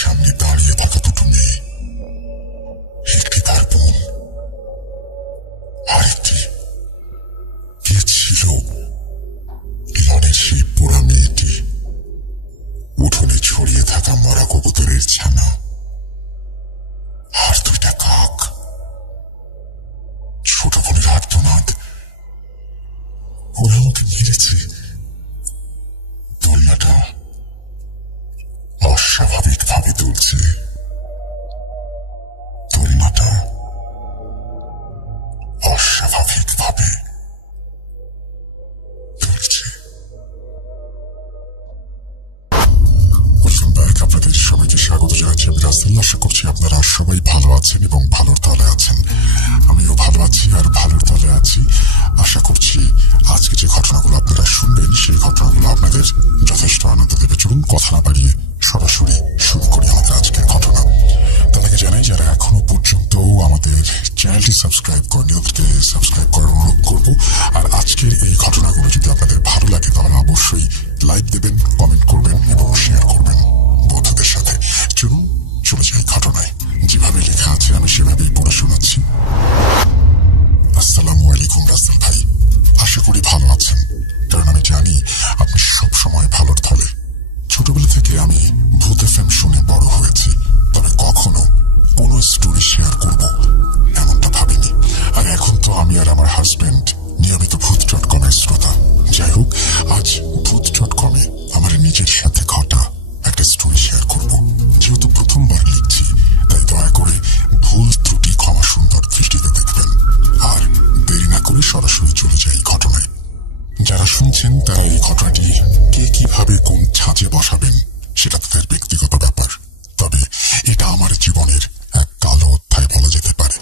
সামনে দাঁড়িয়ে থাকা দুটো মেয়ে, একটি তার বোন, আরেকটি কে ছিল লনের সেই পোড়া মেয়েটি। উঠোনে ছড়িয়ে থাকা মরা কবুতরের ছানা আর দুইটা কাক, ছোট বোনের আর্তনাদ। ওরা আমাকে মেরেছে। দোলনাটা অস্বাভাবিকভাবে দুলছে। দোলনাটা অস্বাভাবিকভাবে দুলছে। আপনাদের সবাইকে স্বাগত জানাচ্ছি। আমি রাসেল। আশা করছি আপনারা সবাই ভালো আছেন এবং ভালোর তলে আছেন। আমিও ভালো আছি আর ভালোর তলে আছি। আশা করছি আজকে যে ঘটনাগুলো আপনারা শুনবেন সেই ঘটনাগুলো আপনাদের যথেষ্ট আনন্দ দেবে। চলুন কথা না বাড়িয়ে সরাসরি শুরু করি আমাদের আজকের ঘটনা। তার আগে জানাই, যারা এখনো পর্যন্ত আমাদের চ্যানেলটি সাবস্ক্রাইব করেনি ওদেরকে সাবস্ক্রাইব করার অনুরোধ করবো। আর আজকের এই ঘটনাগুলো যদি আপনাদের ভালো লাগে তাহলে অবশ্যই লাইক দেবেন, কমেন্ট করবেন এবং শেয়ার করবেন বন্ধুদের সাথে। চলুন চলে যাই ঘটনায়। যেভাবে লেখা আছে আমি সেভাবেই পড়ে শোনাচ্ছি। আসসালামু আলাইকুম রাসেল ভাই, আশা করি ভালো আছেন, কারণ আমি জানি আপনি সবসময় ভালোর থলে। ছোটবেলা থেকে আমি ভূত এফএম শুনে বড় হয়েছি, তবে কখনো কোনো স্টোরি শেয়ার করব এমনটা ভাবিনি। আর এখন তো আমি আর আমার হাজবেন্ড নিয়মিত ভূত.com-এর শ্রোতা। যাই হোক, আজ ভূত.com-এ আমার নিজের সাথে ঘটা একটা স্টোরি শেয়ার করব। যেহেতু প্রথমবার লিখছি, তাই দয়া করে ভুল ত্রুটি ক্ষমা সুন্দর দৃষ্টিতে দেখবেন। আর দেরি না করে সরাসরি চলে যাই ঘটনায়। যারা শুনছেন তারা এই ঘটনাটি কে কিভাবে কোন ছাঁচে বসাবেন সেটা তাদের ব্যক্তিগত ব্যাপার, তবে এটা আমার জীবনের এক কালো অধ্যায় বলা যেতে পারে।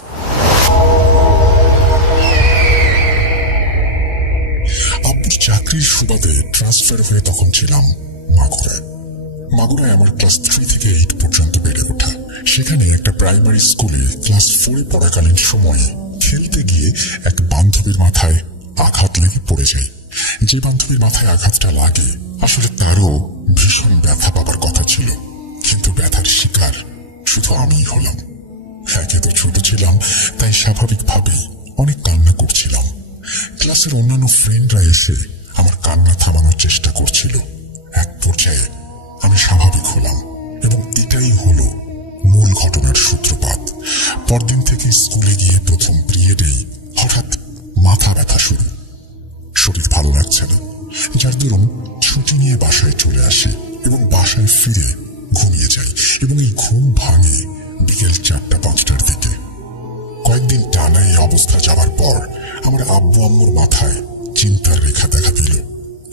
আব্বুর চাকরির সুবাদে ট্রান্সফার হয়ে তখন ছিলাম মাগুরায়। মাগুরায় আমার ক্লাস 3 থেকে 8 পর্যন্ত বেড়ে ওঠা। সেখানে একটা প্রাইমারি স্কুলে ক্লাস 4-এ পড়াকালীন সময়ে খেলতে গিয়ে এক বান্ধবীর মাথায় আঘাত লেগে পড়ে যায়। যে বান্ধবীর মাথায় আঘাতটা লাগে আসলে তারও ভীষণ ব্যথা পাবার কথা ছিল, কিন্তু ব্যথার শিকার শুধু আমিই হলাম। একে তো ছোট ছিলাম, তাই স্বাভাবিকভাবেই অনেক কান্না করছিলাম। ক্লাসের অন্যান্য ফ্রেন্ডরা এসে আমার কান্না থামানোর চেষ্টা করছিল। এক পর্যায়ে আমি স্বাভাবিক হলাম এবং এটাই হলো মূল ঘটনার সূত্রপাত। পরদিন থেকে স্কুলে গিয়ে প্রথম পিরিয়ডেই হঠাৎ মাথা ব্যথা শুরু। শরীর ভালো লাগছে না, যার দরুন ছুটি নিয়ে বাসায় চলে আসি এবং বাসায় ফিরে ঘুমিয়ে যাই এবং এই ঘুম ভাঙে বিকেল 4টা-5টার দিকে। কয়েকদিন টানা এই অবস্থা যাওয়ার পর আমার আব্বু আম্মুর মাথায় চিন্তার রেখা দেখা দিল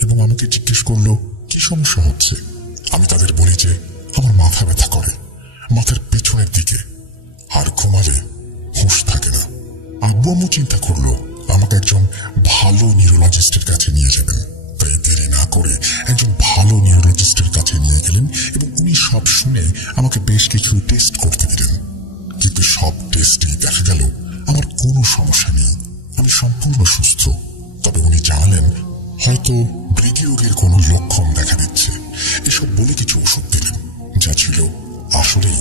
এবং আমাকে জিজ্ঞেস করলো কি সমস্যা হচ্ছে। আমি তাদের বলি যে আমার মাথা ব্যথা করে, মাথার পেছনের দিকে, আর ঘুমালে হুঁশ থাকে না। আব্বু আম্মু চিন্তা করলো আমাকে একজন ভালো নিউরোলজিস্টের কাছে নিয়ে যাবেন, তাই দেরি না করে একজন ভালো নিউরোলজিস্টের কাছে নিয়ে গেলেন এবং উনি সব শুনে আমাকে বেশ কিছু টেস্ট করতে দিলেন। কিন্তু সব টেস্টেই দেখা গেল আমার কোনো সমস্যা নেই, আমি সম্পূর্ণ সুস্থ। তবে উনি জানালেন হয়তো মৃগীরোগের কোনো লক্ষণ দেখা দিচ্ছে। এসব বলে কিছু ওষুধ দিলেন, যা ছিল আসলেই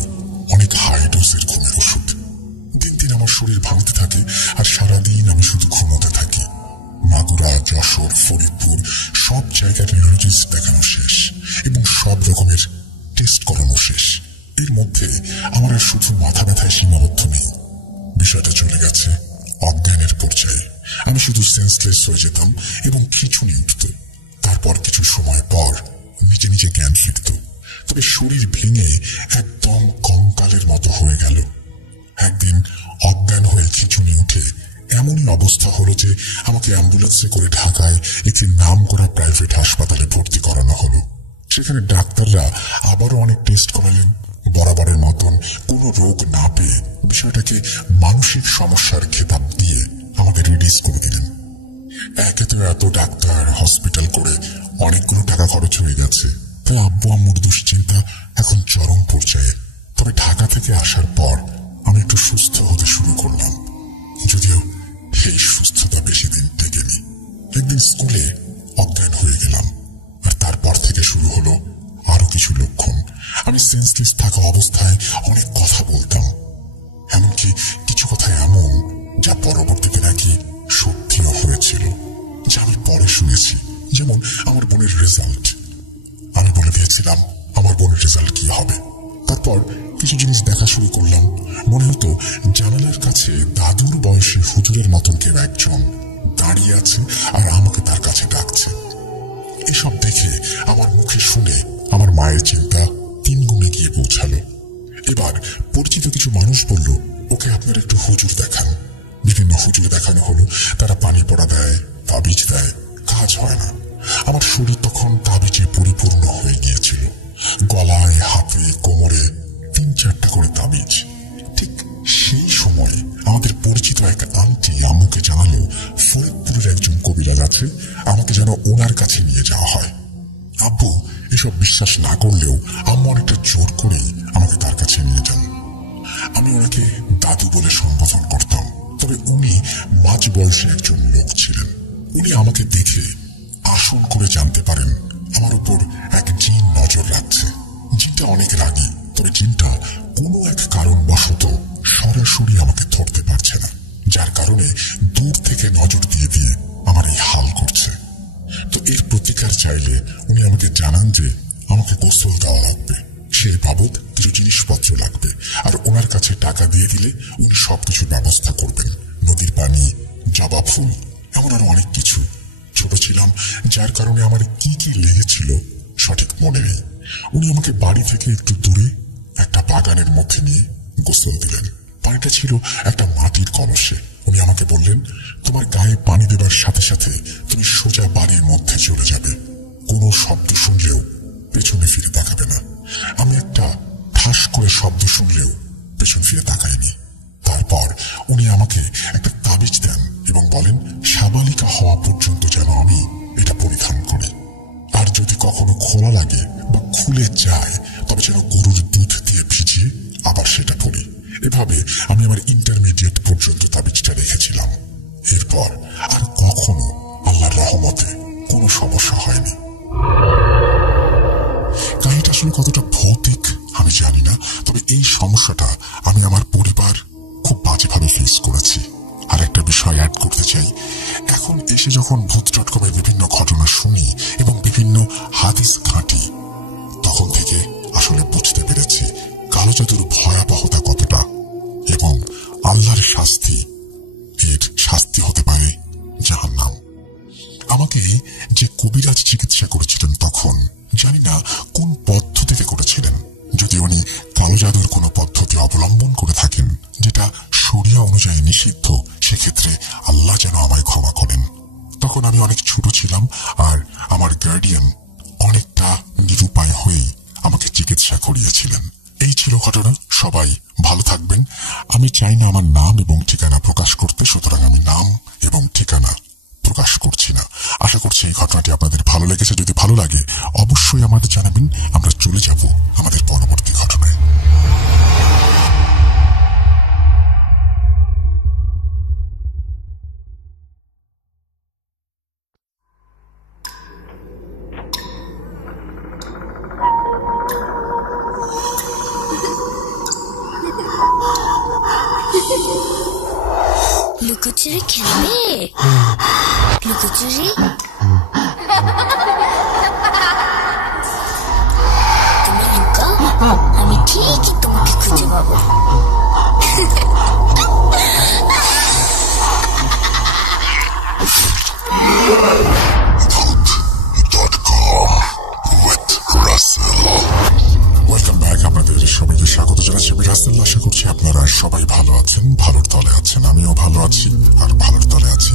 অনেক হাই ডোজের ঘুমের ওষুধ। দিন দিন আমার শরীর ভাঙতে থাকে আর সারাদিন আমি শুধু ঘুমোতে থাকি। মাগুরা, যশোর, ফরিদপুর সব জায়গার নিউরোলজিস্ট দেখানো শেষ এবং সব রকমের টেস্ট করানো শেষ। এর মধ্যে আমার আর শুধু মাথা ব্যথায় সীমাবদ্ধ নেই, বিষয়টা চলে গেছে অজ্ঞানের পর্যায়ে। আমি শুধু সেন্সলেস হয়ে যেতাম এবং খিঁচুনি উঠত। তারপর কিছু সময় পর নিজে নিজে জ্ঞান ফিরত, তবে শরীর ভেঙে একদম কঙ্কালের মতো হয়ে গেল। একদিন অজ্ঞান হয়ে খিঁচুনি উঠে এমনই অবস্থা হলো যে আমাকে অ্যাম্বুলেন্সে করে ঢাকায় একটি নামকরা প্রাইভেট হাসপাতালে ভর্তি করানো হলো। সেখানে ডাক্তাররা আবারও অনেক টেস্ট করালেন। বরাবরের মতন কোনো রোগ না পেয়ে বিষয়টাকে মানসিক সমস্যার খেতাব দিয়ে আমাকে রিলিজ করে দিলেন। একে তো এত ডাক্তার, হসপিটাল করে অনেকগুলো টাকা খরচ হয়ে গেছে, তাই আব্বু আম্মুর দুশ্চিন্তা এখন চরম পর্যায়ে। তবে ঢাকা থেকে আসার পর আমি একটু সুস্থ হতে শুরু করলাম, যদিও এই সুস্থতা বেশি দিন টেকেনি। একদিন স্কুলে অজ্ঞান হয়ে গেলাম আর তারপর থেকে শুরু হলো আরো কিছু লক্ষণ। আমি সেন্সলেস থাকা অবস্থায় অনেক কথা বলতাম, এমনকি কিছু কথা এমন যা পরবর্তীতে নাকি সত্যিও হয়েছিল, যা আমি পরে শুনেছি। যেমন আমার বোনের রেজাল্ট। আমি বলে দিয়েছিলাম আমার বোনের রেজাল্ট কি হবে। তারপর কিছু জিনিস দেখা শুরু করলাম। মনে হতো জানালার কাছে দাদুর বয়সী হুজুরের মতন কেউ একজন দাঁড়িয়ে আছে আর আমাকে তার কাছে ডাকছে। এসব দেখে আমার মুখে শুনে আমার মায়ের চিন্তা 3 গুণে গিয়ে পৌঁছালো। এবার পরিচিত কিছু মানুষ বলল, ওকে আপনার একটু হুজুর দেখান। বিভিন্ন হুজুর দেখানো হলো। তারা পানি পড়া দেয়, তাবিজ দেয়, কাজ হয় না। আমার শরীর তখন তাবিজে পরিপূর্ণ হয়ে গিয়েছিল। গলায়, হাতে, কোমরে 3-4টা করে তাবিজ। ঠিক সেই সময় আমাদের পরিচিত এক আন্টি আম্মুকে জানালো ফরিদপুরের একজন কবিরাজ আছে, আমাকে যেন ওনার কাছে নিয়ে যাওয়া হয়। আব্বু এসব বিশ্বাস না করলেও আম্মু অনেকটা জোর করেই আমাকে তার কাছে নিয়ে যান। আমি ওনাকে দাদু বলে সম্বোধন করতাম, তবে উনি মাঝ বয়সী একজন লোক ছিলেন। উনি আমাকে দেখে আসন করে জানতে পারেন আমার উপর এক জিন নজর রাখছে। জিনটা অনেক রাগী, তবে জিনটা কোনো এক কারণবশত সরাসরি আমাকে ধরতে পারছে না, যার কারণে দূর থেকে নজর দিয়ে দিয়ে আমার এই হাল করছে। তো এর প্রতিকার চাইলে উনি আমাকে জানান যে আমাকে গোসল দেওয়া লাগবে, সে বাবদ কিছু জিনিসপত্র লাগবে, আর ওনার কাছে টাকা দিয়ে দিলে উনি সবকিছু ব্যবস্থা করবেন। নদীর পানি, জবা ফুল, এমন আরো অনেক কিছু। ছোট ছিলাম, যার কারণে আমার কি কি লেগেছিল সঠিক মনে নেই। উনি আমাকে বাড়ি থেকে একটু দূরে একটা বাগানের মধ্যে নিয়ে গোসল দিলেন। পানিটা ছিল একটা মাটির কলসে। উনি আমাকে বললেন, তোমার গায়ে পানি দেবার সাথে সাথে তুমি সোজা বাড়ির মধ্যে চলে যাবে, কোনো শব্দ শুনলেও পেছনে ফিরে তাকাবে না। আমি একটা ঠাস করে শব্দ শুনলেও পেছন ফিরে তাকাইনি। তারপর উনি আমাকে একটা তাবিজ দেন এবং বলেন সাবালিকা হওয়া পর্যন্ত যেন আমি এটা পরিধান করি, আর যদি কখনো খোলা লাগে বা খুলে যায় তবে যেন গরুর দুধ দিয়ে ভিজিয়ে আবার সেটা পরি। এভাবে আমি আমার ইন্টারমিডিয়েট পর্যন্ত তাবিজটা রেখেছিলাম। এরপর আর কখনো আল্লাহর রহমতে কোনো সমস্যা হয়নি। কাহিনীটা আসলে কতটা ভৌতিক আমি জানি না, তবে এই সমস্যাটা আমি আমার পরিবার খুব বাজেভাবে ফেস করেছি। আর একটা বিষয় অ্যাড করতে চাই, এখন এসে যখন ভূত.com-এর বিভিন্ন ঘটনা শুনি এবং বিভিন্ন হাদিস ঘাঁটি, তখন থেকে আসলে বুঝতে পেরেছি কালো জাদুর ভয়াবহতা কতটা এবং আল্লাহর শাস্তি, এর শাস্তি হতে পারে জাহান্নাম। আমাকে যে কবিরাজ চিকিৎসা করেছিলেন তখন জানি না কোন পদ্ধতিতে করেছিলেন। যদি উনি কালো জাদুর কোনো পদ্ধতি অবলম্বন করে থাকেন যেটা শরিয়া অনুযায়ী নিষিদ্ধ, সেক্ষেত্রে আল্লাহ যেন আমায় ক্ষমা করেন। তখন আমি অনেক ছোট ছিলাম আর আমার গার্ডিয়ান অনেকটা নিরুপায় হয়ে আমাকে চিকিৎসা করিয়েছিলেন। এই ছিল ঘটনা। সবাই ভালো থাকবেন। আমি চাই না আমার নাম এবং ঠিকানা প্রকাশ করতে, সুতরাং আমি নাম এবং ঠিকানা প্রকাশ করছি না। আশা করছি এই ঘটনাটি আপনাদের ভালো লেগেছে। যদি ভালো লাগে অবশ্যই আমাদের জানাবেন। আমরা চলে যাব আমাদের পরবর্তী ঘটনায়। লুকোচুরি খেলবে? লুকোচুরি তুমি লুকাও, আমি ঠিকই তোমাকে খুঁজে পাবো। Welcome back. আপনাদের সবাইকে স্বাগত জানাচ্ছি। আমি রাসেল। আশা করছি আপনারা সবাই ভালো আছেন, ভালোর তলে আছেন। আমিও ভালো আছি আর ভালোর তলে আছি।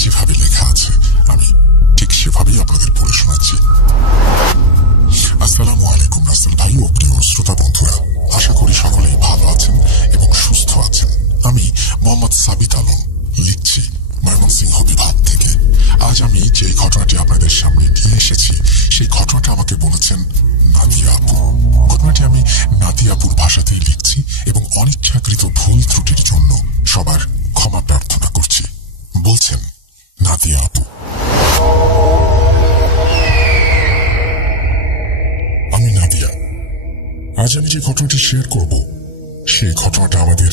যেভাবে লেখা আছে আমি ঠিক সেভাবেই আপনাদের পড়ে শোনাচ্ছি। আসসালামু আলাইকুম রাসেল ভাই ও প্রিয় শ্রোতা বন্ধুরা, আশা করি সকলেই ভালো আছেন এবং সুস্থ আছেন। আমি মোহাম্মদ সাবিত আলম লিখছি ময়মনসিংহ বিভাগ থেকে। আজ আমি যে ঘটনাটি আপনাদের সামনে নিয়ে এসেছি সেই ঘটনাটা আমাকে বলেছেন নাদিয়া আপু। ঘটনাটি আমি নাদিয়া আপুর ভাষাতেই লিখছি এবং অনিচ্ছাকৃত ভুল ত্রুটির জন্য সবার ক্ষমা প্রার্থনা করছি। বলছেন নাদিয়া আপু, আমি আমি যে ঘটনাটি শেয়ার করব সেই ঘটনাটা আমাদের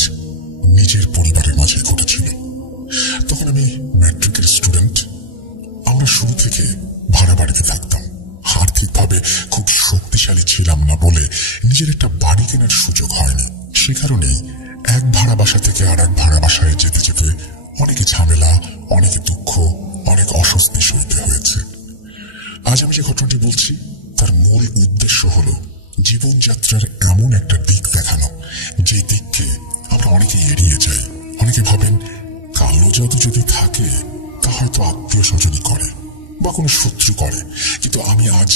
নিজের পরিবারের মাঝে ঘটেছিল। তখন আমি ম্যাট্রিকের স্টুডেন্ট। আমরা শুরু থেকে ভাড়া বাড়িতে থাকতাম। আর্থিকভাবে খুব শক্তিশালী ছিলাম না বলে নিজের একটা বাড়ি কেনার সুযোগ হয়নি। সে কারণেই এক ভাড়া বাসা থেকে আর এক ভাড়া বাসায় যেতে যেতে অনেকে ঝামেলা, অনেকে দুঃখ, অনেক অস্বস্তি সইতে হয়েছে। আজ আমি যে ঘটনাটি বলছি তার মূল উদ্দেশ্য হলো জীবনযাত্রার এমন একটা দিক দেখানো যে দিককে আমরা অনেকে এড়িয়ে যাই। অনেকে ভাবেন কালো জাদু যদি থাকে তা হয়তো আত্মীয় স্বজনই করে বা কোনো শত্রু করে, কিন্তু আমি আজ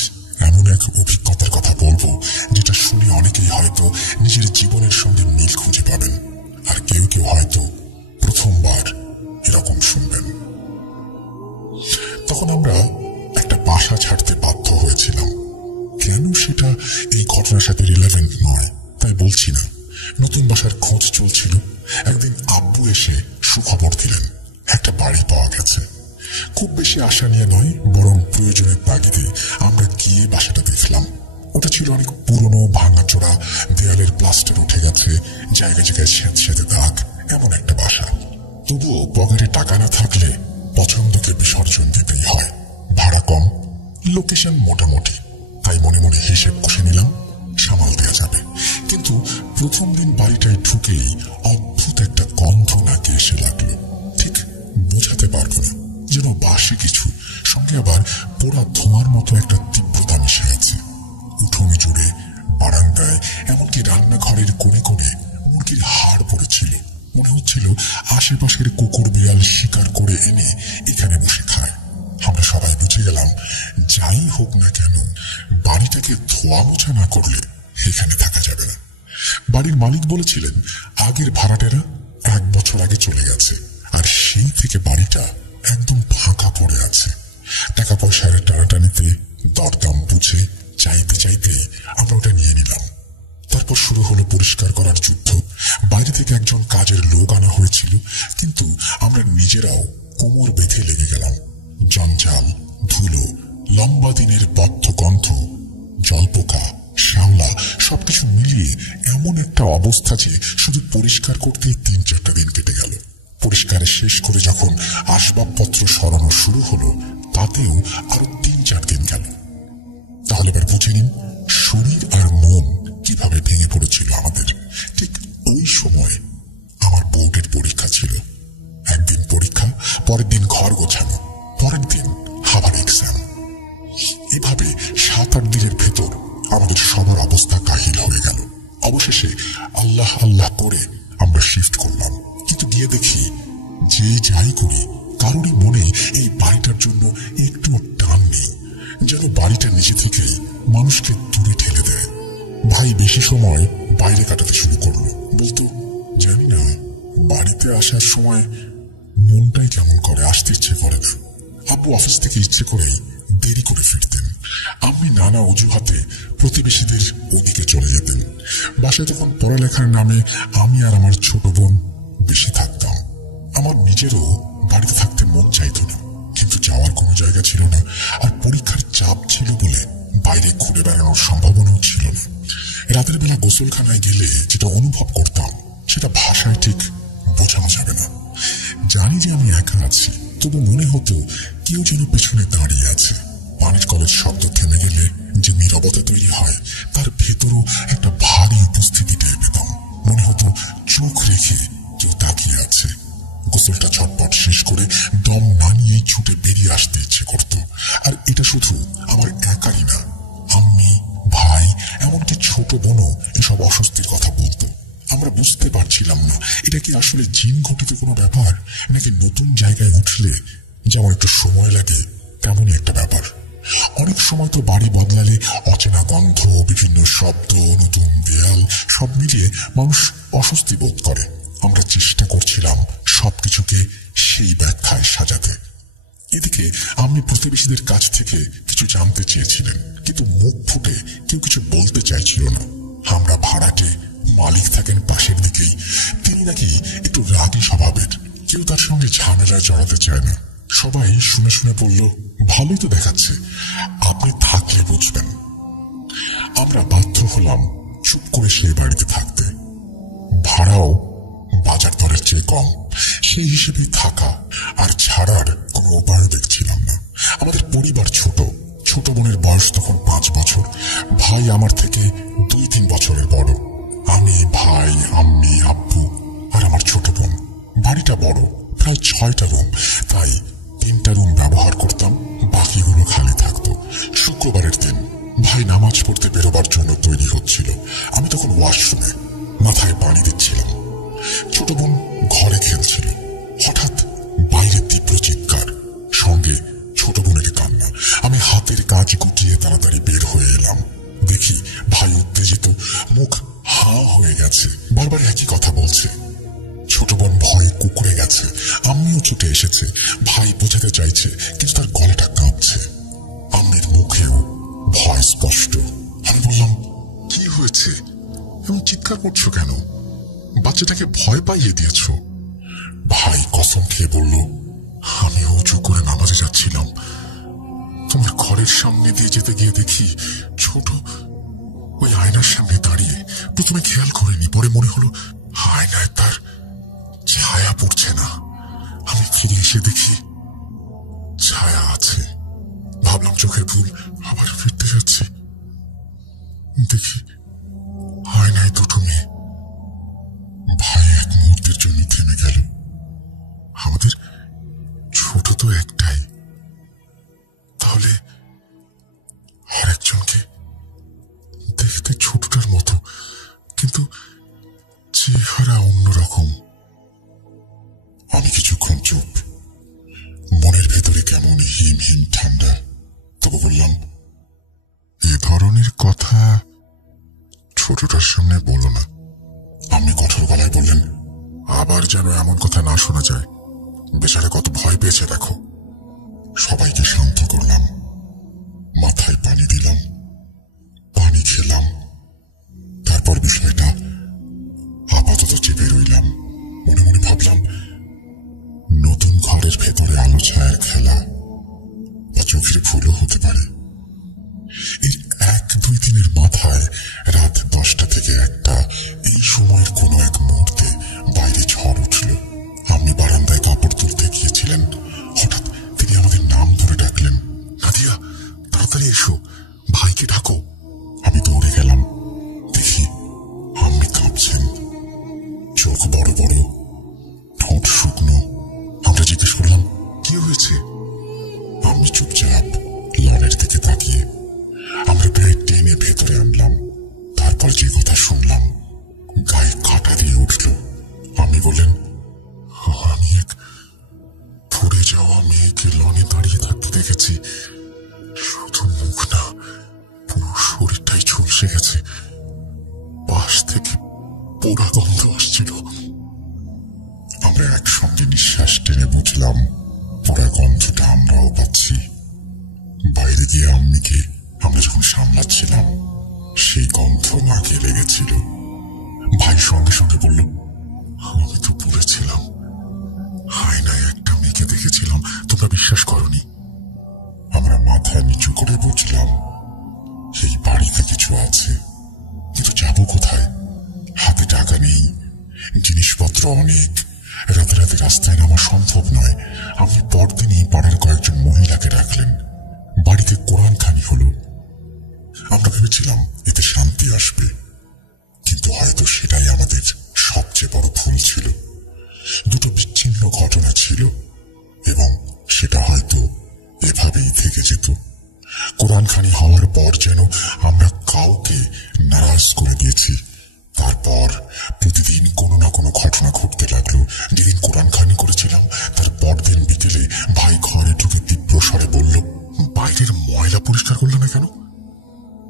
এমন এক অভিজ্ঞতার কথা বলবো যেটা শুনে অনেকেই হয়তো নিজের জীবনের সঙ্গে মিল খুঁজে পাবেন, আর কেউ কেউ হয়তো প্রথমবার এরকম শুনবেন। তখন আমরা একটা বাসা ছাড়তে বাধ্য হয়েছিলাম। কেন সেটা এই ঘটনার সাথে রিলেভেন্ট নয় তাই বলছি না। নতুন বাসার খোঁজ চলছিল। একদিন আব্বু এসে সুখবর দিলেন, একটা বাড়ি পাওয়া গেছে। খুব বেশি আশা নিয়ে নয়, বরং প্রয়োজনের তাগিদে আমরা গিয়ে বাসাটা দেখলাম। ওটা ছিল অনেক পুরনো, ভাঙাচোরা, দেয়ালের প্লাস্টার উঠে গেছে, জায়গায় জায়গায় স্যাঁতস্যাঁতে দাগ, এমন একটা বাসা। তবুও পকেটে টাকা না থাকলে পছন্দকে বিসর্জন দিতেই হয়। ভাড়া কম, লোকেশন মোটামুটি, তাই মনে মনে হিসেব কষে নিলাম, সামাল দেওয়া যাবে। কিন্তু প্রথম দিন বাড়িটায় ঢুকেই অদ্ভুত একটা গন্ধ নাকে এসে লাগলো। ঠিক বোঝাতে পারবো না, যেন বাসি কিছু, সঙ্গে আবার পোড়া ধোঁয়ার মতো একটা তীব্রতা মিশে আছে। উঠোনে জুড়ে, বারান্দায়, এমনকি রান্নাঘরের কোণে কোণে মুরগির হাড় পড়েছিল। মনে হচ্ছিল আশেপাশের কুকুর বিড়াল শিকার করে এনে এখানে বসে খায়। আমরা সবাই বুঝে গেলাম যাই হোক না কেন বাড়িটাকে ধোয়া মোছা না করলে এখানে থাকা যাবে না। বাড়ির মালিক বলেছিলেন আগের ভাড়াটেরা 1 বছর আগে চলে গেছে, আর সেই থেকে বাড়িটা একদম ফাঁকা পড়ে আছে। টাকা পয়সার টানাটানিতে দরদাম বুঝে চাইতে চাইতে আমরা ওটা নিয়ে নিলাম। তারপর শুরু হলো পরিষ্কার করার যুদ্ধ। বাইরে থেকে একজন কাজের লোক আনা হয়েছিল, কিন্তু আমরা নিজেরাও কোমর বেঁধে লেগে গেলাম। জঞ্জাল, ধুলো, লম্বা দিনের বদ্ধ গন্ধ, জলপোকা, শ্যাওলা সবকিছু মিলিয়ে এমন একটা অবস্থা যে শুধু পরিষ্কার করতেই 3-4টা দিন কেটে গেল। পরিষ্কার শেষ করে যখন আসবাবপত্র সরানো শুরু হলো তাতেও আরো 3-4 দিন গেল। তাহলে এবার বুঝে নিন শরীর আর মন কিভাবে ভেঙে পড়েছিল আমাদের। ঠিক ওই সময় আমার বোর্ডের পরীক্ষা ছিল। একদিন পরীক্ষা, পরের দিন ঘর গোছানো, পরের দিন আবার এক্সাম। এভাবে 7-8 দিনের ভেতর আমাদের সবার অবস্থা কাহিল হয়ে গেল। অবশেষে আল্লাহ আল্লাহ করে আমরা শিফট করলাম। কিন্তু গিয়ে দেখি যে যাই করি কারোরই মনে এই বাড়িটার জন্য একটু টান নেই, যেন বাড়িটা নিজে থেকেই মানুষকে দূরে ঠেলে দেয়। ভাই বেশি সময় বাইরে কাটাতে শুরু করলো। বলতো, জানি না বাড়িতে আসার সময় মনটাই কেমন করে, আসতে ইচ্ছে করে না। আব্বু অফিস থেকে ইচ্ছে করেই দেরি করে ফিরতেন। আমি নানা অজুহাতে প্রতিবেশীদের ওদিকে চলে যেতেন। বাসায় তখন পড়ালেখার নামে আমি আর আমার ছোট বোন বেশি থাকতাম। আমার নিজেরও বাড়িতে থাকতে মন চাইত না, কিন্তু যাওয়ার কোনো জায়গা ছিল না, আর পরীক্ষার চাপ ছিল বলে বাইরে ঘুরে বেড়ানোর সম্ভাবনাও ছিল না। রাতের বেলা গোসলখানায় গেলে যেটা অনুভব করতাম সেটা ভাষায় ঠিক বোঝানো যাবে না। জানি যে আমি একা আছি, তবু মনে হতো কেউ যেন পেছনে দাঁড়িয়ে আছে। পানির কলের শব্দ থেমে গেলে যে নীরবতা তৈরি হয় তার ভেতরও একটা ভারী উপস্থিতি টের পেতাম। মনে হতো চোখ রেখে কেউ তাকিয়ে আছে। গোসলটা ঝটপট শেষ করে দম না নিয়েই ছুটে বেরিয়ে আসতে ইচ্ছে করত। আর এটা শুধু আমার একারই না, আম্মি, ভাই, এমনকি ছোট বোনও এসব অস্বস্তির কথা বলতো। আমরা বুঝতে পারছিলাম না এটা কি আসলে জিন ঘটিত কোনো ব্যাপার, নাকি নতুন জায়গায় উঠলে যেমন একটু সময় লাগে তেমনই একটা ব্যাপার। অনেক সময় তো বাড়ি বদলালে অচেনা গন্ধ, বিভিন্ন শব্দ, নতুন দেয়াল সব মিলিয়ে মানুষ অস্বস্তি বোধ করে। আমরা চেষ্টা করছিলাম সবকিছুকে সেই ব্যাখ্যায় সাজাতে। এদিকে আমি প্রতিবেশীদের কাছ থেকে কিছু জানতে চেয়েছিলেন, কিন্তু মুখ ফুটে কেউ কিছু বলতে চাইছিল না। আমরা ভাড়াটে, মালিক থাকেন পাশের দিকেই, তিনি নাকি একটু রাগী স্বভাবের, কেউ তার সঙ্গে ঝামেলায় জড়াতে চায় না। সবাই শুনে শুনে বলল, ভালোই তো দেখাচ্ছে, আপনি থাকলে বুঝবেন। আমরা বাধ্য হলাম চুপ করে সেই বাড়িতে থাকতে। ভাড়াও বাজার দরের চেয়ে কম, সেই হিসেবে থাকা আর ছাড়ার কোনো উপায় দেখছিলাম না। আমাদের পরিবার ছোট, ছোট বোনের বয়স তখন 5 বছর, ভাই আমার থেকে 2-3 বছরের বড়। আমি, ভাই, আম্মি, আব্বু আর আমার ছোট বোন। বাড়িটা বড়, প্রায় 6টা রুম, তাই 3টা রুম ব্যবহার করতাম, বাকিগুলো খালি থাকতো। শুক্রবারের দিন ভাই নামাজ পড়তে বেরোবার জন্য তৈরি হচ্ছিল। আমি তখন ওয়াশরুমে মাথায় পানি দিচ্ছিলাম। ছোট বোন ঘরে খেলছিল। হঠাৎ বাইরে তীব্র চিৎকার, সঙ্গে ছোট বোনের কান্না। আমি হাতের কাজ গুটিয়ে তাড়াতাড়ি বের হয়ে এলাম। দেখি ভাই উত্তেজিত, মুখ হাঁ হয়ে গেছে, বারবার একই কথা বলছে। ছোট বোন ভয়ে কুঁকড়ে গেছে। আম্মিও ছুটে এসেছে। ভাই বোঝাতে চাইছে, কিন্তু তার গলাটা কাঁপছে। আম্মির মুখেও ভয় স্পষ্ট। আমি বললাম, কি হয়েছে? এমন চিৎকার করছো কেন? বাচ্চাটাকে ভয় পাইয়ে দিয়েছ? ভাই কসম খেয়ে বলল, আমি উঁচু করে নামাজে যাচ্ছিলাম, তোমার ঘরের সামনে দিয়ে যেতে গিয়ে দেখি ছোট ওই আয়নার সামনে দাঁড়িয়ে। প্রথমে খেয়াল করিনি, পরে মনে হলো আয়নায় তার ছায়া পড়ছে না। আমি ফিরে এসে দেখি ছায়া আছে। ভাবলাম চোখের ভুল, আবার ফিরতে যাচ্ছি, দেখি আয়নায় দুটো মেয়ে। ভাই এক মুহূর্তের জন্য থেমে গেল। আমাদের ছোট তো একটাই, তাহলে আরেকজনকে দেখতে ছোটটার মতো, কিন্তু চেহারা অন্যরকম। আমি কিছুক্ষণ চুপ, মনের ভেতরে কেমন হিম হিম ঠান্ডা। তবে বললাম, এ ধরনের কথা ছোটটার সামনে বলো না। আমি কঠোর গলায় বললেন, আবার যেন এমন কথা না শোনা যায়। বেচারা কত ভয় পেয়েছে দেখো। সবাইকে শান্ত করলাম, মাথায় পানি দিলাম, পানি খেলাম। তারপর বিষয়টা আপাতত চেপে রইলাম। মনে মনে ভাবলাম, নতুন ঘরের ভেতরে আলো ছায়ার খেলা বা চোখের ভুলও হতে পারে। এই 1-2 দিনের মাথায় রাত 10টা থেকে 1টা, এই সময়ের কোনো এক মুহূর্তে বাইরে ঝড় উঠল। আপনি বারান্দায় কাপড় তুলতে গিয়েছিলেন। হঠাৎ তিনি আমাদের নাম ধরে ডাকলেন, নাদিয়া তাড়াতাড়ি এসো, ভাইকে ডাকো। আমি দৌড়ে গেলাম। দেখি আম্মি কাঁপছেন, চোখ বড় বড়, ঠোঁট শুকনো। আমরা জিজ্ঞেস করলাম, কি হয়েছে? আমি চুপচাপ লনের দিকে তাকিয়ে। আমরা প্রায় টেনে ভেতরে আনলাম। তারপর যে কথা শুনলাম, গায়ে কাঁটা দিয়ে উঠল। আমি বললেন, আমি এক পড়ে যাওয়া মেয়েকে লনে দাঁড়িয়ে থাকতে দেখেছি। শুধু মুখ না, পুরো শরীরটাই ঝলসে গেছে। পাশ থেকে পোড়া গন্ধ আসছিল। আমরা একসঙ্গে নিঃশ্বাস টেনে বুঝলাম, পোড়া গন্ধটা আমরাও পাচ্ছি। বাইরে গিয়ে আম্মিকে আমরা যখন সামলাচ্ছিলাম, সেই গন্ধ নাকে লেগেছিল। ভাই সঙ্গে সঙ্গে বলল, আমি তো পড়েছিলাম, আয়নায় একটা মেয়েকে দেখেছিলাম, তোমরা বিশ্বাস করনি। আমরা মাথা নিচু করে বুঝলাম, এই বাড়িতে কিছু আছে, কিন্তু যাবো কোথায়? হাতে টাকা নেই, জিনিসপত্র অনেক, রাতে রাস্তায় নামা সম্ভব নয়। আপনি পরদিনই পাড়ার কয়েকজন মহিলাকে ডাকলেন। বাড়িতে কোরআন খানি হলো। আমরা ভেবেছিলাম এতে শান্তি আসবে, কিন্তু হয়তো সেটাই আমাদের সবচেয়ে বড় ভুল ছিল। দুটো বিচ্ছিন্ন ঘটনা ছিল, এবং সেটা হয়তো এভাবেই থেকে যেত। কোরআন খানি হওয়ার পর যেন আমরা কাউকে নারাজ করে দিয়েছি। তারপর প্রতিদিন কোনো না কোনো ঘটনা ঘটতে লাগলো। যেদিন কোরআন খানি করেছিলাম, তার পরদিন বিকেলে ভাই ঘরে ঢুকে তীব্র স্বরে বলল, বাইরের ময়লা পরিষ্কার করলে না কেন?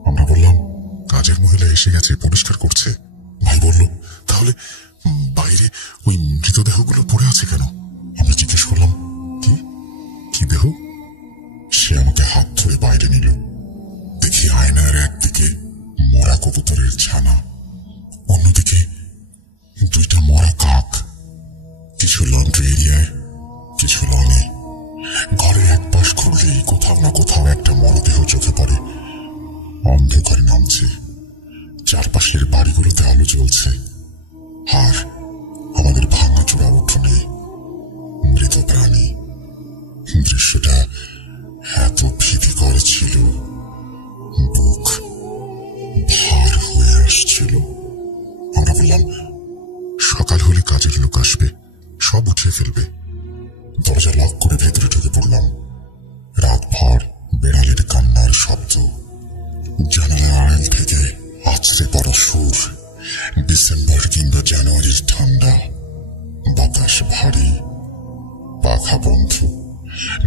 আমরা বললাম, কাজের মহিলা এসে গেছে, পরিষ্কার করছে। ভাই বলল, তাহলে বাইরে ওই মৃতদেহগুলো পড়ে আছে কেন? আমরা জিজ্ঞেস করলাম, কি দেহ? সে আমাকে হাত ধরে বাইরে নিল। দেখি আয়নার একদিকে মরা কবুতরের ছানা, অন্যদিকে 2টা মরা কাক, কিছু লন্ড্রি এরিয়ায়, কিছু লনে। ঘরে এক পাশ খুললেই কোথাও না কোথাও একটা মরদেহ চোখে পড়ে। অন্ধকারে নামছে, চারপাশের বাড়িগুলোতে আলো জ্বলছে, আর আমাদের ভাঙাচোরা উঠোনে মৃত প্রাণী। দৃশ্যটা এত ভীতিকর ছিল, বুক ভার হয়ে আসছিল। আমরা বললাম, সকাল হলে কাজের লোক আসবে, সব উঠিয়ে ফেলবে। দরজা লক করে ভেতরে ঢুকে পড়লাম। রাতভর বেড়ালের কান্নার শব্দ, জানালার আড়াল থেকে আছড়ে পড়া সুর, ডিসেম্বর কিংবা জানুয়ারির ঠান্ডা, বাতাস ভারী, পাখা বন্ধ,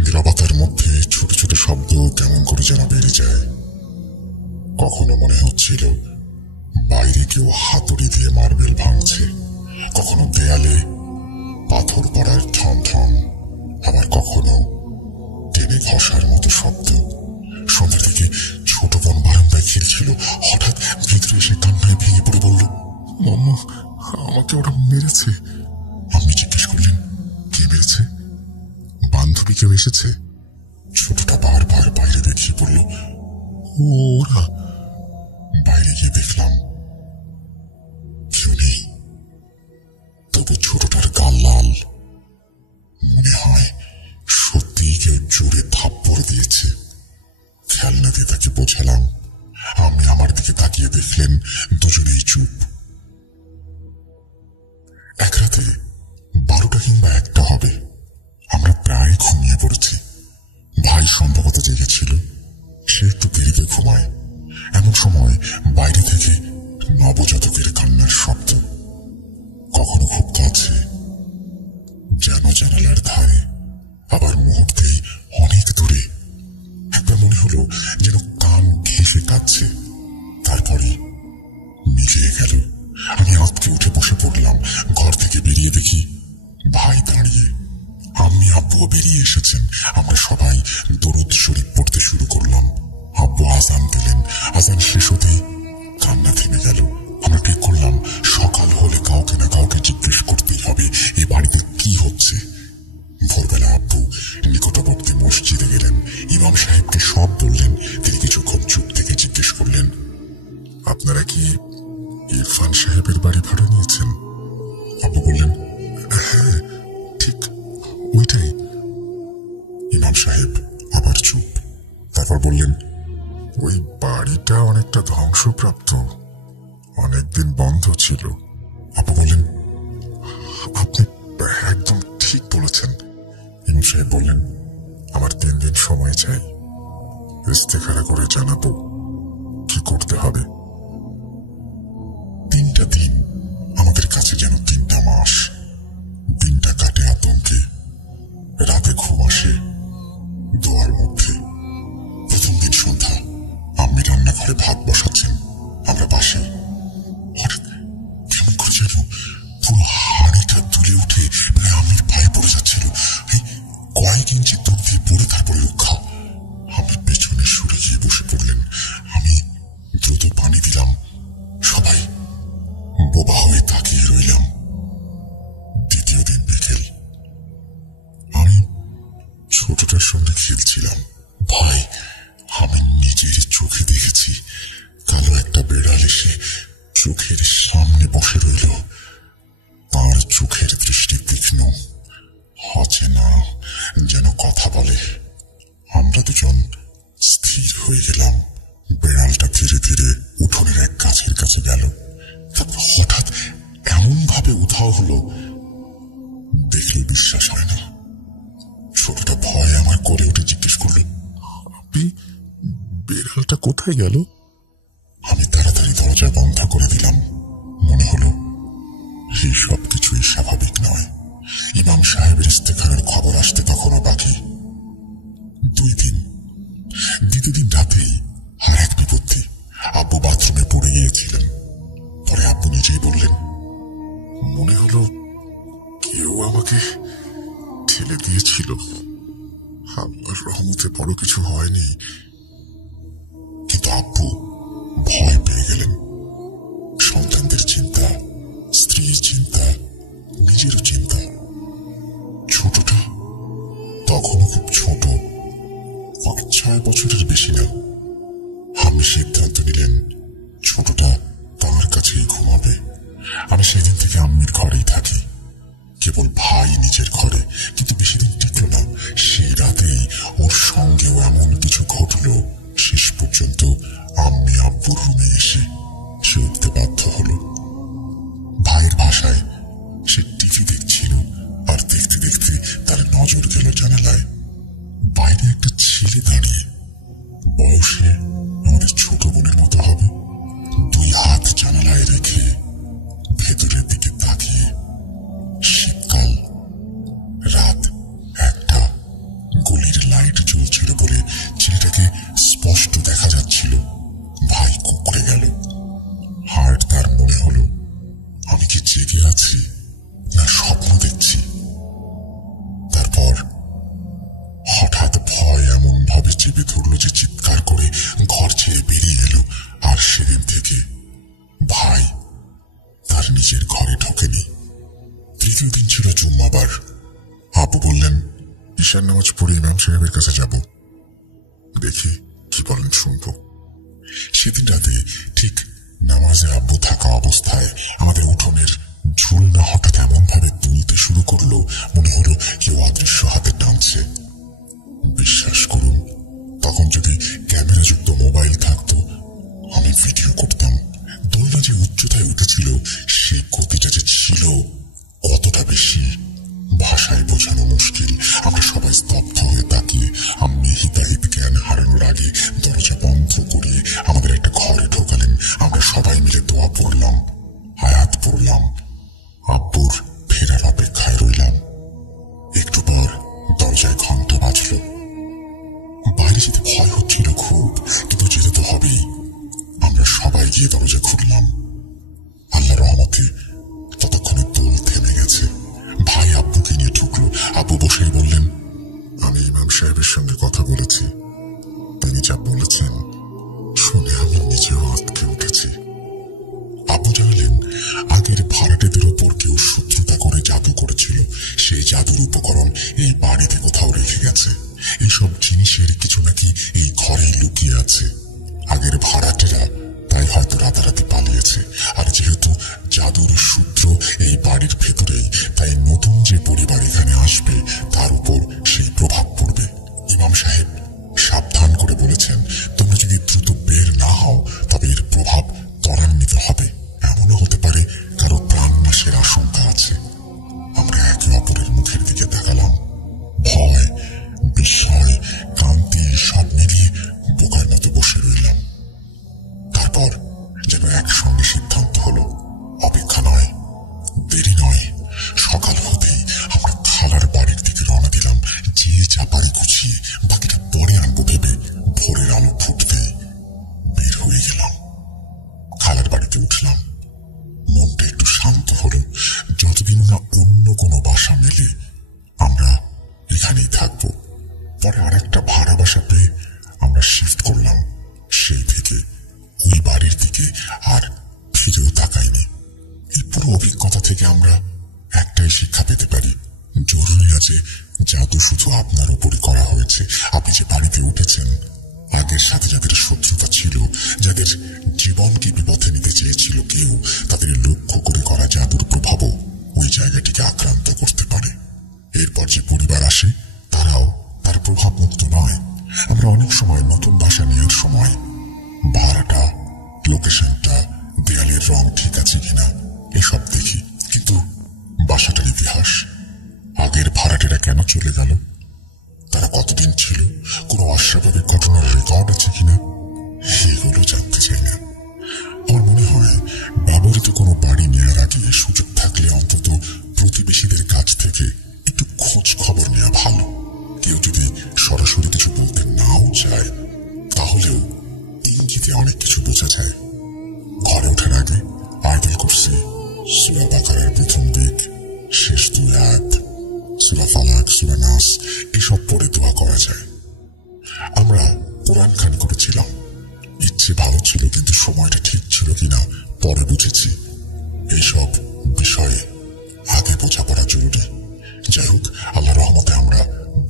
নীরবতার মধ্যে ছোট ছোট শব্দ কেমন করে যেন বেড়ে যায়। কখনো মনে হচ্ছিল বাইরে কেউ হাতুড়ি দিয়ে মার্বেল ভাঙছে, কখনো দেয়ালে পাথর পড়ার ঠন ঠন, আবার কখনো টেনে ঘষার মতো শব্দ। সন্ধ্যা থেকে ছোট বোন বারান্দায় খেলছিল, হঠাৎ ভিতরে এসে কান্নায় ভেঙে পড়ে বলল, মাম্মা, আমাকে ওরা মেরেছে। আপনি জিজ্ঞেস করলেন, কে মেরেছে? বান্ধবী কেউ এসেছে? ছোটটা বারবার বাইরে দেখিয়ে বলল, ওরা। বাইরে গিয়ে দেখলাম কেউ নেই, তবু ছোটটার গাল লাল। মনে হয় সত্যিই কেউ জোরে থাপ্পড় দিয়েছে। খেলনা দিয়ে তাকে বোঝালাম। আমি আমার দিকে তাকিয়ে দেখলেন দুজনেই চুপ। এক রাতে 12টা কিংবা 1টা হবে, আমরা প্রায় ঘুমিয়ে পড়েছি। ভাই সম্ভবত জেগেছিল, সে একটু দেরিতে ঘুমায়। এমন সময় বাইরে থেকে নবজাতকের কান্নার শব্দ, কখনো খুব কাছে, যেন জানালার ধারে, আবার মুহূর্তেই অনেক দূরে। একবার মনে হলো যেন কান ঘেঁষে কাঁদছে, তারপরে মিলিয়ে গেল। আমি আঁতকে উঠে বসে পড়লাম। ঘর থেকে বেরিয়ে দেখি ভাই দাঁড়িয়ে, আম্মি আব্বুও বেরিয়ে এসেছেন। আমরা সবাই দরুদ শরীফ পড়তে শুরু করলাম। আব্বু আজান দিলেন। আজান শেষ হতেই কান্না থেমে গেল। আমরা ঠিক করলাম সকাল হলে কাউকে না কাউকে জিজ্ঞেস করতেই হবে এ বাড়িতে কি হচ্ছে। ভোরবেলা আব্বু নিকটবর্তী মসজিদে গেলেন, ইমাম সাহেবকে সব বললেন। তিনি কিছুক্ষণ চুপ থেকে জিজ্ঞেস করলেন, আপনারা কি ইরফান সাহেবের বাড়ি ভাড়া নিয়েছেন? আব্বু বললেন, হ্যাঁ, ঠিক ওইটাই। ইমাম সাহেব আবার চুপ, তারপর বললেন, ওই বাড়িটা অনেকটা ধ্বংসপ্রাপ্ত, অনেকদিন বন্ধ ছিল। আব্বু বললেন, আপনি একদম ঠিক বলেছেন। ইমাম সাহেব বললেন, আমার 3 দিন সময় চাই, ইস্তেখারা করে জানাবো কি করতে হবে। 3টা দিন আমাদের কাছে যেন 3টা মাস। দিনটা কাটে আতঙ্কে, রাতে ঘুম আসে দোয়ার মধ্যে। প্রথম দিন সন্ধ্যা, আম্মি রান্নাঘরে ভাত বসাচ্ছেন, আমরা পাশে। হঠাৎ কেমন করে যেন পুরো হাড়িটা তুলে উঠে আম্মির পায়ে পড়ে যাচ্ছিল। কয়েক ইঞ্চি দূর দিয়ে পড়ে তারপরে রক্ষা। আমি পেছনে সরে গিয়ে বসে পড়লেন। আমি দ্রুত পানি দিলাম। সবাই বোবা হয়ে তাকিয়ে রইলাম। দ্বিতীয় দিন বিকেল, আমি ছোটটার সঙ্গে খেলছিলাম। ভাই, আমি নিজের চোখে দেখেছি কালো একটা বেড়াল এসে চোখের সামনে বসে রইল। তার চোখের দৃষ্টি তীক্ষ্ণ, অচেনা, যেন কথা বলে। আমরা দুজন স্থির হয়ে গেলাম। বেড়ালটা ধীরে ধীরে উঠোনের এক গাছের কাছে গেল। তারপর হঠাৎ এমন ভাবে উধাও হলো, দেখলে বিশ্বাস হয় না। ছোটটা ভয় আমার কোলে উঠে জিজ্ঞেস করল, আপনি বেড়ালটা কোথায় গেল? আমি তাড়াতাড়ি দরজা বন্ধ করে দিলাম। মনে হলো এই সব কিছুই স্বাভাবিক নয়। ইমাম সাহেবের ইস্তেখারার খবর আসতে তখনও বাকি। 2 দিন। দ্বিতীয় দিন রাতেই আর এক বিপত্তি। আব্বু বাথরুমে পড়ে গিয়েছিলেন। পরে আব্বু নিজেই বললেন, মনে হলো কেউ আমাকে ঠেলে দিয়েছিল। আল্লাহর রহমতে বড় কিছু হয়নি। কিন্তু আব্বু ভয় পেয়ে গেলেন। সন্তানদের চিন্তা, স্ত্রীর চিন্তা, নিজেরও চিন্তা। ছোটটা তখনও খুব ছোট, 5-6 বছরের বেশি না। আমি সিদ্ধান্ত নিলেন ছোটটা আমি সেদিন থেকে আম্মির ঘরেই থাকি, কেবল ভাই নিজের ঘরে। কিন্তু বেশি দিন টিকল না। সেই রাতেই ওর সঙ্গেও এমন কিছু ঘটলো, শেষ পর্যন্ত আম্মি আব্বুর রুমে এসে সে উঠতে বাধ্য হলো। ভাইয়ের ভাষায় সে টিভি দেখছিল, আর দেখতে দেখতে তার নজর গেল জানালায়। বাইরে একটা ছেলে দাঁড়িয়ে, বয়সে আমাদের ছোট বোনের মতো হবে, দুই হাত জানালায় রেখে ভেতরের দিকে তাকিয়ে। শীতকাল, রাত 1টা, গলির লাইট জ্বলছিল বলে ছেলেটাকে স্পষ্ট দেখা যাচ্ছিল। ভাই কুঁকড়ে গেল। হার্ট তার মনে হলো, আমি কি জেগে আছি না স্বপ্ন দেখছি? তারপর হঠাৎ ভয় এমন ভাবে চেপে ধরল যে চিৎকার করে ঘর ছেড়ে বেরিয়ে এলো। আর সেদিন থেকে ভাই তার নিজের ঘরে ঢোকেনি। তৃতীয় দিন ছিল জুম্মাবার। আব্বু বললেন, ঈশার নামাজ পড়ে ইমাম সাহেবের কাছে যাব, দেখি কি বলেন শুনবো। সেদিন রাতে ঠিক নামাজে আব্বু থাকা অবস্থায় আমাদের উঠোনের ঝুলনা হঠাৎ এমন ভাবে দুলতে শুরু করলো, মনে হলো কেউ অদৃশ্য হাতে টানছে। বিশ্বাস করুন, তখন যদি ক্যামেরাযুক্ত মোবাইল থাকতো আমি ভিডিও করতাম। দোলনা যে উচ্চতায় উঠেছিল, সেই গতিটা যে ছিল কতটা বেশি ভাষায় বোঝানো মুশকিল। আমরা সবাই স্তব্ধ হয়ে তাকিয়ে আম্মি হিতাহিত জ্ঞান হারানোর আগে দরজা বন্ধ করিয়ে আমাদের একটা ঘরে ঢোকালেন। আমরা সবাই মিলে দোয়া পড়লাম, আয়াত পড়লাম, আব্বুর ফেরার অপেক্ষায় রইলাম। একটু পর দরজায় ঘন্টা বাজল। বাইরে যেতে ভয় হচ্ছিল খুব, কিন্তু যেতে তো হবেই। আমরা সবাই গিয়ে দরজা খুললাম। আল্লাহর রহমতে ততক্ষণে দোল থেমে গেছে। ভাই আব্বুকে নিয়ে ঢুকলো। আব্বু বসেই বললেন, আমি ইমাম সাহেবের সঙ্গে কথা বলেছি, তিনি যা বলেছেন শুনে আমি নিজেও আঁতকে উঠেছি। আব্বু জানালেন, আগের ভাড়াটেদের উপর কেউ শত্রুতা করে জাদু করেছিল। সেই জাদুর উপকরণ এই বাড়িতে কোথাও রেখে গেছে। এইসব জিনিসের কিছু নাকি এই ঘরেই লুকিয়ে আছে। আগের ভাড়াটেরা তাই হয়তো রাতারাতি পালিয়েছে। আর যেহেতু জাদুর সূত্র এই বাড়ির ভেতরেই, তাই নতুন যে পরিবার এখানে আসবে তার উপর সেই প্রভাব পড়বে। ইমাম সাহেব সাবধান করে বলেছেন, তোমরা যদি দ্রুত বের না হও তবে এর প্রভাব ত্বরান্বিত হবে। এমনও হতে পারে কারো প্রাণ নাশের আশঙ্কা আছে। আমরা একে অপরের মুখের দিকে তাকালাম। ভয়, বিস্ময়, কান্তি সব মিলিয়ে বোকার মতো বসে রইলাম। তারপর যেন একসঙ্গে সিদ্ধান্ত হলো, অপেক্ষা নয়, দেরি নয়। সকাল হতেই আমরা খালার বাড়ির দিকে রওনা দিলাম। যে যা পারি গুছিয়ে বাকিটা পরে আনবো ভেবে ভোরের আলো ফুটতেই বের হয়ে গেলাম। খালার বাড়িতে উঠলাম। মনটা একটু শান্ত হলো। যতদিন না অন্য কোনো বাসা মেলে আমরা এখানেই থাকবো। পরে আরেকটা ভাড়া বাসা পেয়ে আমরা শিফট করলাম। সেই থেকে ওই বাড়ির দিকে আর ফিরেও তাকাইনি। এই পুরো অভিজ্ঞতা থেকে আমরা একটাই শিক্ষা পেতে পারি, জরুরি আছে জাদু শুধু আপনার উপরই করা হয়েছে। আপনি যে বাড়িতে উঠেছেন, আগের সাথে যাদের শত্রুতা ছিল, যাদের জীবনকে বিপথে নিতে চেয়েছিল কেউ, তাদের লক্ষ্য করে করা জাদুর প্রভাবও ওই জায়গাটিকে আক্রান্ত করতে পারে। এরপর যে পরিবার আসে তারাও তার প্রভাব মুক্ত নয়। আমরা অনেক সময় নতুন বাসা নেওয়ার সময় ভাড়াটা, লোকেশনটা, দেয়ালের রং ঠিক আছে কিনা এসব দেখি, কিন্তু বাসাটার ইতিহাস, আগের ভাড়াটেরা কেন চলে গেল, তারা কতদিন ছিল, কোনো অস্বাভাবিক ঘটনার রেকর্ড আছে কিনা, সেগুলো জানতে চাই না। আমার মনে হয় ব্যবহৃত কোনো বাড়ি নেওয়ার আগে সুযোগ থাকলে অন্তত প্রতিবেশীদের কাছ থেকে একটু খোঁজ খবর নেওয়া ভালো। কেউ যদি সরাসরি কিছু বলতে নাও চায়, তাহলেও ইঙ্গিতে অনেক কিছু বোঝা যায়। ঘরে ওঠার আগে আয়াতুল কুরসি, সূরা বাকারার প্রথম দিক, শেষ 2 আয়াত, সূরা ফালাক, সূরা নাস এসব পড়ে দোয়া করা যায়। আমরা কোরআন খানি করেছিলাম। ইচ্ছে ভালো ছিল, কিন্তু সময়টা ঠিক ছিল কিনা পরে বুঝেছি। এইসব বিষয়ে আগে বোঝাপড়া জরুরি। যাই হোক, আল্লাহ রহমতে আমরা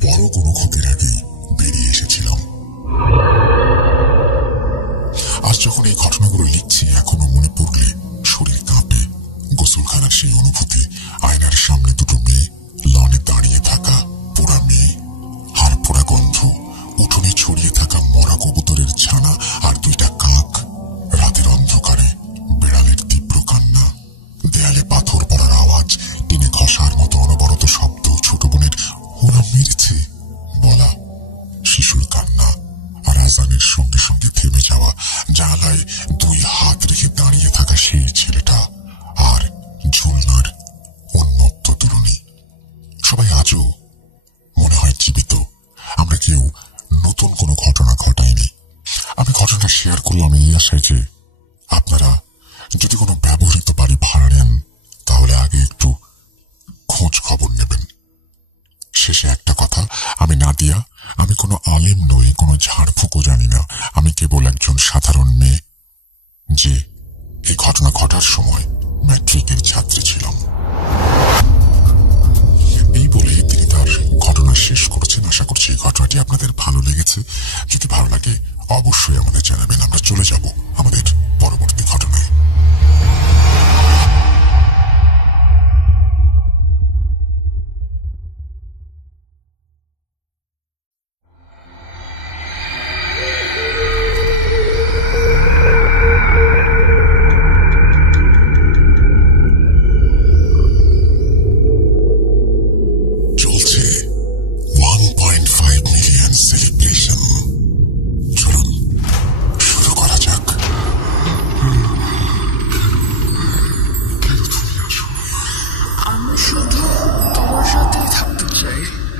বড় কোনো ক্ষতির আগেই বেরিয়ে এসেছিলাম। আজ যখন এই ঘটনাগুলো লিখছি, এখনো মনে পড়লে শরীর কাঁপে। গোসল গোসলখানার সেই অনুভূতি, আয়নার সামনে দুটো মেয়ে লনে দাঁড়িয়ে থাকা, পোড়া মেয়ে, হাড় পোড়া গন্ধ, উঠোনে ছড়িয়ে থাকা মরা কবুতরের ছানা আর দুইটা কাক, রাতের অন্ধকারে বিড়ালের তীব্র কান্না, দেয়ালে পাথর পড়ার আওয়াজ, টিনে ঘষার মতো অনবরত শব্দ, ছোট বোনের ওরা মেরেছে বলা, শিশুর কান্না আর আজানের সঙ্গে সঙ্গে থেমে যাওয়া, জানালায় দুই হাত রেখে দাঁড়িয়ে থাকা সেই ছেলেটা আর ঝুলনার উন্মত্ত তরুণী। সবাই আজও মনে হয় জীবিত। আমরা কেউ নতুন কোনো ঘটনা ঘটাইনি। আমি ঘটনা শেয়ার করলাম এই আশায় যে আপনারা যদি কোনো ব্যবহৃত বাড়ি ভাড়া নেন তাহলে আগে একটু খোঁজ খবর নেবেন। শেষে একটা কথা, আমি নাদিয়া, আমি কোনো আলেম নই, কোনো ঝাড়ফুঁকও জানি না। আমি কেবল একজন সাধারণ মেয়ে যে এই ঘটনা ঘটার সময় ম্যাট্রিকের ছাত্রী ছিলাম। এই বলে তিনি তার ঘটনা শেষ করেছেন। আশা করছি এই ঘটনাটি আপনাদের ভালো লেগেছে। যদি ভালো লাগে অবশ্যই আমাদের জানাবেন। আমরা চলে যাব আমাদের পরবর্তী ঘটনায়।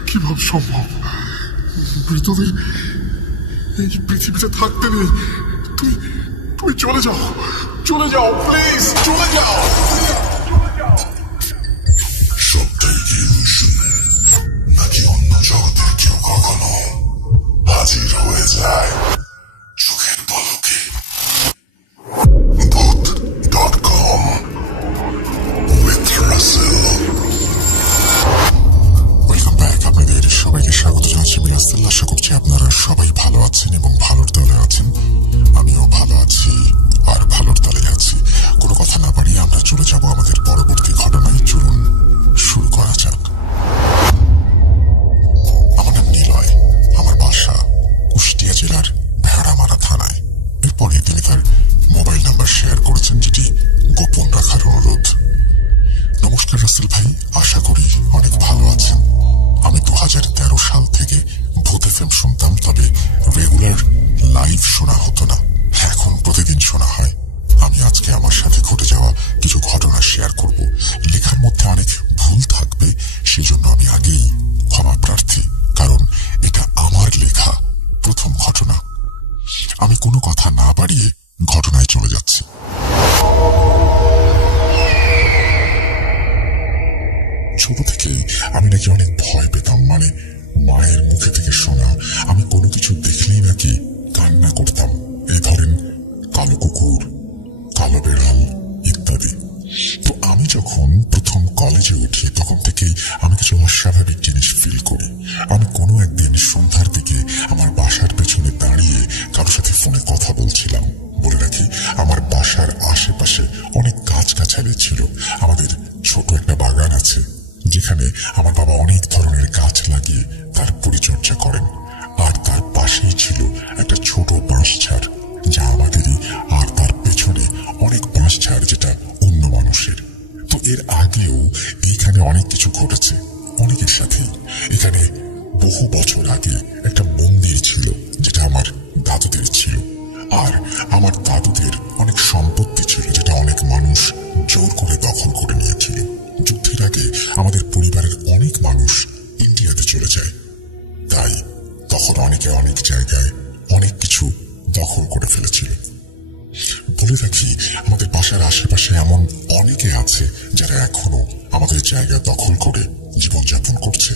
কিভাবে সম্ভব? মৃতদের এই পৃথিবীতে থাকতে নেই। তুমি চলে যাও, চলে যাও, প্লিজ চলে যাও। সবটাই কি ইলুশন, নাকি অন্য জগতের কেউ কখনো হাজির হয়ে যায় চোখের পলকে? ভূত.com with Russell। Welcome back. আপনাদের সবাইকে স্বাগত জানাচ্ছি মিরাসেল। আশা করছি আপনারা সবাই ভালো আছেন এবং ভালোর দলে আছেন। আমিও ভালো আছি আর ভালোর দলে আছি। কোনো কথা না বাড়িয়ে আমরা চলে যাব আমাদের পরবর্তী ঘটনায়। চলুন শুরু করা যাক। আমার নাম নিলয়, আমার বাসা কুষ্টিয়া জেলার ভেড়ামারা থানায়। এরপরে তিনি তার মোবাইল নাম্বার শেয়ার করেছেন, যেটি গোপন রাখার অনুরোধ। নমস্কার রাসেল ভাই, আশা করি অনেক ভালো আছেন। আমি 2013 সাল থেকে ভূত এফএম শুনতাম, তবে রেগুলার লাইভ শোনা হতো না। এখন প্রতিদিন শোনা হয়। আমি আজকে আমার সাথে ঘটে যাওয়া কিছু ঘটনা শেয়ার করব। লেখার মধ্যে অনেক ভুল থাকবে, সেজন্য আমি আগেই ক্ষমা প্রার্থী, কারণ এটা আমার লেখা প্রথম ঘটনা। আমি কোনো কথা না বাড়িয়ে ঘটনায় চলে যাচ্ছি। ছোট থেকে আমি নাকি অনেক ভয় পেতাম, মানে মায়ের মুখে থেকে শোনা আমি কোনো কিছু দেখলেই নাকি কান্না করতাম। এই ধরেন কালো কুকুর, কালো বেড়াল ইত্যাদি। তো আমি যখন প্রথম কলেজে উঠি তখন থেকেই আমি কিছু অস্বাভাবিক জিনিস ফিল করি। আমি কোনো একদিন সন্ধ্যার দিকে আমার বাসার পেছনে দাঁড়িয়ে কারোর সাথে ফোনে কথা বলছিলাম। বলে রাখি, আমার বাসার আশেপাশে অনেক গাছগাছালি ছিল। আমাদের ছোট একটা বাগান আছে, যেখানে আমার বাবা অনেক ধরনের গাছ লাগিয়ে তার পরিচর্যা করেন। আর তার পাশেই ছিল একটা ছোট বাঁশঝাড়, যা আমাদেরই, আর তার পেছনে অনেক বাঁশঝাড় যেটা অন্য মানুষের। তো এর আগেও এইখানে অনেক কিছু ঘটেছে অনেকের সাথেই। এখানে বহু বছর আগে একটা মন্দির ছিল, যেটা আমার দাদুদের ছিল। আর আমার দাদুদের অনেক সম্পত্তি ছিল, যেটা অনেক মানুষ জোর করে দখল করে নিয়েছিল। যুদ্ধের আগে আমাদের পরিবারের অনেক মানুষ ইন্ডিয়াতে চলে যায়, তাই তখন অনেকে অনেক জায়গায় অনেক কিছু দখল করে ফেলেছিল। বলে রাখি, আমাদের বাসার আশেপাশে এমন অনেকে আছে যারা এখনো আমাদের জায়গা দখল করে জীবনযাপন করছে।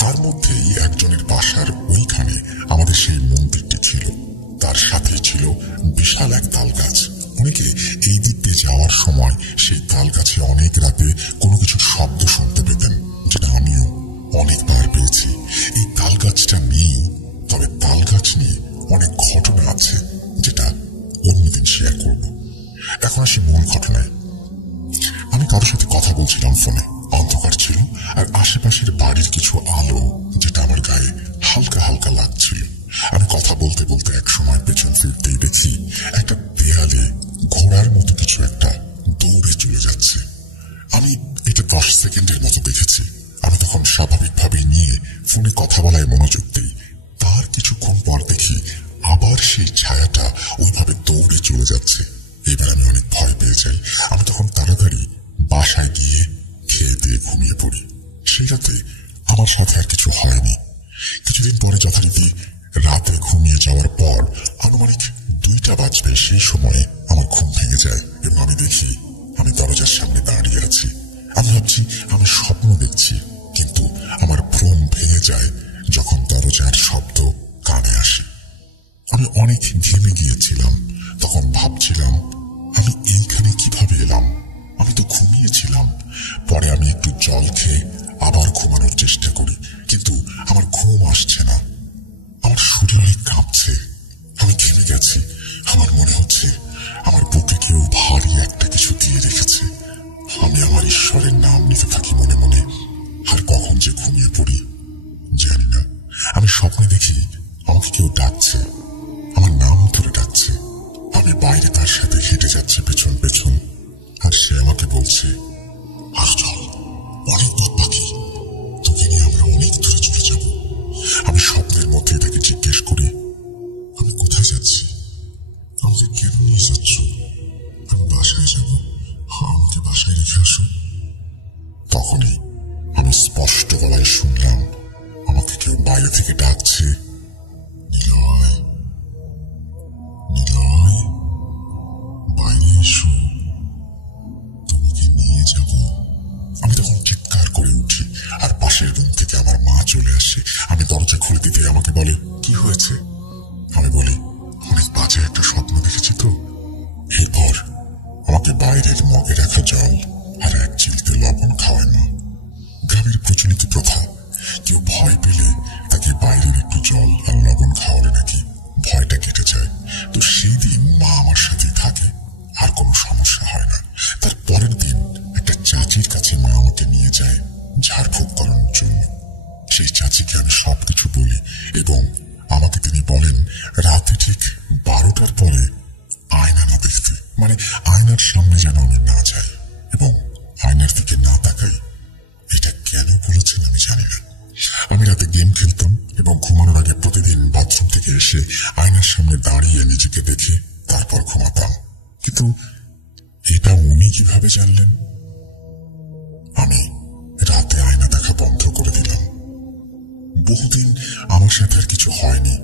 তার মধ্যেই একজনের বাসার ওইখানে আমাদের সেই মন্দিরটি ছিল। তার সাথে ছিল বিশাল এক তাল গাছ। অনেকে এই দিক দিয়ে যাওয়ার সময় সেই তাল গাছে অনেক রাতে কোনো কিছু শব্দ শুনতে পেতেন, যেটা আমিও অনেকবার পেয়েছি। এই তাল গাছটা নেই, তবে তাল গাছ নিয়ে অনেক ঘটনা আছে, যেটা অন্যদিন শেয়ার করব। এখন আসি মূল ঘটনায়। আমি কারোর সাথে কথা বলছিলাম ফোনে। অন্ধকার ছিল আর আশেপাশের বাড়ির কিছু আলো যেটা আমার গায়ে হালকা হালকা লাগছিল। আমি কথা বলতে বলতে এক সময় পেছন ফিরতেই দেখি একটা দেয়ালে ঘোড়ার মতো কিছু একটা দৌড়ে চলে যাচ্ছে। আমি এটা 10 সেকেন্ডের মতো দেখেছি। আমি তখন স্বাভাবিকভাবে নিয়ে ফোনে কথা বলায় মনোযোগ দিই। তার কিছুক্ষণ পর দেখি আবার সেই ছায়াটা ওইভাবে দৌড়ে চলে যাচ্ছে। এবার আমি অনেক ভয় পেয়ে যাই। আমি তখন তাড়াতাড়ি বাসায় গিয়ে খেয়ে দিয়ে ঘুমিয়ে পড়ি। সেই রাতে আমার সাথে আর কিছু হয়নি। কিছুদিন পরে যথারীতি রাতে ঘুমিয়ে যাওয়ার পর আনুমানিক 2টা বাজবে, সেই সময়ে আমার ঘুম ভেঙে যায় এবং আমি দেখি আমি দরজার সামনে দাঁড়িয়ে আছি। আমি ভাবছি আমি স্বপ্ন দেখছি, কিন্তু আমার ভ্রম ভেঙে যায় যখন দরজার শব্দ কানে আসে। আমি অনেক ঘেমে গিয়েছিলাম। তখন ভাবছিলাম আমি এইখানে কিভাবে এলাম? আমি তো ঘুমিয়েছিলাম। পরে আমি একটু জল খেয়ে আবার ঘুমানোর চেষ্টা করি, কিন্তু আমার ঘুম আসছে না। আমার শরীর অনেক কাঁপছে। আমি ঘেমে গেছি। আমার মনে হচ্ছে আমার বুকে কেউ ভারী একটা কিছু দিয়ে রেখেছে। আমি আমার ঈশ্বরের নাম নিতে থাকি মনে মনে। আর কখন যে ঘুমিয়ে পড়ি জানি না। আমি স্বপ্নে দেখি আমাকে কেউ ডাকছে, আমার নাম ধরে ডাকছে। আমি বাইরে তার সাথে হেঁটে যাচ্ছি পেছন পেছন, আর সে আমাকে বলছে, আর চল, অনেক পথ বাকি, তোকে নিয়ে আমরা অনেক দূরে চলে যাব। আমি স্বপ্নের মধ্যে তাকে জিজ্ঞেস করি, আমি কোথায় যাচ্ছি? আমাকে কেন নিয়ে যাচ্ছ? আমি বাসায় যাব। আমাকে বাসায় রেখে আসো। তখনই আমি স্পষ্ট গলায় শুনলাম আমাকে কেউ বাইরে থেকে ডাকছে, নিলয়, নিলয়, বাইরে এসো, তোমাকে নিয়ে যাব। আমি তখন চিৎকার করে উঠি আর পাশের রুম থেকে আমার মা চলে আসে। আমি দরজা খুলে দিতে আমাকে বলে, কি হয়েছে? আমি বলি, অনেক বাজে একটা স্বপ্ন দেখেছি তো। এরপর আমাকে বাইরের মগে রাখা জল আর এক চিলতে লবণ খাওয়ায় মা। গ্রামের প্রচলিত প্রথা, কেউ ভয় পেলে তাকে বাইরের একটু জল আর লবণ খাওয়ালে নাকি ভয়টা কেটে যায়। তো সেই দিন মা আমার সাথেই থাকে, আর কোনো সমস্যা হয় না। তার পরের দিন একটা চাচির কাছে মা আমাকে নিয়ে যায় ঝাড়ফুঁক করানোর জন্য। সেই চাচিকে আমি সবকিছু বলি এবং আমাকে তিনি বলেন রাতে ঠিক 12টার পরে আয়না না দেখতে, মানে আয়নার সামনে যেন আমি না যাই এবং আয়নার দিকে না তাকাই। এটা কেন বলেছেন আমি জানি না। আমি রাতে গেম খেলতাম এবং ঘুমানোর আগে প্রতিদিন বাথরুম থেকে এসে আয়নার সামনে দাঁড়িয়ে নিজেকে দেখে তারপর ঘুমাতাম। কিন্তু এটা উনি কিভাবে জানলেন? আমি রাতে আয়না দেখা বন্ধ করে দিলাম। বহুদিন আমার সাথে আর কিছু হয়নি,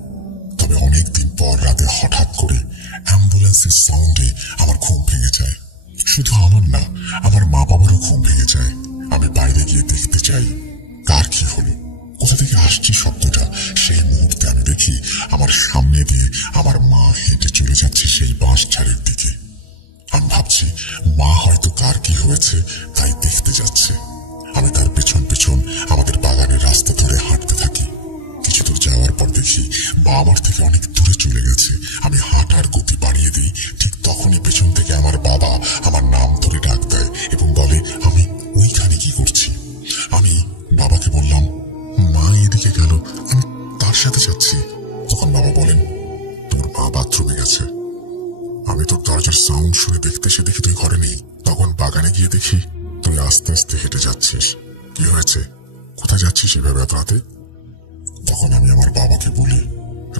তবে অনেকদিন পর রাতে হঠাৎ করে অ্যাম্বুলেন্সের সাউন্ডে আমার ঘুম ভেঙে যায়। শুধু আমার না, আমার মা বাবারও ঘুম ভেঙে যায়। আমি বাইরে গিয়ে দেখতে চাই কার কি হলো, কোথা থেকে আসছে শব্দটা। সেই মুহূর্তে আমি দেখি আমার সামনে দিয়ে আমার মা হেঁটে চলে যাচ্ছে সেই বাঁশ ঝাড়ের দিকে। আমি ভাবছি মা হয়তো কার কি হয়েছে তাই দেখতে যাচ্ছে। আমি তার পেছন পেছন আমাদের বাগানের রাস্তা ধরে হাঁটতে থাকি। কিছু দূর যাওয়ার পর দেখি মা আমার থেকে অনেক দূরে চলে গেছে। আমি হাঁটার গতি বাড়িয়ে দিই। ঠিক তখনই পেছন থেকে আমার বাবা আমার নাম ধরে ডাক দেয় এবং বলে, আমি ওইখানে কি করছি? আমি বাবাকে বললাম, মা এদিকে গেল, আমি তার সাথে যাচ্ছি। তখন বাবা বলেন, তোর মা বাথরুমে গেছে। আমি তোর দরজার সাউন্ড শুনে দেখতে এসে দেখি তুই ঘরে নেই। তখন বাগানে গিয়ে দেখি তুই আস্তে আস্তে হেঁটে যাচ্ছিস। কি হয়েছে? কোথায় যাচ্ছিস এভাবে এত রাতে? তখন আমি আমার বাবাকে বলি,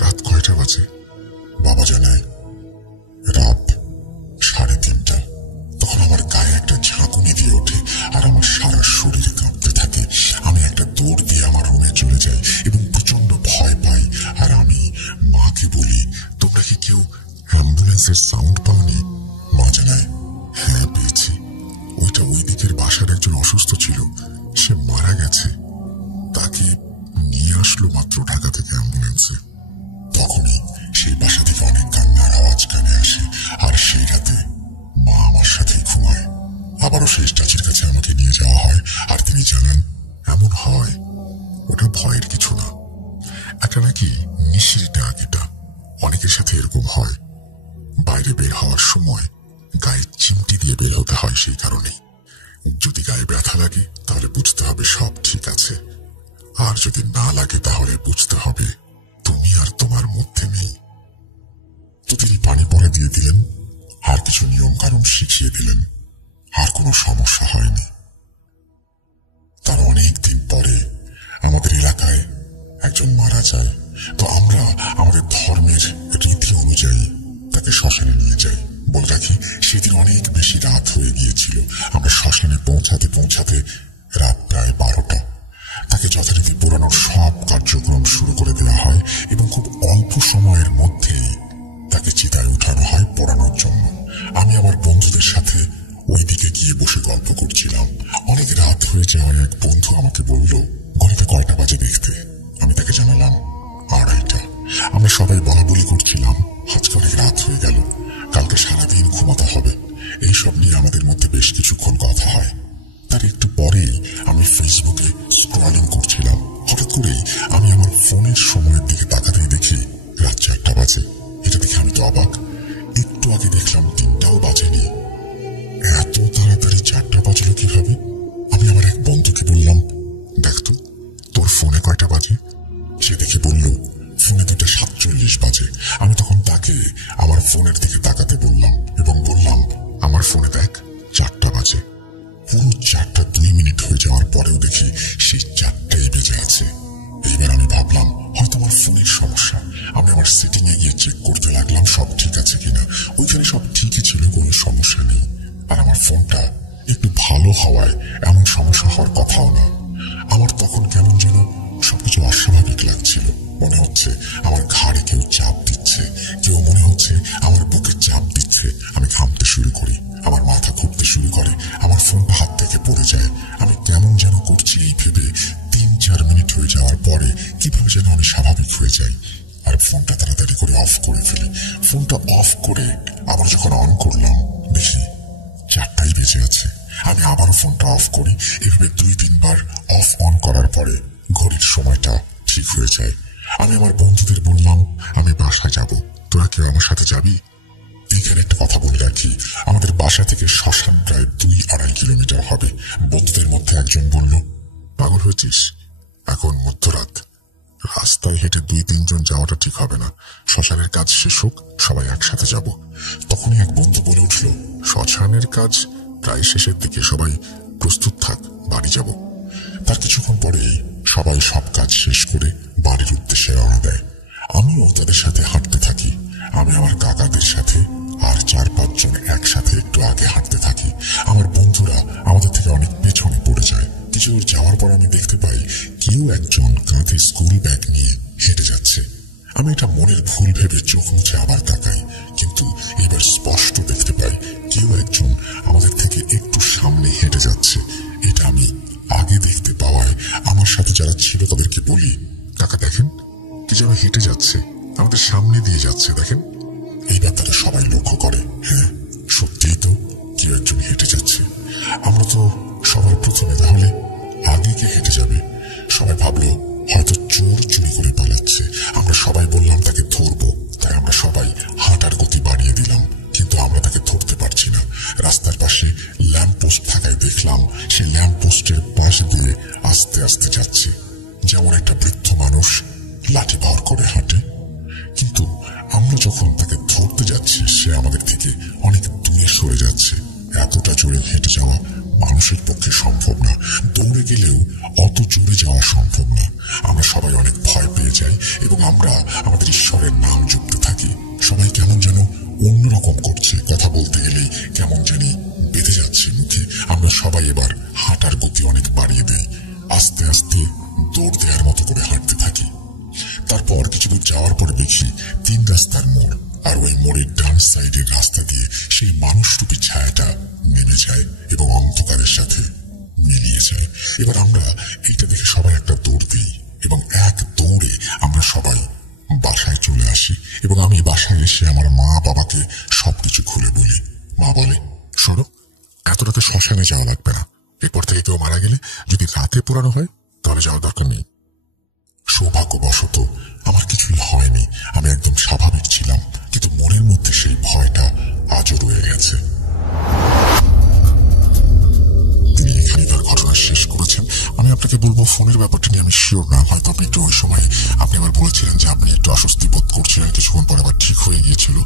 রাত কয়টা বাজে? বাবা জানায়, রাত 3:30। তখন আমার গায়ে একটা ঝাঁকুনি দিয়ে ওঠে আর আমার সারা শরীরে কাঁপতে থাকে। আমি একটা দৌড় দিয়ে আমার রুমে চলে যাই এবং প্রচন্ড ভয় পাই। আর আমি মাকে বলি, তোমরা কি কেউ অ্যাম্বুলেন্সের সাউন্ড পাওনি? মা জানায়, হ্যাঁ পেয়েছি। ওইটা ওই দিকের বাসার একজন অসুস্থ ছিল, সে মারা গেছে। তাকে নিয়ে আসলো মাত্র ঢাকা থেকে অ্যাম্বুলেন্সে। তখনই সেই বাসা থেকে অনেক কান্নার আওয়াজ কানে আসে। আর সেই রাতে মা আমার সাথে ঘুমায়। আবারও শেষ চাচির কাছে আমাকে নিয়ে যাওয়া হয় আর তিনি জানান, এমন হয়, ওটা ভয়ের কিছু না, একটা নাকি নিশির ডাক। এটা অনেকের সাথে এরকম হয়। বাইরে বের হওয়ার সময় গায়ে চিমটি দিয়ে বের হতে হয়, সেই কারণেই ব্যথা লাগে তাহলে বুঝতে হবে সব ঠিক আছে, আর যদি না লাগে তাহলে বুঝতে হবে তুমি আর তোমার মধ্যে নেই। তো তিনি পানি পরে দিয়ে দিলেন, আর কিছু নিয়ম কানুন শিখিয়ে দিলেন। আর কোনো সমস্যা হয়নি। তার অনেক দিন পরে আমাদের এলাকায় একজন মারা যায়। তো আমরা আমাদের ধর্মের রীতি অনুযায়ী তাকে শ্মশানে নিয়ে যাই। বলে রাখি, সেদিন অনেক বেশি রাত হয়ে গিয়েছিল। আমরা শ্মশানে পৌঁছাতে পৌঁছাতে রাত প্রায় 12টা। তাকে যথারীতি পোড়ানোর সব কার্যক্রম শুরু করে দেওয়া হয় এবং খুব অল্প সময়ের মধ্যেই তাকে চিতায় উঠানো হয় পোড়ানোর জন্য। আমি আমার বন্ধুদের সাথে ওই দিকে গিয়ে বসে গল্প করছিলাম। অনেক রাত হয়ে যাওয়ায় এক বন্ধু আমাকে বলল, ঘড়িতে কয়টা বাজে দেখতে? আমি তাকে জানালাম 2:30। আমরা সবাই বলা বলি করছিলাম, আজকে অনেক রাত হয়ে গেল, কালকে সারাদিন ঘুমাতে হবে। এইসব নিয়ে আমাদের মধ্যে বেশ কিছুক্ষণ কথা হয়। তার একটু পরেই আমি ফেসবুকে স্ক্রলিং করছিলাম। হঠাৎ করেই আমি আমার ফোনের সময়ের দিকে তাকাতেই দেখি রাত 4টা বাজে। এটা দেখে আমি তো অবাক। একটু আগে দেখলাম 3টাও বাজেনি। এত তাড়াতাড়ি 4টা বাজলো কিভাবে? আমি আমার এক বন্ধুকে বললাম, দেখতো তোর ফোনে কয়টা বাজে? সে দেখে বলল, ফোনে 2:47 বাজে। আমি তখন তাকে আমার ফোনের দিকে তাকাতে বললাম এবং বললাম, আমার ফোনে দেখ 4টা বাজে। পুরো 4টা 2 মিনিট হয়ে যাওয়ার পরেও দেখি সেই 4টাই বেজে আছে। এইবার আমি ভাবলাম হয়তো আমার ফোনের সমস্যা। আমি আমার সেটিং এ গিয়ে চেক করতে লাগলাম সব ঠিক আছে কিনা। ওইখানে সব ঠিকই ছিল, কোনো সমস্যা নেই। আর আমার ফোনটা একটু ভালো হওয়ায় এমন সমস্যা হওয়ার কথাও না। আমার তখন কেমন যেন সবকিছু অস্বাভাবিক লাগছিল। মনে হচ্ছে আমার ঘাড়ে কেউ চাপ দিচ্ছে, কেউ মনে হচ্ছে আমার বুকে চাপ দিচ্ছে। আমি ঘামতে শুরু করি, আমার মাথা ঘুরতে শুরু করে, আমার ফোনটা হাত থেকে পড়ে যায়। আমি কেমন যেন করছি এই ভেবে 3-4 মিনিট হয়ে যাওয়ার পরে কিভাবে যেন আমি স্বাভাবিক হয়ে যাই আর ফোনটা তাড়াতাড়ি করে অফ করে ফেলি। ফোনটা অফ করে আবার যখন অন করলাম দেখি 4টাই বেজে আছে। আমি আবারও ফোনটা অফ করি। এভাবে 2-3 বার অফ অন করার পরে ঘড়ির সময়টা ঠিক হয়ে যায়। আমি আমার বন্ধুদের বললাম, আমি বাসায় যাব, তোরা কেউ আমার সাথে যাবি? এইখানে একটা কথা বলে রাখি, আমাদের বাসা থেকে শ্মশান প্রায় 2-2.5 কিলোমিটার হবে। বন্ধুদের মধ্যে একজন বলল, পাগল হয়েছিস? এখন মধ্যরাত, রাস্তায় হেঁটে 2-3 জন যাওয়াটা ঠিক হবে না। শ্মশানের কাজ শেষ হোক, সবাই একসাথে যাব। তখনই এক বন্ধু বলে উঠল, শ্মশানের কাজ প্রায় শেষের দিকে, সবাই প্রস্তুত থাক, বাড়ি যাব। তার কিছুক্ষণ পরেই সবাই সব কাজ শেষ করে বাড়ির উদ্দেশ্যে রওনা দেয়। আমিও তাদের সাথে হাঁটতে থাকি। আমি আমার কাকাদের সাথে আর 4-5 জন একসাথে একটু আগে হাঁটতে থাকি। আমার বন্ধুরা আমাদের থেকে অনেক পেছনে পড়ে যায়। কিছু দূর যাওয়ার পর আমি দেখতে পাই কেউ একজন কাঁধে স্কুল ব্যাগ নিয়ে হেঁটে যাচ্ছে। আমি এটা মনের ভুল ভেবে চোখ মুছে আবার তাকাই, কিন্তু এবার স্পষ্ট দেখতে পাই কেউ একজন আমাদের থেকে একটু সামনে হেঁটে যাচ্ছে। এটা আমি আগে দেখতে পাওয়ায় আমার সাথে যারা ছিল তাদেরকে বলি, কাকা দেখেন, কি যেন হেঁটে যাচ্ছে, আমাদের সামনে দিয়ে যাচ্ছে, দেখেন। এইবার তারা সবাই লক্ষ্য করে, হ্যাঁ সত্যিই তো কেউ একজন হেঁটে যাচ্ছে। আমরা তো সবার প্রথমে, তাহলে আগে কে হেঁটে যাবে? সবাই ভাবলো হয়তো চোর চুরি করে পালাচ্ছে। আমরা সবাই বললাম তাকে ধরবো, তাই আমরা সবাই হাঁটার গতি বাড়িয়ে দিলাম, কিন্তু আমরা তাকে ধরতে পারছি না। রাস্তার পাশে ল্যাম্প পোস্ট থাকায় দেখলাম সে ল্যাম্প পোস্টের পাশ দিয়ে আস্তে আস্তে যাচ্ছে, যেমন একটা বৃদ্ধ মানুষ লাঠি ভর করে হাঁটে। কিন্তু আমরা যখন তাকে ধরতে যাচ্ছি সে আমাদের থেকে অনেক দূরে সরে যাচ্ছে। এতটা জোরে হেঁটে যাওয়া মানুষের পক্ষে সম্ভব না, দৌড়ে গেলেও অত জোরে যাওয়া সম্ভব না। আমরা সবাই অনেক ভয় পেয়ে যাই এবং আমরা আমাদের ঈশ্বরের নাম জপতে থাকি। সবাই কেমন যেন অন্যরকম করছে, কথা বলতে গেলেই কেমন জানি বেঁধে যাচ্ছে মুখে। আমরা সবাই এবার হাঁটার গতি অনেক বাড়িয়ে দেই, আস্তে আস্তে দৌড় দেওয়ার মতো করে হাঁটতে থাকি। তারপর কিছু দূর যাওয়ার পরে দেখি 3 রাস্তার মোড়, আর ওই মোড়ের ডান সাইডের রাস্তা দিয়ে সেই মানুষরূপী ছায়াটা নেমে যায় এবং অন্ধকারের সাথে মিলিয়ে যায়। এবার আমরা এইটা দেখে সবাই একটা দৌড় দিই এবং এক দৌড়ে আমরা সবাই বাসায় চলে আসি। এবং আমি বাসায় এসে আমার মা বাবাকে সবকিছু খুলে বলি। মা বলে, শোনো, এত রাতে শ্মশানে যাওয়া লাগবে না। এরপর থেকে কেউ মারা গেলে যদি রাতে পোড়ানো হয় তাহলে যাওয়ার দরকার নেই। সৌভাগ্যবশত আমার কিছুই হয়নি, আমি একদম স্বাভাবিক ছিলাম, কিন্তু মনের মধ্যে সেই ভয়টা আজও রয়ে গেছে। তিনি এখানে তার আপনাকে বলবো ফোনের ব্যাপারটা নিয়ে আমি শিওর না, হয়তো আপনি একটু ওই সময় আপনি আবার বলেছিলেন যে আপনি একটু অস্বস্তি বোধ করছিলেন, কিছুক্ষণ পর আবার ঠিক হয়ে গিয়েছিল।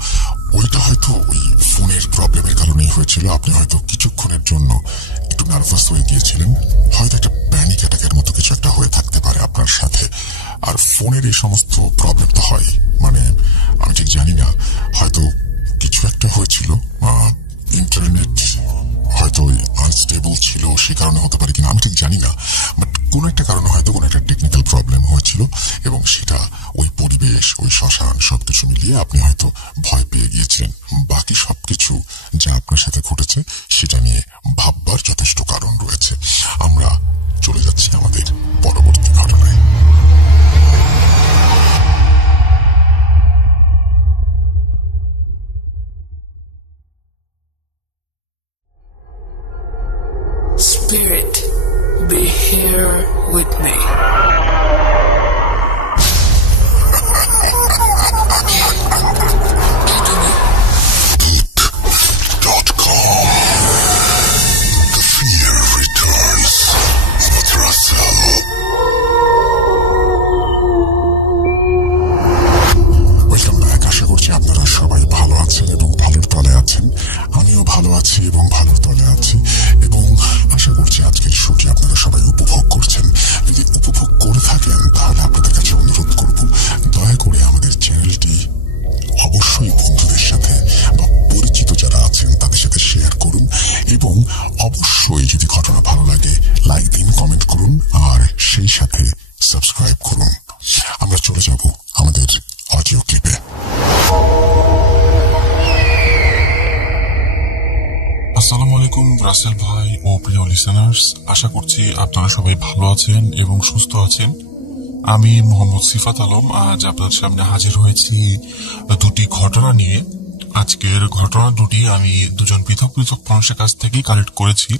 ওইটা হয়তো ওই ফোনের প্রবলেমের কারণেই হয়েছিল। আপনি হয়তো কিছুক্ষণের জন্য একটু নার্ভাস হয়ে গিয়েছিলেন, হয়তো একটা প্যানিক অ্যাটাকের মতো কিছু একটা হয়ে থাকতে পারে আপনার সাথে। আর ফোনের এই সমস্ত প্রবলেম তো হয়, মানে আমি ঠিক জানি না, হয়তো কিছু একটা হয়েছিল, ইন্টারনেট হয়তো আনস্টেবল ছিল, সে কারণে হতে পারে কিনা আমি ঠিক জানি না, বাট কোনো একটা কারণে হয়তো কোনো একটা টেকনিক্যাল প্রবলেম হয়েছিল এবং সেটা ওই পরিবেশ, ওই শ্মশান সবকিছু মিলিয়ে আপনি হয়তো ভয় পেয়ে গিয়েছিলেন। বাকি সবকিছু যা আপনার সাথে ঘটেছে সেটা নিয়ে ভাববার যথেষ্ট কারণ রয়েছে। আমরা চলে যাচ্ছি আমাদের পরবর্তী ঘটনায়। Spirit, be here with me. Deep.com. The fear returns with Russell. Welcome back. আশা করছি আপনারা সবাই ভালো আছেন এবং ভালোর তলে আছেন। আমিও ভালো আছি এবং ভালোর তলে আছি, এবং আশা করছি আজকের শোটি আপনারা সবাই উপভোগ করছেন। যদি উপভোগ করে থাকেন তাহলে আপনাদের কাছে অনুরোধ করব, দয়া করে আমাদের চ্যানেলটি অবশ্যই বন্ধুদের সাথে বা পরিচিত যারা আছেন তাদের সাথে শেয়ার করুন, এবং অবশ্যই যদি ঘটনা ভালো লাগে লাইক দিন, কমেন্ট করুন, আর সেই সাথে সাবস্ক্রাইব করুন। আমরা চলে যাব আমাদের অডিও ক্লিপে। আসসালামু আলাইকুম রাসেল ভাই ও প্রিয় লিসেনার্স, আশা করছি আপনারা সবাই ভালো আছেন এবং সুস্থ আছেন। আমি মোহাম্মদ সিফাত আলম আজ আপনাদের সামনে হাজির হয়েছি দুটি ঘটনা নিয়ে। আজকের ঘটনা দুটি আমি দুজন পৃথক পৃথক মানুষের কাছ থেকেই কালেক্ট করেছি।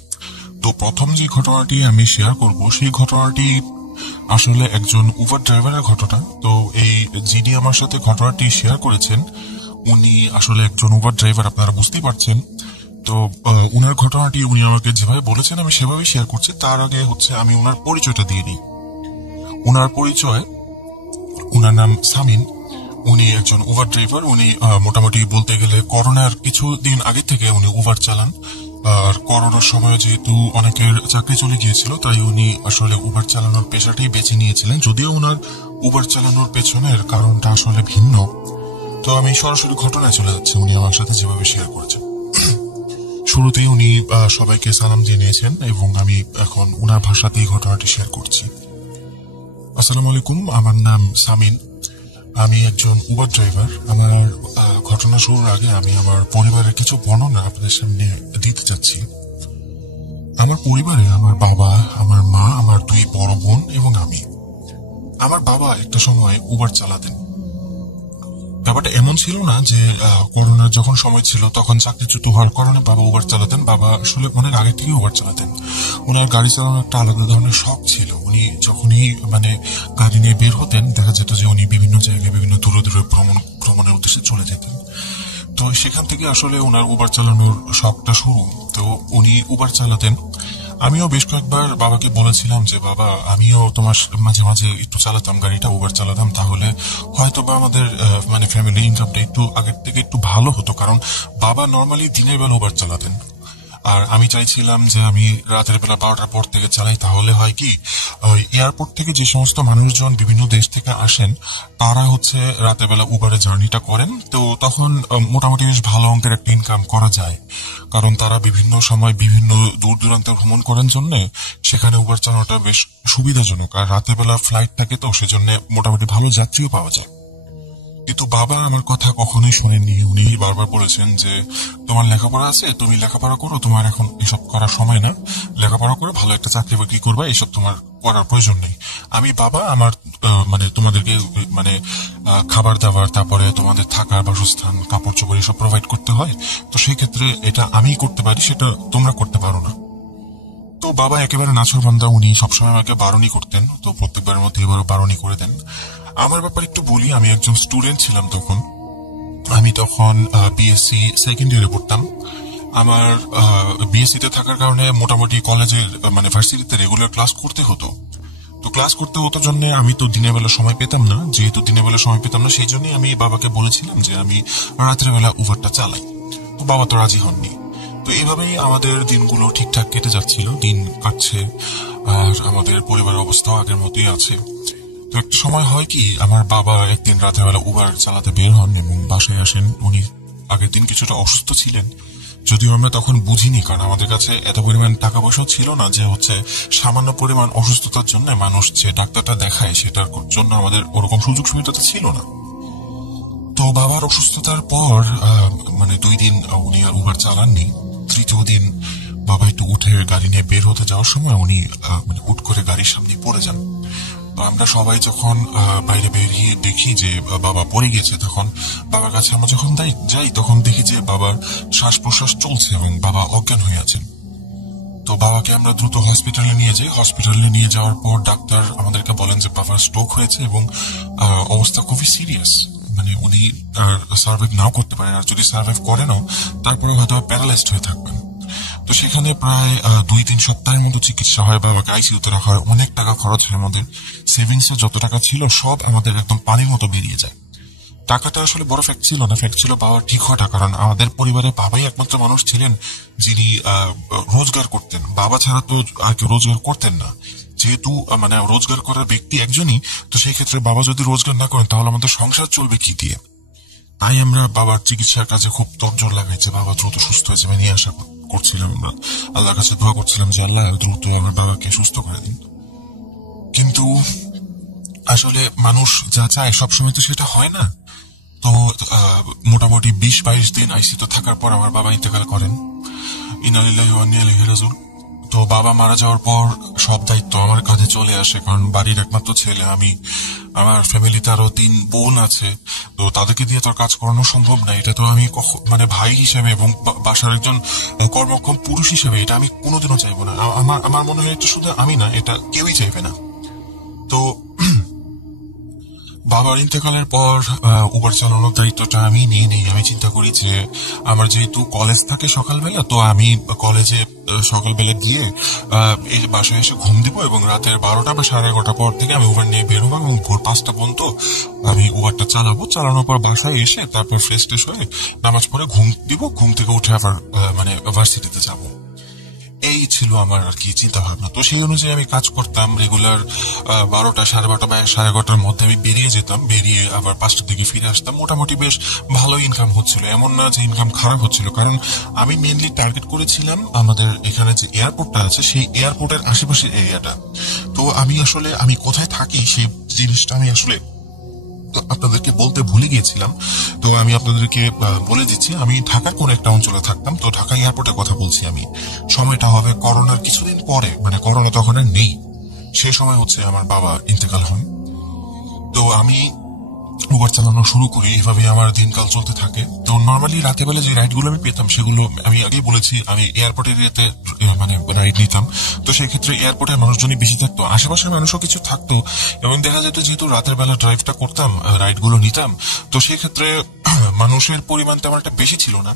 তো প্রথম যে ঘটনাটি আমি শেয়ার করব সেই ঘটনাটি আসলে একজন উবার ড্রাইভারের ঘটনা। তো এই যিনি আমার সাথে ঘটনাটি শেয়ার করেছেন উনি আসলে একজন উবার ড্রাইভার, আপনারা বুঝতেই পারছেন। তো উনার ঘটনাটি উনি আমাকে যেভাবে বলেছেন আমি সেভাবেই শেয়ার করছি। তার আগে আমি উনার পরিচয়টা দিয়ে নিই। উনার পরিচয়, উনার নাম সামিন। উনি একজন উবার ড্রাইভার। উনি মোটামুটি বলতে গেলে করোনার কিছুদিন আগে থেকে উনি উবার চালান। আর করোনার সময় যেহেতু অনেকের চাকরি চলে গিয়েছিল তাই উনি আসলে উবার চালানোর পেশাটাই বেছে নিয়েছিলেন, যদিও উনার উবার চালানোর পেছনের কারণটা আসলে ভিন্ন। তো আমি সরাসরি ঘটনায় চলে যাচ্ছি উনি আমার সাথে যেভাবে শেয়ার করেছেন। শুরুতেই উনি সবাইকে সালাম দিয়ে নিয়েছেন এবং আমি এখন উনার ভাষাতেই ঘটনাটি শেয়ার করছি। আসসালামু আলাইকুম, আমার নাম সামিন, আমি একজন উবার ড্রাইভার। আমার ঘটনা শুরুর আগে আমি আমার পরিবারের কিছু বর্ণনা আপনাদের সামনে দিতে চাচ্ছি। আমার পরিবারে আমার বাবা, আমার মা, আমার দুই বড় বোন এবং আমি। আমার বাবা একটা সময় উবার চালাতেন। ব্যাপারটা এমন ছিল না যে করোনার যখন সময় ছিল তখন চাকরিচ্যুত হওয়ার কারণে বাবা উবার চালাতেন। বাবা আসলে অনেক আগে থেকে উবার চালাতেন। ওনার গাড়ি চালানোর একটা আলাদা ধরনের শখ ছিল। উনি যখনই গাড়ি নিয়ে বের হতেন দেখা যেত যে উনি বিভিন্ন জায়গায় বিভিন্ন দূরে দূরে ভ্রমণের উদ্দেশ্যে চলে যেতেন। তো সেখান থেকে আসলে ওনার উবার চালানোর শখটা শুরু। তো উনি উবার চালাতেন। আমিও বেশ কয়েকবার বাবাকে বলেছিলাম যে বাবা আমিও তোমার মাঝে মাঝে একটু চালাতাম গাড়িটা, উবার চালাতাম, তাহলে হয়তো বা আমাদের ফ্যামিলি ইনকামটা একটু আগের থেকে একটু ভালো হতো। কারণ বাবা নর্মালি দিনের বেলা উবার চালাতেন, আর আমি চাইছিলাম যে আমি রাতের বেলা 12টার পর থেকে চালাই। তাহলে হয় কি, ওই এয়ারপোর্ট থেকে যে সমস্ত মানুষজন বিভিন্ন দেশ থেকে আসেন তারা রাতের বেলা উবারে জার্নিটা করেন। তো তখন মোটামুটি বেশ ভালো অঙ্কের একটা ইনকাম করা যায়, কারণ তারা বিভিন্ন সময় বিভিন্ন দূর দূরান্তে ভ্রমণ করেন জন্য সেখানে উবার চালানোটা বেশ সুবিধাজনক। আর রাতের বেলা ফ্লাইট থাকে, তো সেজন্য মোটামুটি ভালো যাত্রীও পাওয়া যায়। কিন্তু বাবা আমার কথা কখনোই শোনেননি। উনি বারবার বলেছেন যে তোমার লেখাপড়া আছে, তুমি লেখাপড়া করো, তোমার এখন এসব করার সময় না, লেখাপড়া করে ভালো একটা চাকরি বাকরি করবা, এসব তোমার করার প্রয়োজন নেই। আমি বাবা আমার তোমাদেরকে খাবার দাবার, তারপরে তোমাদের থাকার বাসস্থান, কাপড় চোপড় এসব প্রোভাইড করতে হয়, তো সেই ক্ষেত্রে এটা আমি করতে পারি, সেটা তোমরা করতে পারো না। তো বাবা একেবারে নাছোড়বান্দা, উনি সবসময় আমাকে বারণই করতেন। তো প্রত্যেকবারের মধ্যে এবারও বারণই করে দেন। আমার ব্যাপারে একটু বলি, আমি একজন স্টুডেন্ট ছিলাম তখন। আমি তখন বিএসসি সেকেন্ড ইয়ারে পড়তাম। আমার বিএসসি তে থাকার কারণে মোটামুটি কলেজের ভার্সিটিতে রেগুলার ক্লাস করতে হতো। তো ক্লাস করতে হতো জন্য আমি তো দিনের বেলা সময় পেতাম না, যেহেতু দিনের বেলা সময় পেতাম না সেই জন্যই আমি বাবাকে বলেছিলাম যে আমি রাতের বেলা উবারটা চালাই। তো বাবা তো রাজি হননি। তো এইভাবেই আমাদের দিনগুলো ঠিকঠাক কেটে যাচ্ছিল, দিন কাটছে, আর আমাদের পরিবারের অবস্থাও আগের মতোই আছে। তো একটা সময় হয় কি, আমার বাবা একদিন রাতের বেলা উবার চালাতে বের হন এবং বাসায় আসেন। উনি আগের দিন কিছুটা অসুস্থ ছিলেন, যদিও আমরা তখন বুঝিনি, কারণ আমাদের কাছে এত পরিমাণ টাকা পয়সা ছিল না যে সামান্য পরিমাণ অসুস্থতার জন্য মানুষ যে ডাক্তারটা দেখায় সেটার জন্য আমাদের ওরকম সুযোগ সুবিধা ছিল না। তো বাবার অসুস্থতার পর 2 দিন উনি আর উবার চালাননি। তৃতীয় দিন বাবা একটু উঠে গাড়ি নিয়ে বের হতে যাওয়ার সময় উনি হুট করে গাড়ির সামনে পড়ে যান। তো আমরা সবাই যখন বাইরে বেরিয়ে দেখি যে বাবা পড়ে গেছে, তখন বাবার কাছে আমরা যখন যাই তখন দেখি যে বাবার শ্বাস প্রশ্বাস চলছে এবং বাবা অজ্ঞান হয়ে আছেন। তো বাবাকে আমরা দ্রুত হসপিটালে নিয়ে যাই। হসপিটালে নিয়ে যাওয়ার পর ডাক্তার আমাদেরকে বলেন যে বাবার স্ট্রোক হয়েছে এবং অবস্থা খুবই সিরিয়াস, উনি সার্ভাইভ নাও করতে পারেন, আর যদি সার্ভাইভ করেনও তারপরে হয়তো প্যারালাইজড হয়ে থাকবেন। তো সেখানে প্রায় 2-3 সপ্তাহের মতো চিকিৎসা হয়, বাবাকে আইসিইউতে রাখা হয়, অনেক টাকা খরচ হয়। আমাদের সেভিংস এ যত টাকা ছিল সব আমাদের একদম পানির মতো বেরিয়ে যায়। টাকাটা আসলে বড় ফ্যাক্ট ছিল না, ফ্যাক্ট ছিল বাবার ঠিক হওয়াটা, কারণ আমাদের পরিবারে বাবাই একমাত্র মানুষ ছিলেন যিনি রোজগার করতেন। বাবা ছাড়া তো আর কেউ রোজগার করতেন না, যেহেতু রোজগার করার ব্যক্তি একজনই। তো সেই ক্ষেত্রে বাবা যদি রোজগার না করেন তাহলে আমাদের সংসার চলবে কি দিয়ে? তাই আমরা বাবার চিকিৎসার কাজে খুব তরজোর লাগাইছে, বাবা দ্রুত সুস্থ হয়ে যাবে নিয়ে আশা করছিলাম। আমরা আল্লাহর কাছে দোয়া করছিলাম যে আল্লাহ দ্রুত আমার বাবাকে সুস্থ করে দিন। কিন্তু আসলে মানুষ যা চায় সবসময় তো সেটা হয় না। তো মোটামুটি 20-22 দিন আইসিইউতে থাকার পর আমার বাবা ইন্তেকাল করেন। ইন্না লিল্লাহি ওয়া ইন্না ইলাইহি রাজিউন। তো বাবা মারা যাওয়ার পর সব দায়িত্ব আমার কাঁধে চলে আসে, কারণ বাড়ির একমাত্র ছেলে আমি। আমার ফ্যামিলিতে আরো 3 বোন আছে, তো তাদেরকে দিয়ে তো কাজ করানো সম্ভব না। এটা তো আমি ভাই হিসেবে এবং বাসার একজন কর্মক্ষম পুরুষ হিসেবে এটা আমি কোনোদিনও চাইবো না। আমার মনে হয় এটা শুধু আমি না, এটা কেউই চাইবে না। তো বাবার ইন্তেকালের পর উবার চালানোর দায়িত্বটা আমি নিয়ে নিই। আমি চিন্তা করি যে আমার যেহেতু কলেজ থাকে সকালবেলা, তো আমি কলেজে সকালবেলা গিয়ে বাসায় এসে ঘুম দিব এবং রাতের 12টা বা 11:30 পর থেকে আমি উবার নিয়ে বের হবো এবং ভোর 5টা পর্যন্ত আমি উবারটা চালাবো। চালানোর পর বাসায় এসে তারপর ফ্রেশ ট্রেশ হয়ে নামাজ পড়ে ঘুম দিব, ঘুম থেকে উঠে আবার ভার্সিটিতে যাবো। এই ছিল আমার আর কি চিন্তা ভাবনা। তো সেই অনুযায়ী আমি কাজ করতাম রেগুলার। 12টা 12:30 বা 11:30 মধ্যে আমি বেরিয়ে যেতাম, বেরিয়ে আবার 5টার দিকে ফিরে আসতাম। মোটামুটি বেশ ভালো ইনকাম হচ্ছিল, এমন না যে ইনকাম খারাপ হচ্ছিল, কারণ আমি মেইনলি টার্গেট করেছিলাম আমাদের এখানে যে এয়ারপোর্টটা আছে সেই এয়ারপোর্টের আশেপাশের এরিয়াটা। তো আমি কোথায় থাকি সেই জিনিসটা আমি আসলে আপনাদেরকে বলতে ভুলে গিয়েছিলাম। তো আমি আপনাদেরকে বলে দিচ্ছি, আমি ঢাকার কোন একটা অঞ্চলে থাকতাম। তো ঢাকা এয়ারপোর্টের কথা বলছি আমি। সময়টা হবে করোনার কিছুদিন পরে, করোনা তখন আর নেই, সেই সময় আমার বাবা ইন্তেকাল হন। তো আমি উবার চালানো শুরু করি, এভাবে আমার দিনকাল চলতে থাকে। তো নর্মালি রাতের বেলা যে রাইড গুলো আমি পেতাম সেগুলো আমি আগেই বলেছি আমি এয়ারপোর্ট এরিয়াতে রাইড নিতাম। তো সেই ক্ষেত্রে এয়ারপোর্টের মানুষজনই বেশি থাকতো, আশেপাশের মানুষও কিছু থাকতো, এবং দেখা যেত যেহেতু রাতের বেলা ড্রাইভটা করতাম, রাইড গুলো নিতাম, তো সেই ক্ষেত্রে মানুষের পরিমাণ তেমন একটা বেশি ছিল না।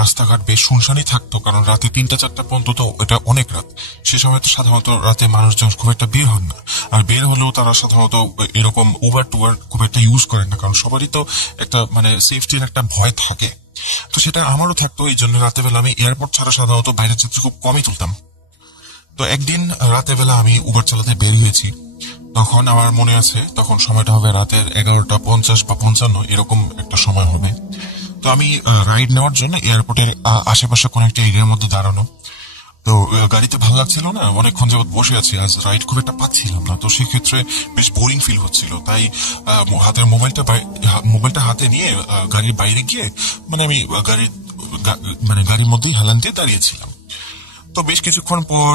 রাস্তাঘাট বেশ শুনশানই থাকতো, কারণ রাতে 3টা-4টা পর্যন্ত তো এটা অনেক রাত। সে সময় তো সাধারণত রাতে মানুষজন খুব একটা বের হন না, আর বের হলেও তারা সাধারণত এরকম উবার টুবার খুব একটা ইউজ করেন না, কারণ সবারই তো একটা সেফটির একটা ভয় থাকে। তো সেটা আমারও থাকতো, এই জন্য রাতের বেলা আমি এয়ারপোর্ট ছাড়া সাধারণত বাইরের যাত্রী খুব কমই তুলতাম। তো একদিন রাতের বেলা আমি উবার চালাতে বের হয়েছি, তখন আমার মনে আছে তখন সময়টা হবে রাতের 11:50 বা 55 এরকম একটা সময় হবে। তো আমি রাইড নেওয়ার জন্য এয়ারপোর্টের আশেপাশে কোন একটা এরিয়ার মধ্যে দাঁড়ানো। তো গাড়িতে ভালো লাগছিল না, অনেকক্ষণ যাবত বসে আছি, আজ রাইড খুব একটা পাচ্ছিলাম না। তো সেক্ষেত্রে বেশ বোরিং ফিল হচ্ছিল, তাই হাতের মোবাইলটা হাতে নিয়ে গাড়ির বাইরে গিয়ে আমি গাড়ির মধ্যেই হেলান দিয়ে দাঁড়িয়েছিলাম। তো বেশ কিছুক্ষণ পর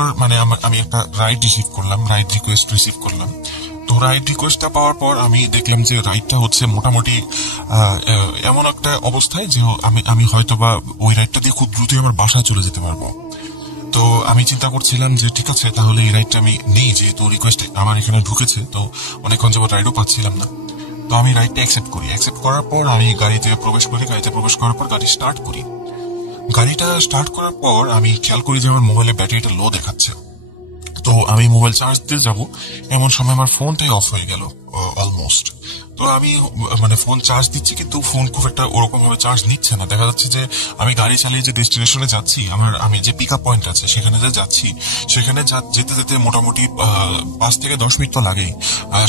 আমি একটা রাইড রিসিভ করলাম, রাইড রিকোয়েস্ট রিসিভ করলাম। তো রাইড রিকোয়েস্টটা পাওয়ার পর আমি দেখলাম যে রাইডটা হচ্ছে মোটামুটি এমন একটা অবস্থায় যে আমি হয়তো বা ওই রাইডটা দিয়ে খুব দ্রুতই আমার বাসায় চলে যেতে পারবো। তো আমি চিন্তা করছিলাম যে ঠিক আছে, তাহলে এই রাইডটা আমি নেই, যেহেতু রিকোয়েস্ট আমার এখানে ঢুকেছে, তো অনেকক্ষণ যাবত রাইডও পাচ্ছিলাম না। তো আমি রাইডটা অ্যাকসেপ্ট করি। অ্যাকসেপ্ট করার পর আমি গাড়িতে প্রবেশ করি। গাড়িতে প্রবেশ করার পর গাড়ি স্টার্ট করি। গাড়িটা স্টার্ট করার পর আমি খেয়াল করি যে আমার মোবাইলের ব্যাটারিটা লো দেখাচ্ছে। তো আমি মোবাইল চার্জ দিতে যাব, এমন সময় আমার ফোনটাই অফ হয়ে গেল অলমোস্ট। তো আমি মানে ফোন চার্জ দিচ্ছি কিন্তু ফোন খুব একটা ওরকম ভাবে চার্জ নিচ্ছে না। দেখা যাচ্ছে যে আমি গাড়ি চালিয়ে যে ডেস্টিনেশনে যাচ্ছি, আমি যে পিক আপ পয়েন্ট আছে সেখানে যে যাচ্ছি, সেখানে যেতে যেতে মোটামুটি 5 থেকে 10 মিনিট তো লাগেই।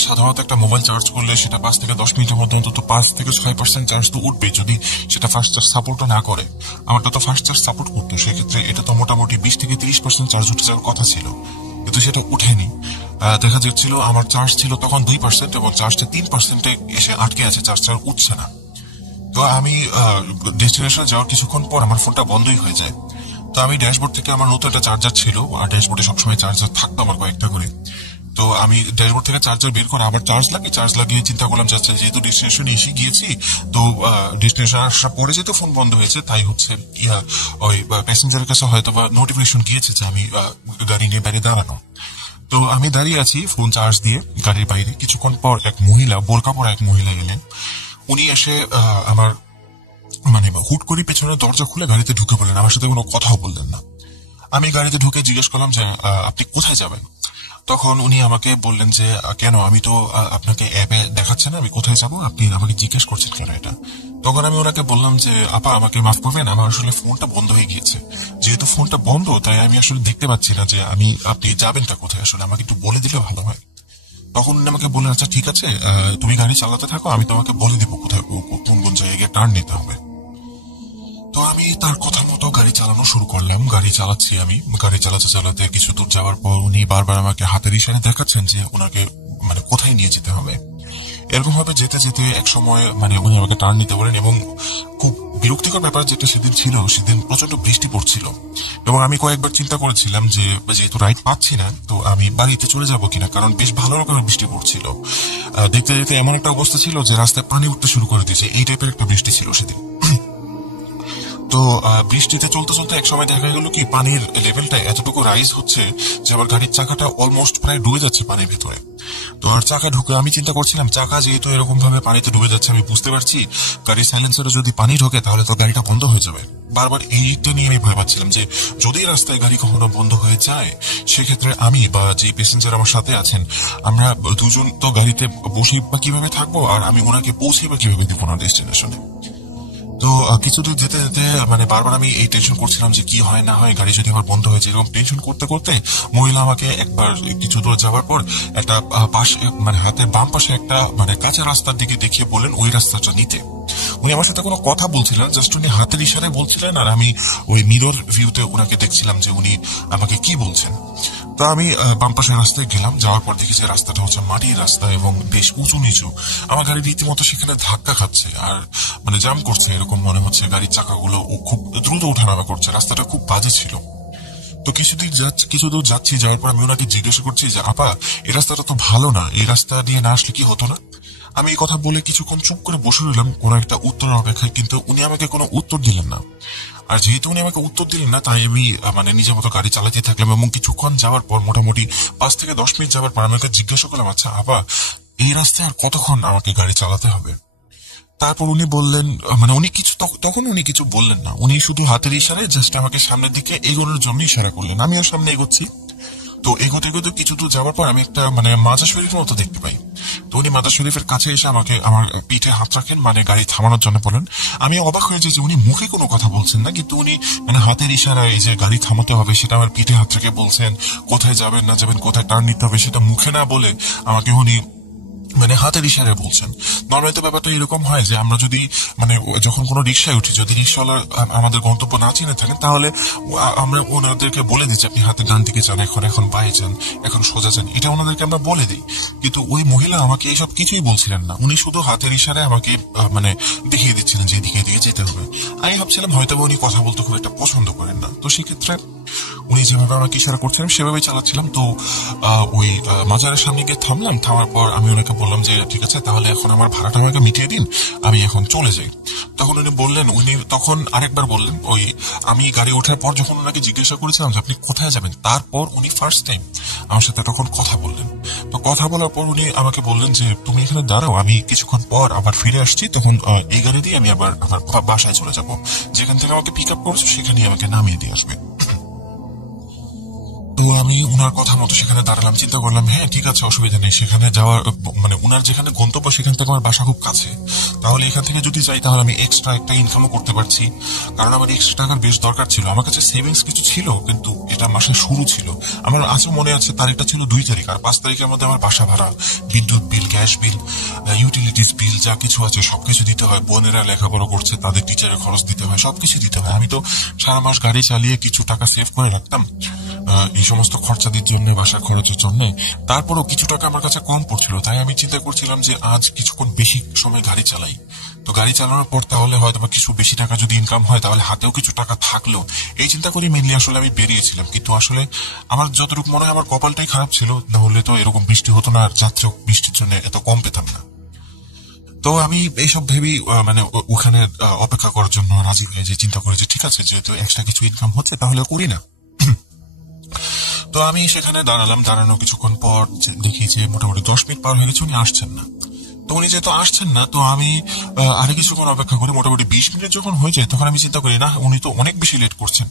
সাধারণত একটা মোবাইল চার্জ করলে সেটা 5 থেকে 10 মিনিটের মধ্যে অন্তত 5 থেকে 6% চার্জ তো উঠবে, যদি সেটা ফাস্ট চার্জ সাপোর্টও না করে। আমারটা তো ফাস্ট চার্জ সাপোর্ট করতো, সেক্ষেত্রে এটা তো মোটামুটি 20 থেকে 30% চার্জ উঠে যাওয়ার কথা ছিল, কিন্তু সেটা উঠেনি। দেখা যাচ্ছিল আমার চার্জ ছিল তখন 2% এবং চার্জটা 3% এসে আটকে আছে, চার্জটা উঠছে না। তো আমি ডেস্টিনেশনে যাওয়ার কিছুক্ষণ পর আমার ফোনটা বন্ধই হয়ে যায়। তো আমি ড্যাশবোর্ড থেকে, আমার নতুন একটা চার্জার ছিল, আর ড্যাশবোর্ডে সবসময় চার্জার থাকতো আমার কয়েকটা করে। তো আমি ড্যাশবোর্ড থেকে চার্জার বের করে আবার চার্জ লাগিয়ে চিন্তা করলাম যাচ্ছে যেহেতু ডেস্টিনেশনে এসে গিয়েছি, তো ডেস্টিনেশন আসার পরে যেহেতু ফোন বন্ধ হয়েছে, তাই হচ্ছে ওই প্যাসেঞ্জারের কাছে হয়তো বা নোটিফিকেশন গিয়েছে যে আমি গাড়ি নিয়ে বাইরে দাঁড়ানো। তো আমি দাঁড়িয়ে আছি ফোন চার্জ দিয়ে গাড়ির বাইরে। কিছুক্ষণ পর এক মহিলা, বোরকা পরা এক মহিলা এলেন। উনি এসে আমার মানে হুট করে পেছনের দরজা খুলে গাড়িতে ঢুকে পড়লেন, আমার সাথে কোনো কথাও বললেন না। আমি গাড়িতে ঢুকে জিজ্ঞেস করলাম যে আপনি কোথায় যাবেন? তখন উনি আমাকে বললেন যে কেন, আমি তো আপনাকে অ্যাপে দেখাচ্ছে না আমি কোথায় যাব, আপনি আমাকে জিজ্ঞেস করছেন কেন এটা? তখন আমি ওনাকে বললাম যে আপা আমাকে মাফ করবেন, আমার আসলে ফোনটা বন্ধ হয়ে গিয়েছে। যেহেতু ফোনটা বন্ধ তাই আমি আসলে দেখতে পাচ্ছি না যে আপনি যাবেনটা কোথায়, আসলে আমাকে একটু বলে দিলে ভালো হয়। তখন উনি আমাকে বললেন আচ্ছা ঠিক আছে, তুমি গাড়ি চালাতে থাকো, আমি তোমাকে বলে দেবো কোথায় কোন জায়গায় টার্ন নিতে হবে। তো আমি তার কথা মতো গাড়ি চালানো শুরু করলাম। গাড়ি চালাচ্ছি আমি, গাড়ি চালাতে চালাতে কিছু দূর যাওয়ার পর উনি বারবার আমাকে হাতের ইশারায় দেখাচ্ছেন যে ওনাকে মানে কোথায় নিয়ে যেতে হবে। এরকম ভাবে যেতে যেতে এক সময় মানে উনি আমাকে টার্ন নিতে বলেন, এবং খুব বিরক্তিকর ব্যাপার যেটা সেদিন ছিল, সেদিন প্রচন্ড বৃষ্টি পড়ছিল, এবং আমি কয়েকবার চিন্তা করেছিলাম যে যেহেতু রাইড পাচ্ছি না তো আমি বাড়িতে চলে যাব কিনা, কারণ বেশ ভালো রকমের বৃষ্টি পড়ছিল। দেখতে দেখতে এমন একটা অবস্থা ছিল যে রাস্তায় পানি উঠতে শুরু করে দিয়েছে, এই টাইপের একটা বৃষ্টি ছিল সেদিন। তো বৃষ্টিতে চলতে চলতে এক সময় দেখা গেল কি পানির লেভেলটা এতটুকু রাইজ হচ্ছে যে আমার গাড়ির চাকাটা অলমোস্ট প্রায় ডুবে যাচ্ছে পানির ভিতরে। তো আর চাকা ঢুকে আমি চিন্তা করছিলাম, চাকা যেহেতু এরকম ভাবে পানিতে ডুবে যাচ্ছে, আমি বুঝতে পারছি গাড়ির সাইলেন্সারে যদি পানি ঢোকে তাহলে তো গাড়িটা বন্ধ হয়ে যাবে। বারবার এইটা নিয়ে আমি ভয় পাচ্ছিলাম যে যদি রাস্তায় গাড়ি কখনো বন্ধ হয়ে যায়, সেক্ষেত্রে আমি বা যে প্যাসেঞ্জার আমার সাথে আছেন আমরা দুজন তো গাড়িতে বসে বা কিভাবে থাকবো, আর আমি ওনাকে পৌঁছে বা কিভাবে দিব না ডেস্টিনেশনে। তো কিছুদূর যেতে যেতে মানে বারবার আমি এই টেনশন করছিলাম যে কি হয় না হয়, গাড়ি যদি আমার বন্ধ হয়েছে। এরকম টেনশন করতে করতে মহিলা আমাকে একবার কিছু দূর যাওয়ার পর একটা পাশে মানে হাতের বাম পাশে একটা মানে কাঁচা রাস্তার দিকে দেখিয়ে বললেন ওই রাস্তাটা নিতে। উনি আমার সাথে কোনো কথা বলছিলেন, জাস্ট উনি হাতের ইশারায় বলছিলেন, আর আমি ওই মিরর ভিউতে ওনাকে দেখছিলাম যে উনি আমাকে কি বলছেন। তো আমি বাম পাশের রাস্তায় গেলাম, যাওয়ার পর দেখি যে রাস্তাটা হচ্ছে মাটির রাস্তা এবং বেশ উঁচু নিচু। আমার গাড়ি রীতিমতো সেখানে ধাক্কা খাচ্ছে আর মানে জাম করছে, এরকম মনে হচ্ছে গাড়ির চাকাগুলো খুব দ্রুত ওঠানামা করছে। রাস্তাটা খুব বাজে ছিল। তো কিছু দূর যাচ্ছি, যাওয়ার পর আমি ওনাকে জিজ্ঞাসা করছি যে আপা এই রাস্তাটা তো ভালো না, এই রাস্তা দিয়ে না আসলে কি হতো না? আমি এই কথা বলে কিছুক্ষণ চুপ করে বসে রইলাম কোনো একটা উত্তরের অপেক্ষায়, কিন্তু উনি আমাকে কোনো উত্তর দিলেন না। আর যেহেতু উনি আমাকে উত্তর দিলেন না, তাই আমি মানে নিজের মতো গাড়ি চালাতে থাকলাম। এবং কিছুক্ষণ যাওয়ার পর মোটামুটি 5 থেকে 10 মিনিট যাওয়ার পর আমি ওকে জিজ্ঞাসা করলাম আচ্ছা আপা এই রাস্তায় আর কতক্ষণ আমাকে গাড়ি চালাতে হবে? তারপর উনি বললেন মানে তখন উনি কিছু বললেন না, উনি শুধু হাতের ইশারায় জাস্ট আমাকে সামনের দিকে এগোনোর জন্য ইশারা করলেন। আমিও সামনে এগোচ্ছি। তো এগোতে এগোতে কিছু দূর যাওয়ার পর আমি একটা মানে মাজার শরীফের মতো দেখতে পাই। তো উনি মাজার শরীফের কাছে এসে আমাকে আমার পিঠে হাত রাখেন, মানে গাড়ি থামানোর জন্য বলেন। আমি অবাক হয়েছি যে উনি মুখে কোনো কথা বলছেন না, কিন্তু উনি মানে হাতের ইশারায় এই যে গাড়ি থামাতে হবে সেটা আমার পিঠে হাত রেখে বলছেন, কোথায় যাবেন না যাবেন, কোথায় টার্ন নিতে হবে সেটা মুখে না বলে আমাকে উনি মানে হাতের ইশারায় বলছেন। নর্মালি তো ব্যাপারটা এরকম হয় যে আমরা যদি মানে যখন কোনো রিক্সায় উঠি, যদি রিক্সাওয়ালা আমাদের গন্তব্য না চিনে থাকেন তাহলে আমরা ওনাদেরকে বলে দিচ্ছি আপনি হাতে ডান দিকে যান, এখন বায়ে যান, এখন সোজা যান, এটা ওনাদেরকে আমরা বলে দিই। কিন্তু ওই মহিলা আমাকে এইসব কিছুই বলছিলেন না, উনি শুধু হাতের ইশারায় আমাকে মানে দেখিয়ে দিচ্ছিলেন যে দিকে যেতে হবে। আমি ভাবছিলাম হয়তো উনি কথা বলতে খুব একটা পছন্দ করেন না, তো সেক্ষেত্রে উনি যেভাবে আমাকে ইশারা করছিলেন সেভাবেই চালাচ্ছিলাম। তো ওই মাজারের সামনে গিয়ে থামলাম। থামার পর আমি ওনাকে বললাম যে ঠিক আছে তাহলে এখন আমার ভাড়াটা আমাকে মিটিয়ে দিন, আমি এখন চলে যাই। তখন উনি তখন আরেকবার বললেন, ওই আমি গাড়ি ওঠার পর যখন ওনাকে জিজ্ঞাসা করেছিলাম যে আপনি কোথায় যাবেন, তারপর উনি ফার্স্ট টাইম আমার সাথে তখন কথা বললেন। তো কথা বলার পর উনি আমাকে বললেন যে তুমি এখানে দাঁড়াও, আমি কিছুক্ষণ পর আবার ফিরে আসছি, তখন এই গাড়ি দিয়ে আমি আবার আমার বাসায় চলে যাব, যেখান থেকে আমাকে পিক আপ করেছো সেখানেই আমাকে নামিয়ে দিয়ে আসবে। তো আমি উনার কথা মতো সেখানে দাঁড়ালাম, চিন্তা করলাম হ্যাঁ ঠিক আছে অসুবিধা নেই, সেখানে যাওয়ার মানে উনার যেখানে গন্তব্য সেখান থেকে আমার বাসা খুব কাছে, তাহলে এখান থেকে যদি যাই তাহলে আমি এক্সট্রা একটা ইনকামও করতে পারছি, কারণ আমার এক্সট্রা টাকার বেশ দরকার ছিল। আমার কাছে সেভিংস কিছু ছিল, কিন্তু এটা মাসের শুরু ছিল। আমার আজও মনে আছে তারিখটা ছিল 2 তারিখ, আর 5 তারিখের মধ্যে আমার বাসা ভাড়া, বিদ্যুৎ বিল, গ্যাস বিল, ইউটিলিটিস বিল যা কিছু আছে সবকিছু দিতে হয়। বোনেরা লেখাপড়া করছে, তাদের টিচারের খরচ দিতে হয়, সবকিছু দিতে হয়। আমি তো সারা মাস গাড়ি চালিয়ে কিছু টাকা সেভ করে রাখতাম এই সমস্ত খরচাদের জন্য, বাসার খরচের জন্য। তারপরও কিছু টাকা আমার কাছে কম পড়ছিল, তাই আমি চিন্তা করছিলাম যে আজ কিছুক্ষণ বেশি সময় গাড়ি চালাই। তো গাড়ি চালানোর পর তাহলে হয়তো বা কিছু বেশি টাকা যদি ইনকাম হয় তাহলে হাতেও কিছু টাকা থাকলো, এই চিন্তা করে মেনলি আসলে আমি বেরিয়েছিলাম। কিন্তু আসলে আমার যতটুকু মনে হয় আমার কপালটাই খারাপ ছিল, না হলে তো এরকম বৃষ্টি হতো না, আর যাত্রী বৃষ্টির জন্য এত কম পেতাম না। তো আমি এইসব ভেবেই মানে ওখানে অপেক্ষা করার জন্য রাজি হয়ে যে চিন্তা করে যে ঠিক আছে, যেহেতু এক্সট্রা কিছু ইনকাম হচ্ছে তাহলে করি না। তো আমি সেখানে দাঁড়ালাম, দাঁড়ানো কিছুক্ষণ পর দেখি যে মোটামুটি 10 মিনিট পার হয়ে গেছে, উনি আসছেন না। তো উনি যেহেতু আসছেন না, তো আমি আরে কিছুক্ষণ অপেক্ষা করি। মোটামুটি 20 মিনিট যখন হয়ে যায় তখন আমি চিন্তা করি না উনি তো অনেক বেশি লেট করছেন।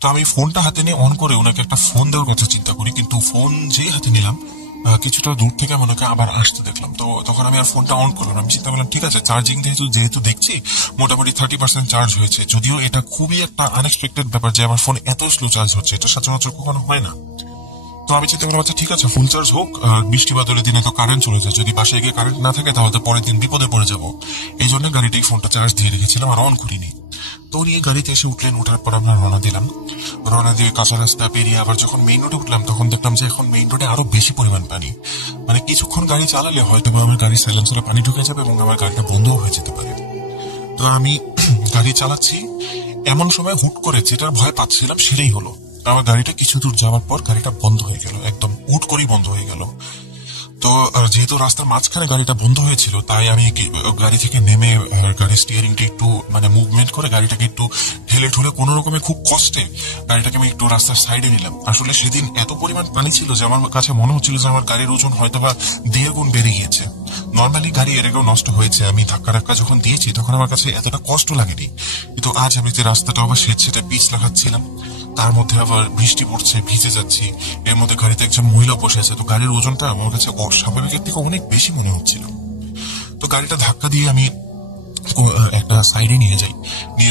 তো আমি ফোনটা হাতে নিয়ে অন করে ওনাকে একটা ফোন দেওয়ার কথা চিন্তা করি, কিন্তু ফোন যেই হাতে নিলাম কিছুটা দূর থেকে মনে হয় আবার আসতে দেখলাম। তো তখন আমি আর ফোনটা অন করলাম। আমি চিন্তা করলাম ঠিক আছে, চার্জিং যেহেতু দেখছি মোটামুটি 30% চার্জ হয়েছে, যদিও এটা খুবই একটা আনএক্সপেক্টেড ব্যাপার যে আমার ফোন এত স্লো চার্জ হচ্ছে, এটা সচরাচর কখনো হয় না। তো আমি চিন্তা করলাম আচ্ছা ঠিক আছে, ফুল চার্জ হোক, বৃষ্টি বাদলের দিনে তো কারেন্ট চলে যায়, যদি বাসায় গিয়ে কারেন্ট না থাকে তাহলে তো পরের দিন বিপদে পড়ে যাবো। এই জন্য গাড়িটাই ফোনটা চার্জ দিয়ে রেখেছিলাম আর অন করিনি। তো উনি গাড়িতে এসে উঠলেন, উঠার পর আমরা রওনা দিলাম। রওনা দিয়ে কাঁচা রাস্তা পেরিয়ে আবার যখন মেইন রোডে উঠলাম তখন দেখলাম যে এখন মেইন রোডে আরো বেশি পরিমাণ পানি। মানে কিছুক্ষণ গাড়ি চালালে হয়তো আমার গাড়ির সাইলেন্সারে পানি ঢুকে যাবে এবং আমার গাড়িটা বন্ধও হয়ে যেতে পারে। তো আমি গাড়ি চালাচ্ছি, এমন সময় হুট করে যেটার ভয় পাচ্ছিলাম সেটাই হলো। আমার গাড়িটা কিছু দূর যাওয়ার পর গাড়িটা বন্ধ হয়ে গেল, একদম হুট করেই বন্ধ হয়ে গেল। তো যেহেতু রাস্তার মাঝখানে গাড়িটা বন্ধ হয়েছিল তাই আমি গাড়ি থেকে নেমে গাড়ির স্টিয়ারিংটা একটু মানে মুভমেন্ট করে গাড়িটাকে একটু ঠেলে ঠুলে কোনো রকমে খুব কষ্টে গাড়িটাকে আমি একটু রাস্তার সাইডে নিলাম। আসলে সেদিন এত পরিমাণ পানি ছিল যে আমার কাছে মনে হচ্ছিল যে আমার গাড়ির ওজন হয়তো বা 1.5 গুণ বেড়ে গিয়েছে। নর্মালি গাড়ি এর আগেও নষ্ট হয়েছে, আমি ধাক্কা যখন দিয়েছি তখন আমার কাছে এতটা কষ্ট লাগেনি, কিন্তু আজ আমি যে রাস্তাটা আবার সেটা পিচ লাগাচ্ছিলাম, তার মধ্যে আবার বৃষ্টি পড়ছে, ভিজে যাচ্ছি, এর মধ্যে গাড়িতে একজন মহিলা বসে আছে, তো গাড়ির ওজনটা আমার কাছে স্বাভাবিকের থেকে অনেক বেশি মনে হচ্ছিল। তো গাড়িটা ধাক্কা দিয়ে আমি একটা সাইডে নিয়ে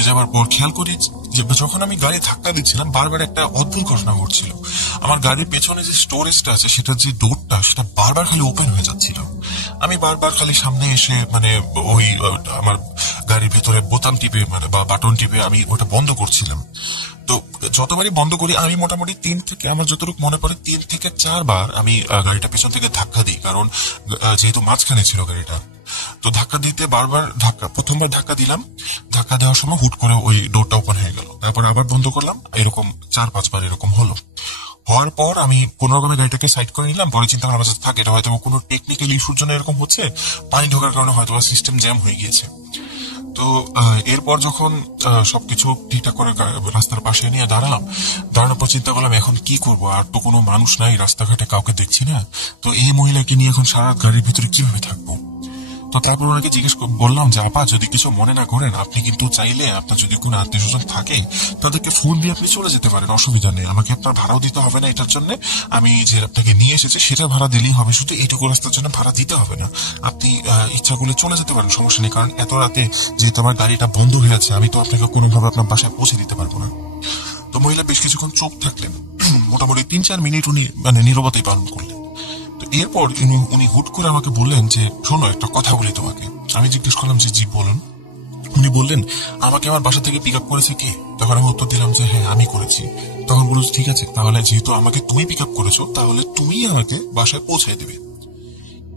যাওয়ার পর খেয়াল করি যে যখন আমি গাড়ি ধাক্কা দিচ্ছিলাম বারবার একটা অদ্ভুত ঘটনা ঘটছিল। আমার গাড়ির পেছনে যে স্টোরেজটা আছে সেটার যে ডোরটা সেটা বারবার খালি ওপেন হয়ে যাচ্ছিল। আমি বারবার খালি সামনে এসে মানে ওই আমার গাড়ির ভেতরে বোতাম টিপে মানে বা বাটন টিপে আমি ওটা বন্ধ করছিলাম। তো যতবারই বন্ধ করি আমি মোটামুটি আমার যতটুকু মনে পড়ে 3 থেকে 4 বার আমি গাড়িটা পেছন থেকে ধাক্কা দিই, কারণ যেহেতু মাঝখানে ছিল গাড়িটা। তো ধাক্কা দিতে প্রথমবার ধাক্কা দিলাম, ধাক্কা দেওয়ার সময় হুট করে ওই ডোরটা ওপেন হয়ে গেল, তারপর আবার বন্ধ করলাম, এরকম 4-5 বার এরকম হলো। হওয়ার পর আমি কোন রকমে গাড়িটাকে সাইড করে নিলাম। পরে চিন্তা করলাম থাকে এটা হয়তো কোনো টেকনিক্যাল ইস্যুর জন্য এরকম হচ্ছে, পানি ঢোকার কারণে হয়তো সিস্টেম জ্যাম হয়ে গিয়েছে। তো এরপর যখন সবকিছু ঠিকঠাক করে রাস্তার পাশে নিয়ে দাঁড়ানোর পর চিন্তা করলাম এখন কি করব, আর তো কোনো মানুষ নাই, রাস্তাঘাটে কাউকে দেখছি না, তো এই মহিলাকে নিয়ে এখন সারা গাড়ির ভিতরে কিভাবে থাকবো। তো তারপর ওনাকে জিজ্ঞেস বললাম যে আপা যদি কিছু মনে না করেন আপনি কিন্তু চাইলে আপনার যদি কোনো আত্মীয় স্বজন থাকে তাদেরকে ফোন দিয়ে আপনি চলে যেতে পারেন, অসুবিধা নেই, আমাকে আপনার ভাড়াও দিতে হবে না এটার জন্য, আমি যে আপনাকে নিয়ে এসেছি সেটা ভাড়া দিলেই হবে, শুধু এইটুকু রাস্তার জন্য ভাড়া দিতে হবে না, আপনি ইচ্ছা করলে চলে যেতে পারেন, সমস্যা নেই, কারণ এত রাতে যেহেতু আমার গাড়িটা বন্ধ হয়ে আছে আমি তো আপনাকে কোনোভাবে আপনার বাসায় পৌঁছে দিতে পারবো না। তো মহিলা বেশ কিছুক্ষণ চুপ থাকলেন, মোটামুটি 3-4 মিনিট উনি মানে নীরবতাই পালন করলেন। তো এরপর উনি হুট করে আমাকে বললেন যে শোনো একটা কথা বলি তোমাকে। আমি জিজ্ঞেস করলাম যে জি বলুন। উনি বললেন আমাকে আমার বাসা থেকে পিক আপ করেছে কে? তখন আমি উত্তর দিলাম যে হ্যাঁ আমি করেছি। তখন বলল ঠিক আছে, তাহলে যেহেতু আমাকে তুমি পিক আপ করেছো তাহলে তুমি আমাকে বাসায় পৌঁছে দেবে।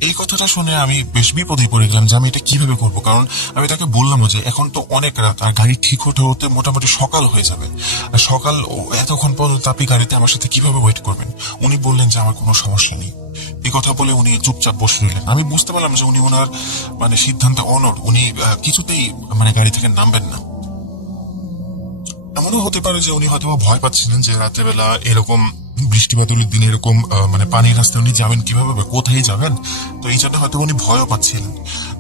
এই কথাটা শুনে আমি বেশ বিপদে পড়ে গেলাম যে আমি এটা কিভাবে করবো, কারণ আমি তাকে বললাম যে এখন তো অনেক রাত আর গাড়ি ঠিক হতে হতে মোটামুটি সকাল হয়ে যাবে, আর সকাল এতক্ষণ পর্যন্ত আপনি গাড়িতে আমার সাথে কিভাবে ওয়েট করবেন। উনি বললেন যে আমার কোনো সমস্যা নেই। এই কথা বলে উনি চুপচাপ বসে রইলেন। আমি বুঝতে পারলাম যে উনি ওনার মানে সিদ্ধান্তে অনড়, উনি কিছুতেই মানে গাড়ি থেকে নামবেন না। এমনও হতে পারে যে উনি হয়তো ভয় পাচ্ছিলেন যে রাতের বেলা এরকম বৃষ্টি বাদলের দিনে এরকম মানে পানির রাস্তায় উনি যাবেন কিভাবে, কোথায় যাবেন, তো এই জন্য হয়তো উনি ভয়ও পাচ্ছিলেন।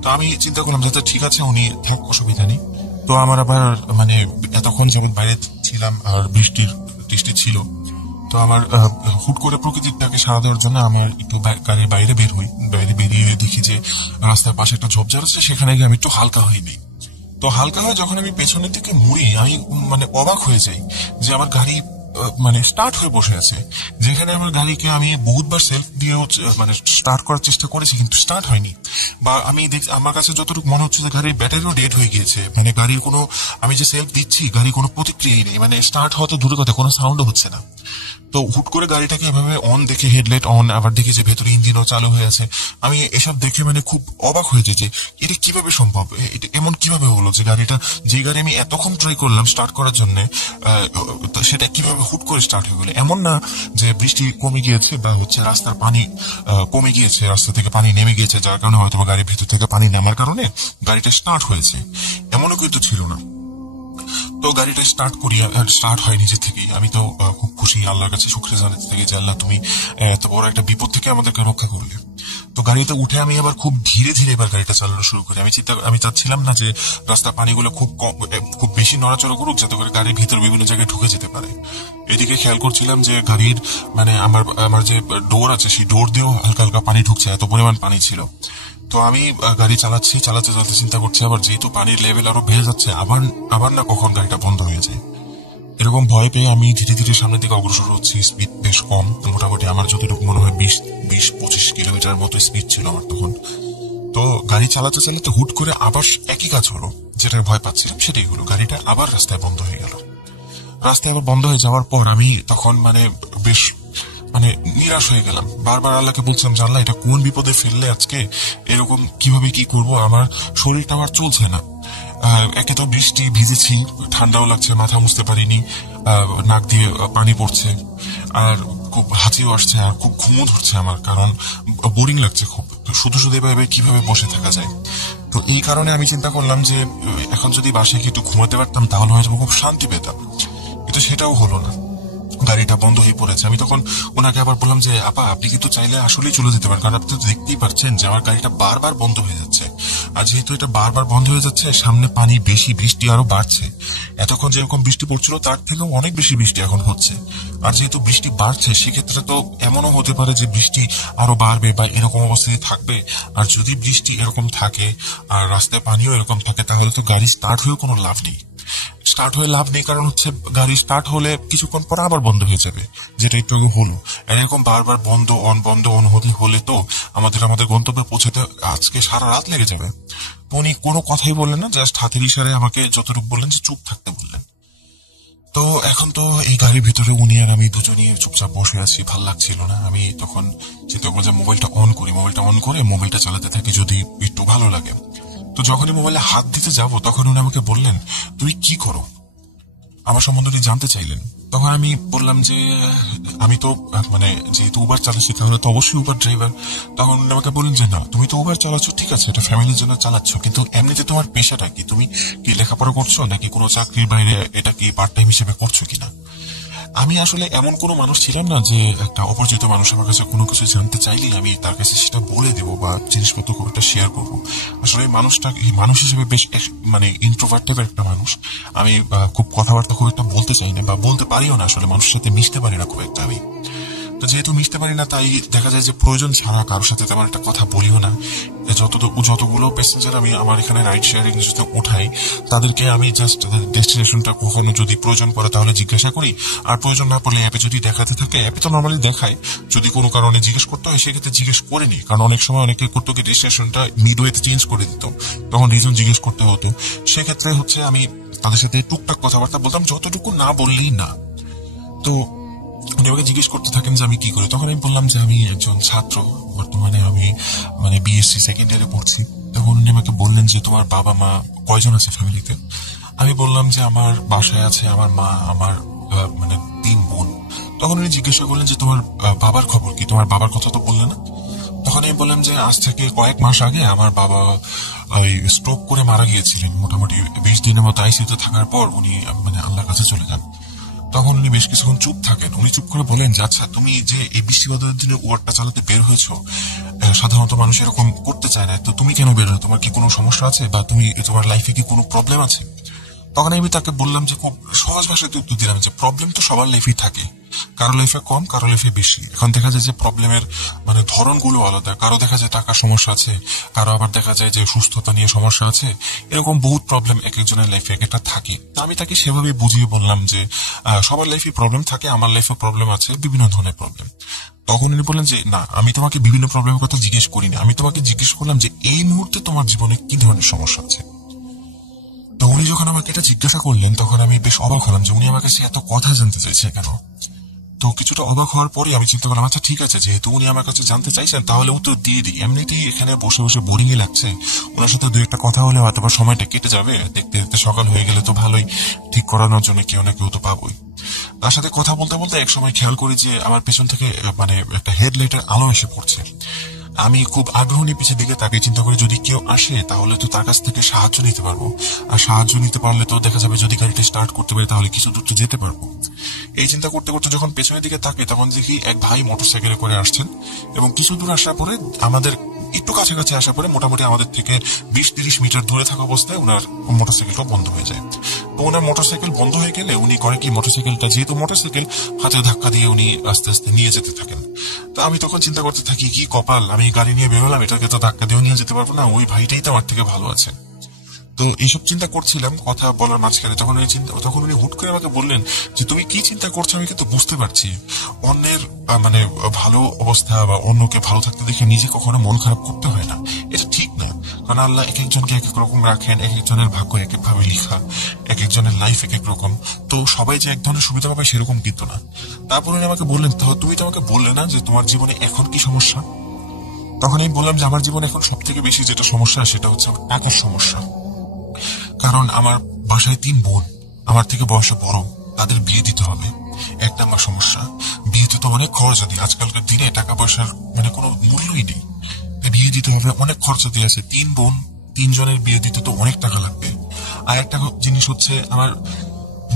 তো আমি চিন্তা করলাম যে ঠিক আছে উনি থাক, অসুবিধা নেই। তো আমার আবার মানে এতক্ষণ যেমন বাইরে ছিলাম আর বৃষ্টি ছিল, তো আমার হুট করে প্রকৃতিটাকে সাড়া দেওয়ার জন্য আমার একটু গাড়ির বাইরে বের হই, বাইরে বেরিয়ে দেখি যে রাস্তার পাশে একটা ঝোপঝাড় আছে, সেখানে গিয়ে আমি একটু হালকা হয়ে নিই। তো হালকা হয়ে যখন আমি পেছনের দিকে মুড়ি, আমি মানে অবাক হয়ে যাই যে আমার গাড়ি মানে স্টার্ট হয়ে বসে আছে। যেখানে আমার গাড়িকে আমি বহুতবার সেলফ দিয়েও মানে স্টার্ট করার চেষ্টা করেছি, কিন্তু স্টার্ট হয়নি। বা আমি আমার কাছে যতটুকু মনে হচ্ছে যে গাড়ির ব্যাটারিও ডেড হয়ে গিয়েছে, মানে গাড়ির কোনো, আমি যে সেলফ দিচ্ছি গাড়ির কোনো প্রতিক্রিয়াই নেই, মানে স্টার্ট হওয়া তো দূরের কথা, কোনো সাউন্ডও হচ্ছে না। তো হুট করে গাড়িটাকে এভাবে অন দেখে, হেডলাইট অন, আবার দেখি যে ভেতরে ইঞ্জিনও চালু হয়ে আছে। আমি এসব দেখে মানে খুব অবাক হয়ে যাই যে এটা কিভাবে সম্ভব, এটা এমন কিভাবে হলো যে গাড়িটা, যে গাড়ি আমি এতক্ষণ ট্রাই করলাম স্টার্ট করার জন্য, সেটা কিভাবে হুট করে স্টার্ট হয়ে গেলো। এমন না যে বৃষ্টি কমে গিয়েছে বা হচ্ছে রাস্তার পানি কমে গিয়েছে, রাস্তা থেকে পানি নেমে গিয়েছে, যার কারণে হয়তো গাড়ির ভেতর থেকে পানি নামার কারণে গাড়িটা স্টার্ট হয়েছে, এমনও কিন্তু ছিল না। তো গাড়িটা স্টার্ট হয় নিজে থেকেই। আমি তো খুব খুশি, আল্লাহর কাছে শুকরিয়া জানাতে থাকি যে আল্লাহ তুমি এত বড় একটা বিপদ থেকে আমাদেরকে রক্ষা করলে। তো গাড়িতে উঠে আমি আবার খুব ধীরে ধীরে এবার গাড়িটা চালানো শুরু করি। আমি চাচ্ছিলাম না যে রাস্তার পানিগুলো খুব বেশি নড়াচড়া করুক, যাতে করে গাড়ির ভিতর বিভিন্ন জায়গায় ঢুকে যেতে পারে। এদিকে খেয়াল করছিলাম যে গাড়ির মানে আমার যে ডোর আছে, সেই ডোর দিয়েও হালকা হালকা পানি ঢুকছে, এত পরিমাণ পানি ছিল। তো আমি গাড়ি চালাতে চিন্তা করছি, আবার যেহেতু পানির লেভেল আরো বেড়ে যাচ্ছে, আবার না কখন গাড়িটা বন্ধ হয়ে যায়। এরকম ভয় পেয়ে আমি ধীরে ধীরে সামনের দিকে অগ্রসর হচ্ছি। স্পিড বেশ কম, মোটামুটি আমার যতটুকু মনে হয় 20-25 কিলোমিটার মতো স্পিড ছিল আমার তখন। তো গাড়ি চালাতে হুট করে আবার একই কাজ হলো, যেটা ভয় পাচ্ছিলাম সেটাই হলো, গাড়িটা আবার রাস্তায় বন্ধ হয়ে গেল। রাস্তায় আবার বন্ধ হয়ে যাওয়ার পর আমি তখন বেশ নিরাশ হয়ে গেলাম। বারবার আল্লাহকে বলছিলাম যে আল্লাহ, এটা কোন বিপদে ফেললে আজকে, এরকম কিভাবে কি করব, আমার শরীরটা আমার চলছে না। একে তো বৃষ্টি ভিজেছি, ঠান্ডাও লাগছে, মাথা মুছতে পারিনি, নাক দিয়ে পানি পড়ছে, আর খুব হাঁচিও আসছে, আর খুব ঘুমও ধরছে আমার, কারণ বোরিং লাগছে খুব। শুধু এভাবে কিভাবে বসে থাকা যায়। তো এই কারণে আমি চিন্তা করলাম যে এখন যদি বাসায় একটু ঘুমাতে পারতাম তাহলে হয়তো খুব শান্তি পেতাম, কিন্তু সেটাও হলো না। গাড়িটা বন্ধ হয়ে পড়েছে। আমি তখন ওনাকে আবার বললাম যে আপা, আপনি কিন্তু চাইলে আসলেই চলে যেতে পারেন, কারণ আপনি তো দেখতেই পাচ্ছেন যে আমার গাড়িটা বারবার বন্ধ হয়ে যাচ্ছে। আর যেহেতু এটা বারবার বন্ধ হয়ে যাচ্ছে, সামনে পানি বেশি, বৃষ্টি আরো বাড়ছে। এতক্ষণ যেরকম বৃষ্টি পড়ছিল তার থেকেও অনেক বেশি বৃষ্টি এখন হচ্ছে। আর যেহেতু বৃষ্টি বাড়ছে, সেক্ষেত্রে তো এমনও হতে পারে যে বৃষ্টি আরো বাড়বে বা এরকম অবস্থায় থাকবে। আর যদি বৃষ্টি এরকম থাকে আর রাস্তায় পানিও এরকম থাকে, তাহলে তো গাড়ি স্টার্ট হয়েও কোনো লাভ নেই। কারণ হচ্ছে গাড়ি স্টার্ট হলে কিছুক্ষণ পর আবার বন্ধ হয়ে যাবে, যেটা একটু আগে হলো। এরকম বারবার বন্ধ অন হলে তো আমাদের গন্তব্যে পৌঁছাতে আজকে সারা রাত লেগে যাবে। তো উনি কোনো কথাই বললেন না, জাস্ট হাতের ইশারায় আমাকে যতটুকু বললেন যে চুপ থাকতে বললেন। তো এখন তো এই গাড়ির ভিতরে উনি আর আমি দুজনই চুপচাপ বসে আছি, ভাল লাগছিল না। আমি তখন চিন্তা করলাম যে মোবাইলটা অন করে মোবাইলটা চালাতে থাকি, যদি একটু ভালো লাগে। তো যখনই মোবাইলে হাত দিতে যাব, তখন উনি আমাকে বললেন, তুমি কি করো, আমার সম্বন্ধে জানতে চাইলেন। তখন আমি বললাম যে আমি তো যেহেতু উবার চালাচ্ছি, তাহলে তো অবশ্যই উবার ড্রাইভার। তখন উনি আমাকে বললেন যে না, তুমি তো উবার চালাচ্ছ, ঠিক আছে, এটা ফ্যামিলির জন্য চালাচ্ছ, কিন্তু এমনিতে তোমার পেশাটা কি, তুমি কি লেখাপড়া করছো নাকি কোনো চাকরির বাইরে এটা কি পার্ট টাইম হিসেবে করছো কিনা। আমি আসলে এমন কোনো মানুষ ছিলাম না যে একটা অপরিচিত মানুষ আমার কাছে কোনো কিছু জানতে চাইলেই আমি তার কাছে সেটা বলে দেবো বা জিনিসপত্র খুব একটা শেয়ার করবো। আসলে মানুষ হিসেবে বেশ ইন্ট্রোভার্ট টাইপের একটা মানুষ। আমি খুব কথাবার্তা খুব একটা বলতে চাই না বা বলতে পারিও না, আসলে মানুষের সাথে মিশতে পারি না খুব একটা আমি। তো যেহেতু মিশতে পারি না, তাই দেখা যায় যে প্রয়োজন ছাড়া কারোর সাথে তেমন একটা কথা বলিও না। যতগুলো প্যাসেঞ্জার আমি আমার এখানে রাইড শেয়ারিং সাথে উঠাই, তাদেরকে আমি জাস্ট ডেস্টিনেশনটা কখনো যদি প্রয়োজন পড়ে তাহলে জিজ্ঞাসা করি, আর প্রয়োজন না পড়লে অ্যাপে যদি দেখাতে থাকে, অ্যাপে তো নর্মালি দেখায়, যদি কোনো কারণে জিজ্ঞেস করতে হয় সেক্ষেত্রে জিজ্ঞেস করে নি। কারণ অনেক সময় অনেকে করতো কি, ডেস্টিনেশনটা মিডওয়েতে চেঞ্জ করে দিত, তখন রিজন জিজ্ঞেস করতে হতো। সেক্ষেত্রে হচ্ছে আমি তাদের সাথে টুকটাক কথাবার্তা বলতাম, যতটুকু না বললেই না। তো উনি আমাকে জিজ্ঞেস করতে থাকেন যে আমি কি করি। তখন আমি বললাম যে আমি একজন ছাত্র, বর্তমানে আমি বিএসসি সেকেন্ড ইয়ারে পড়ছি। তখন উনি আমাকে বললেন যে তোমার বাবা মা কয়জন আছে ফ্যামিলিতে। আমি বললাম যে আমার বাসায় আছে আমার মা, আমার 3 বোন। তখন উনি জিজ্ঞাসা করলেন যে তোমার বাবার খবর কি, তোমার বাবার কথা তো বললে না। তখন আমি বললাম যে আজ থেকে কয়েক মাস আগে আমার বাবা স্ট্রোক করে মারা গিয়েছিলেন। মোটামুটি 20 দিনের মতো আইসিইউতে থাকার পর উনি আল্লাহর কাছে চলে যান। তখন উনি বেশ কিছুক্ষণ চুপ থাকেন। উনি চুপ করে বলেন যে আচ্ছা, তুমি যে এই বৃষ্টিবাদলের দিনে উবারটা চালাতে বের হয়েছো, সাধারণত মানুষ এরকম করতে চায় না, তো তুমি কেন বের হো, তোমার কি কোনো সমস্যা আছে বা তোমার লাইফে কি কোনো প্রবলেম আছে। তখন আমি তাকে বললাম যে খুব সহজ ভাষাতে উত্তর দিলাম যে প্রবলেম তো সবার লাইফেই থাকে, কারো লাইফে কম, কারো লাইফে বেশি। এখন দেখা যায় যে প্রবলেমের মানে ধরনগুলো আলাদা, কারো দেখা যায় টাকার সমস্যা আছে, কারো আবার দেখা যায় যে সুস্থতা নিয়ে সমস্যা আছে, এরকম বহুত প্রবলেম এক একজনের লাইফে এক একটা থাকে। তো আমি তাকে সেভাবে বুঝিয়ে বললাম যে সবার লাইফে প্রবলেম থাকে, আমার লাইফে প্রবলেম আছে, বিভিন্ন ধরনের প্রবলেম। তখন উনি বললেন যে না, আমি তোমাকে বিভিন্ন প্রবলেমের কথা জিজ্ঞেস করিনি, আমি তোমাকে জিজ্ঞেস করলাম যে এই মুহূর্তে তোমার জীবনে কি ধরনের সমস্যা আছে। তো উনি যখন আমাকে এটা জিজ্ঞাসা করলেন তখন আমি বেশ অবাক হলাম যে উনি আমার কাছে এত কথা জানতে চাইছে কেন। তো কিছুটা অবাক হওয়ার পরে আমি চিন্তা করলাম, আচ্ছা ঠিক আছে, যেহেতু উনি আমার কাছে জানতে চাইছেন তাহলে উত্তর দিয়ে দিই। এমনিতেই এখানে বসে বসে বোরিংই লাগছে, ওনার সাথে 2-1টা কথা হলে হয়তো সময়টা কেটে যাবে, দেখতে দেখতে সকাল হয়ে গেলে তো ভালোই, ঠিক করানোর জন্য কেউ না কেউ তো পাবোই। তার সাথে কথা বলতে বলতে এক সময় খেয়াল করি যে আমার পেছন থেকে মানে একটা হেডলাইটের আলো এসে পড়ছে। আমি খুব আগ্রহ নিয়ে পিছের দিকে তাকে চিন্তা করি যদি কেউ আসে তাহলে তো তার কাছ থেকে সাহায্য নিতে পারবো, আর সাহায্য নিতে পারলে তো দেখা যাবে যদি গাড়িটা স্টার্ট করতে পারি তাহলে কিছু দূর তো যেতে পারবো। এই চিন্তা করতে করতে যখন পেছনের দিকে তাকে তখন দেখি এক ভাই মোটরসাইকেলে করে আসছেন, এবং কিছু দূর আসার পরে আমাদের একটু কাছাকাছি আসার পরে মোটামুটি আমাদের থেকে 20-30 মিটার দূরে থাকা অবস্থায় ওনার মোটরসাইকেলটা বন্ধ হয়ে যায়। তো ওনার মোটরসাইকেল বন্ধ হয়ে গেলে উনি করে কি, মোটরসাইকেলটা যেহেতু মোটরসাইকেল, হাতে ধাক্কা দিয়ে উনি আস্তে আস্তে নিয়ে যেতে থাকেন। তো আমি তখন চিন্তা করতে থাকি কি কপাল, আমি গাড়ি নিয়ে বেরোলাম, এটাকে তো ধাক্কা দিয়েও নিয়ে যেতে পারবো না, ওই ভাইটাই তো আমার থেকে ভালো আছে। তো এইসব চিন্তা করছিলাম কথা বলার মাঝখানে, তখন উনি হুট করে আমাকে বললেন যে তুমি কি চিন্তা করছো আমি কিন্তু বুঝতে পারছি, অন্যের মানে ভালো অবস্থা বা অন্যকে ভালো থাকতে দেখে নিজে কখনো মন খারাপ করতে হয় না, এটা ঠিক না। কারণ আল্লাহ এক একজনকে এক এক রকম রাখেন, এক একজনের ভাগ্য এক এক ভাবে লিখা, এক একজনের লাইফ এক এক রকম, তো সবাই যে এক ধরনের সুবিধা পাবে সেরকম কিন্তু না। তারপর উনি আমাকে বললেন, তুমি তো আমাকে বললে না যে তোমার জীবনে এখন কি সমস্যা। তখন আমি বললাম যে আমার জীবনে এখন সব থেকে বেশি যেটা সমস্যা সেটা হচ্ছে আমার টাকার সমস্যা। কারণ আমার বাসায় 3 বোন, আমার থেকে বয়সে বড়, তাদের বিয়ে দিতে হবে, 1 নাম্বার সমস্যা। বিয়েতে তো অনেক খরচাদি, আজকালকার দিনে টাকা পয়সার মানে কোনো মূল্যই নেই, বিয়ে দিতে হবে, অনেক খরচাদি আছে। 3 বোন, 3 জনের বিয়ে দিতে তো অনেক টাকা লাগবে। আর একটা জিনিস হচ্ছে আমার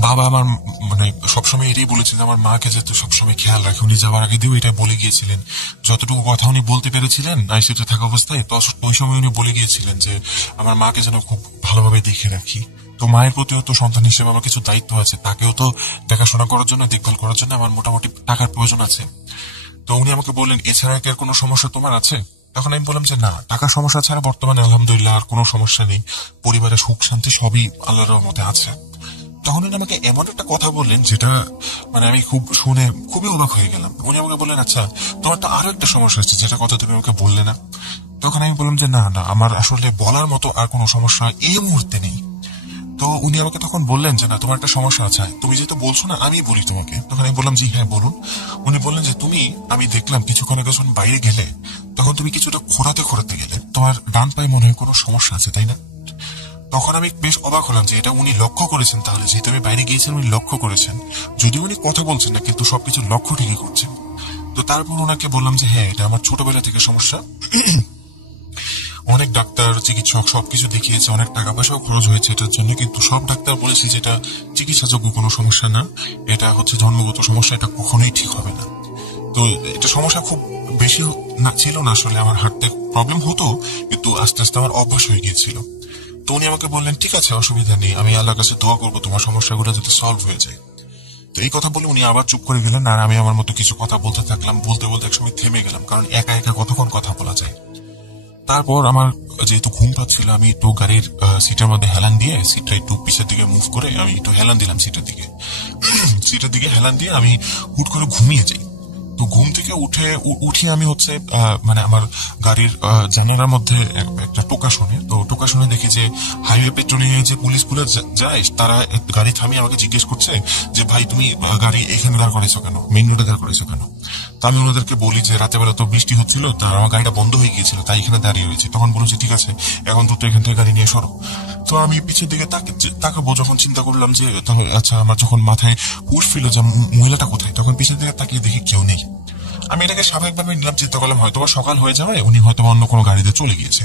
বাবা আমার মানে সবসময় এটাই বলেছেন আমার মাকে যাতে সবসময় খেয়াল রাখে, উনি যাওয়ার আগে দিয়েও এটা বলে গিয়েছিলেন, যতটুকু কথা উনি বলতে পেরেছিলেন আইসিইউতে থাকা অবস্থায় ওই সময় উনি বলে গিয়েছিলেন যে আমার মাকে যেন খুব ভালোভাবে দেখে রাখি। তো মায়ের প্রতিও তো সন্তান হিসেবে আমার কিছু দায়িত্ব আছে, তাকেও তো দেখাশোনা করার জন্য, দেখভাল করার জন্য আমার মোটামুটি টাকার প্রয়োজন আছে। তো উনি আমাকে বললেন এছাড়া কি আর কোনো সমস্যা তোমার আছে। তখন আমি বললাম যে না, টাকার সমস্যা ছাড়া বর্তমানে আলহামদুলিল্লাহ আর কোনো সমস্যা নেই, পরিবারের সুখ শান্তি সবই আল্লাহর রহমতে আছে। তখন উনি আমাকে এমন একটা কথা বললেন যেটা মানে আমি শুনে খুবই অবাক হয়ে গেলাম। উনি আমাকে বললেন আচ্ছা তোমার তো আরো একটা সমস্যা হচ্ছে যেটা কথা তুমি আমাকে বললে না। তখন আমি বললাম যে না না, আমার আসলে বলার মতো আর কোনো সমস্যা এই মুহূর্তে নেই। তো উনি আমাকে তখন বললেন যে না তোমার একটা সমস্যা আছে, তুমি যেহেতু বলছো না আমি বলি তোমাকে। তখন আমি বললাম জি হ্যাঁ বলুন। উনি বললেন যে আমি দেখলাম কিছুক্ষণ আগে যখন বাইরে গেলে তখন তুমি কিছুটা খোঁড়াতে গেলে, তোমার ডান পায়ে মনে হয় কোনো সমস্যা আছে তাই না। তখন আমি বেশ অবাক হলাম যে এটা উনি লক্ষ্য করেছেন, তাহলে যেহেতু আমি বাইরে গিয়েছেন উনি লক্ষ্য করেছেন, যদিও উনি কথা বলছেন না কিন্তু সবকিছু লক্ষ্য ঠিকই করছেন। তো তারপর ওনাকে বললাম যে হ্যাঁ এটা আমার ছোটবেলা থেকে সমস্যা, অনেক ডাক্তার চিকিৎসক সবকিছু দেখিয়েছে, অনেক টাকা পয়সাও খরচ হয়েছে এটার জন্য, কিন্তু সব ডাক্তার বলেছে যে এটা চিকিৎসাযোগ্য কোনো সমস্যা না, এটা হচ্ছে জন্মগত সমস্যা, এটা কখনোই ঠিক হবে না। তো এটা সমস্যা খুব বেশি না ছিল না, আসলে আমার হাঁটতে প্রবলেম হতো কিন্তু আস্তে আস্তে আমার অভ্যাস হয়ে গিয়েছিল। তো উনি আমাকে বললেন ঠিক আছে অসুবিধা নেই, আমি আল্লাহর কাছে দোয়া করবো তোমার সমস্যাগুলো যাতে সলভ হয়ে যায়। তো এই কথা বলে উনি আবার চুপ করে গেলেন, আর আমি আমার মতো কিছু কথা বলতে থাকলাম, বলতে বলতে একসময় থেমে গেলাম, কারণ একা একা কতক্ষণ কথা বলা যায়। তারপর আমার যেহেতু ঘুম পাচ্ছিল আমি একটু গাড়ির সিটের মধ্যে হেলান দিয়ে সিটটা একটু পিছের দিকে মুভ করে আমি একটু হেলান দিলাম সিটের দিকে হেলান দিয়ে আমি হুট করে ঘুমিয়ে যাই। তো ঘুম থেকে উঠে আমি হচ্ছে মানে আমার গাড়ির জানালার মধ্যে একটা টোকা শুনে, তো টোকা শুনে দেখি যে হাইওয়ে পেট্রোলিং এ যে পুলিশগুলো যায় তারা গাড়ি থামিয়ে আমাকে জিজ্ঞেস করছে যে ভাই তুমি গাড়ি এখানে দাঁড় করেছো কেন, মেইন রোডে দাঁড় করেছো কেন। তো আমি ওনাদেরকে বলি যে রাতে বেলা তো বৃষ্টি হচ্ছিল, তার আমার গাড়িটা বন্ধ হয়ে গিয়েছিল তাই এখানে দাঁড়িয়ে রয়েছে। তখন বলছে ঠিক আছে এখন তো এখান থেকে গাড়ি নিয়ে সরো। তো আমি পিছের দিকে তাকাবো, যখন চিন্তা করলাম যে আচ্ছা আমার যখন মাথায় হুশ ফিল যে মহিলাটা কোথায়, তখন পিছের দিকে তাকিয়ে দেখি কেউ নেই। আমি এটাকে স্বাভাবিকভাবে নিলাম, চিন্তা করলাম হয়তো সকাল হয়ে যাবে, উনি হয়তো অন্য কোনো গাড়িতে চলে গিয়েছে।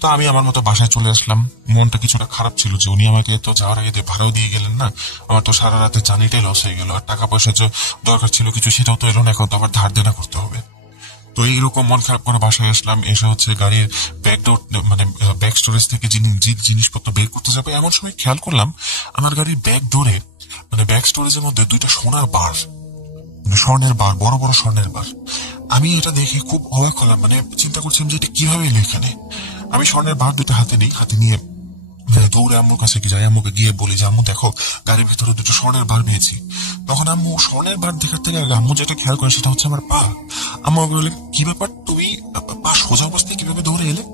তো আমি আমার মতো বাসায় চলে আসলাম। মনটা কিছুটা খারাপ ছিল যে উনি আমাকে তো যাওয়ার আগে ভাড়াও দিয়ে গেলেন না, আমার তো সারা রাতে জার্নিটাই লস হয়ে গেল, আর টাকা পয়সা যে দরকার ছিল কিছু সেটাও তো এলো না, এখন তো আবার ধার দেনা করতে হবে। তো এইরকম মন খারাপ করে বাসায় আসলাম, এসে হচ্ছে গাড়ির মানে ব্যাক স্টোরেজ থেকে জিনিসপত্র বের করতে যাবে, এমন সময় খেয়াল করলাম আমার গাড়ির ব্যাক ডোরে মানে ব্যাক স্টোরেজের মধ্যে 2টা সোনার বার, মানে স্বর্ণের বার, বড় বড় স্বর্ণের বার। আমি এটা দেখে খুব অবাক হলাম, মানে চিন্তা করছিলাম যে এটা কিভাবে এলো এখানে। আমি স্বর্ণের বার 2টা হাতে নিয়ে দৌড়ে আম্মুর কাছে যাই, আম্মুকে গিয়ে বলি যে আম্মু দেখো গাড়ির ভিতরে 2টো স্বর্ণের বার নিয়েছি। তখন আম্মু স্বর্ণের বার দেখার থেকে আগে আম্মু যেটা খেয়াল করে সেটা হচ্ছে আমার পা। আম্মু বললেন কি ব্যাপার, তুমি পা সোজা অবস্থায় কিভাবে দৌড়ে এলে?